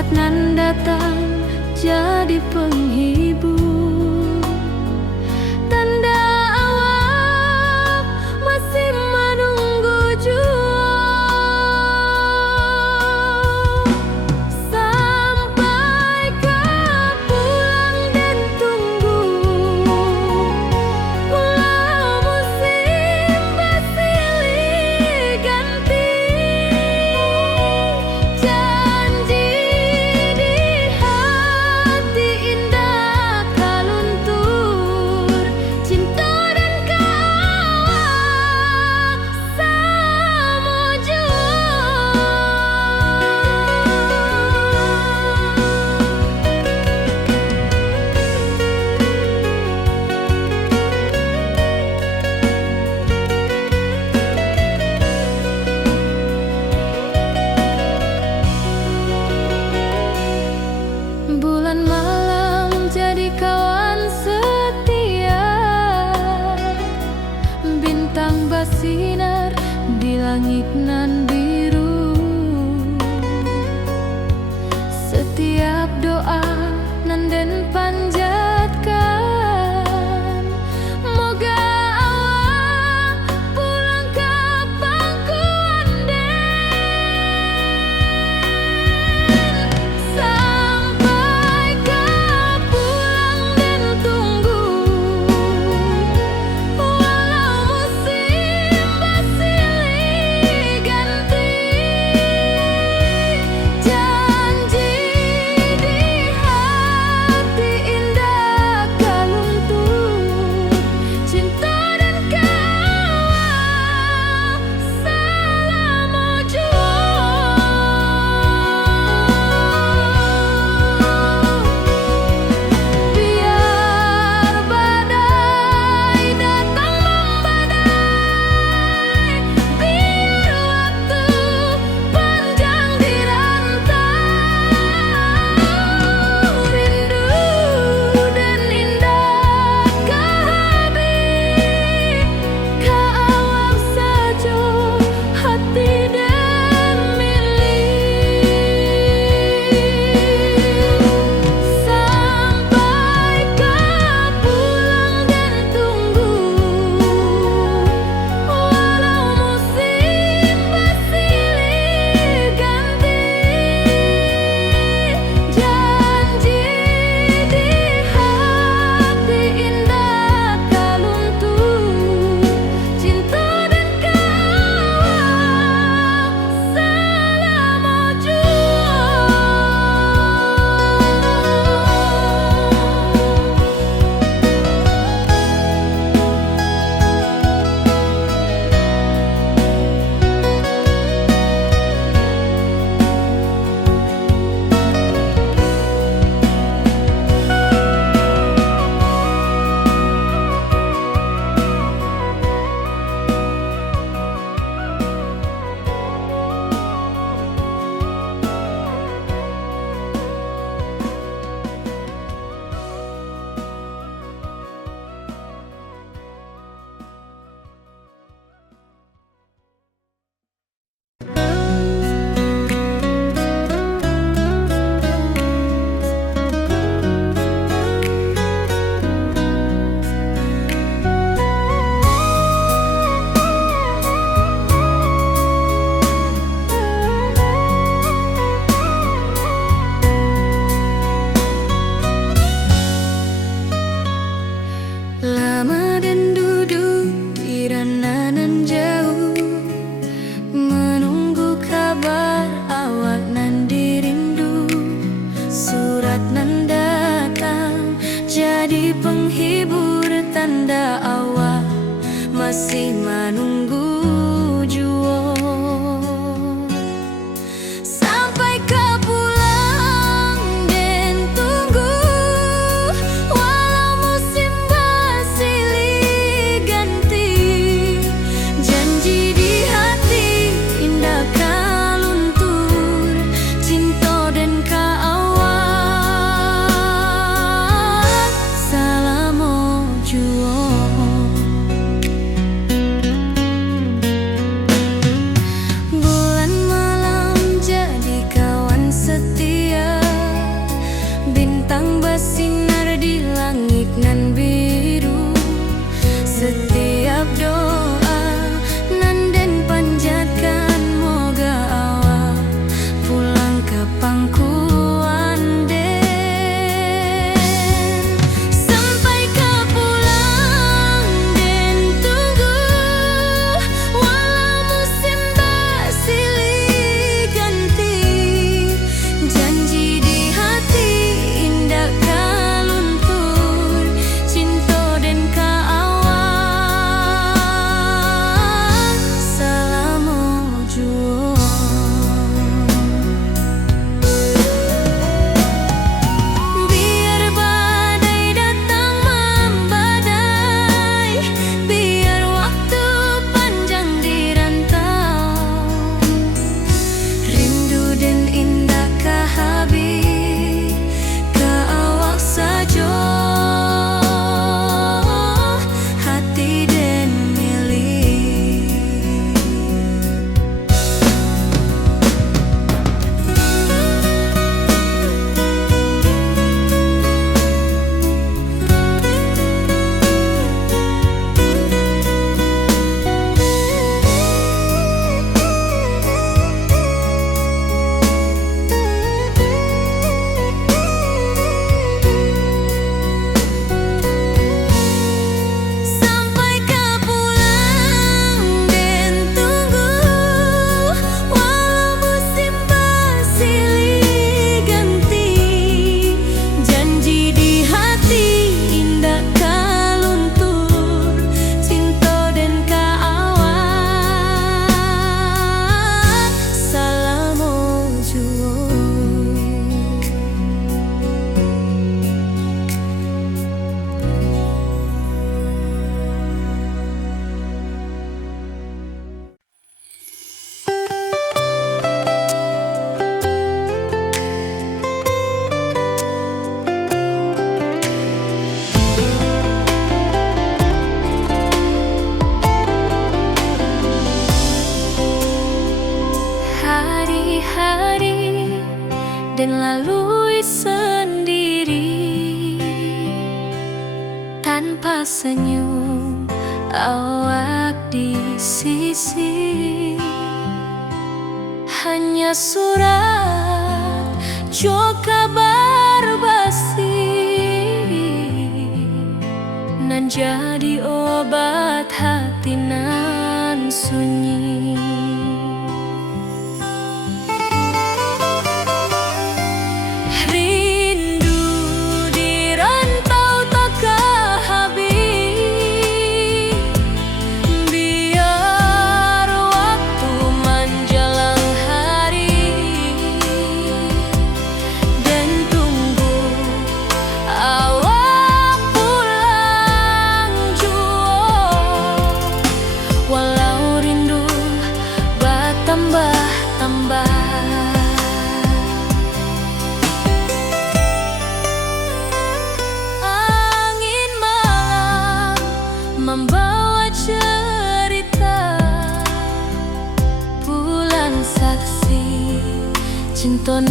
Nan datang jadi penghibur, tanda awak masih menunggu jua. Sampai kau pulang dan tunggu, walau musim bersilih ganti. Janji hati indah kaluntur. doa nanden panjatkan, moga awak pulang ke pangkuan sampai ke pulang dan tunggu walau musim bersilih ganti. Janji di hati indah kaluntur, cinta dan kawal selama biar badai datang membadai, biar waktu panjang dirantau, rindu dan indah kehabis keawak saja hati dan milik sampai ke pulang dan tunggu walau musim bersilih ganti. Janji di hati indah kaluntur, cinta dan kawal selama lama dan duduk di ranah nan jauh, menunggu kabar awak nan dirindu. Surat nan datang jadi penghibur, tanda awak masih menunggu jua. Sampai ke pulang dan tunggu walau musim bersilih ganti. Janji di hati indah kaluntur, cinta dan kaawak selama jua. lalui sendiri. Tanpa senyum awak di sisi, hanya surat jo kabar basi, nan jadi obat hati nan sunyi. Rindu di rantau tak habis, biar waktu menjelang hari, dan tunggu awak pulang jua. Walau rindu bertambah-tambah, angin malam membawa cerita, bulan saksi cinta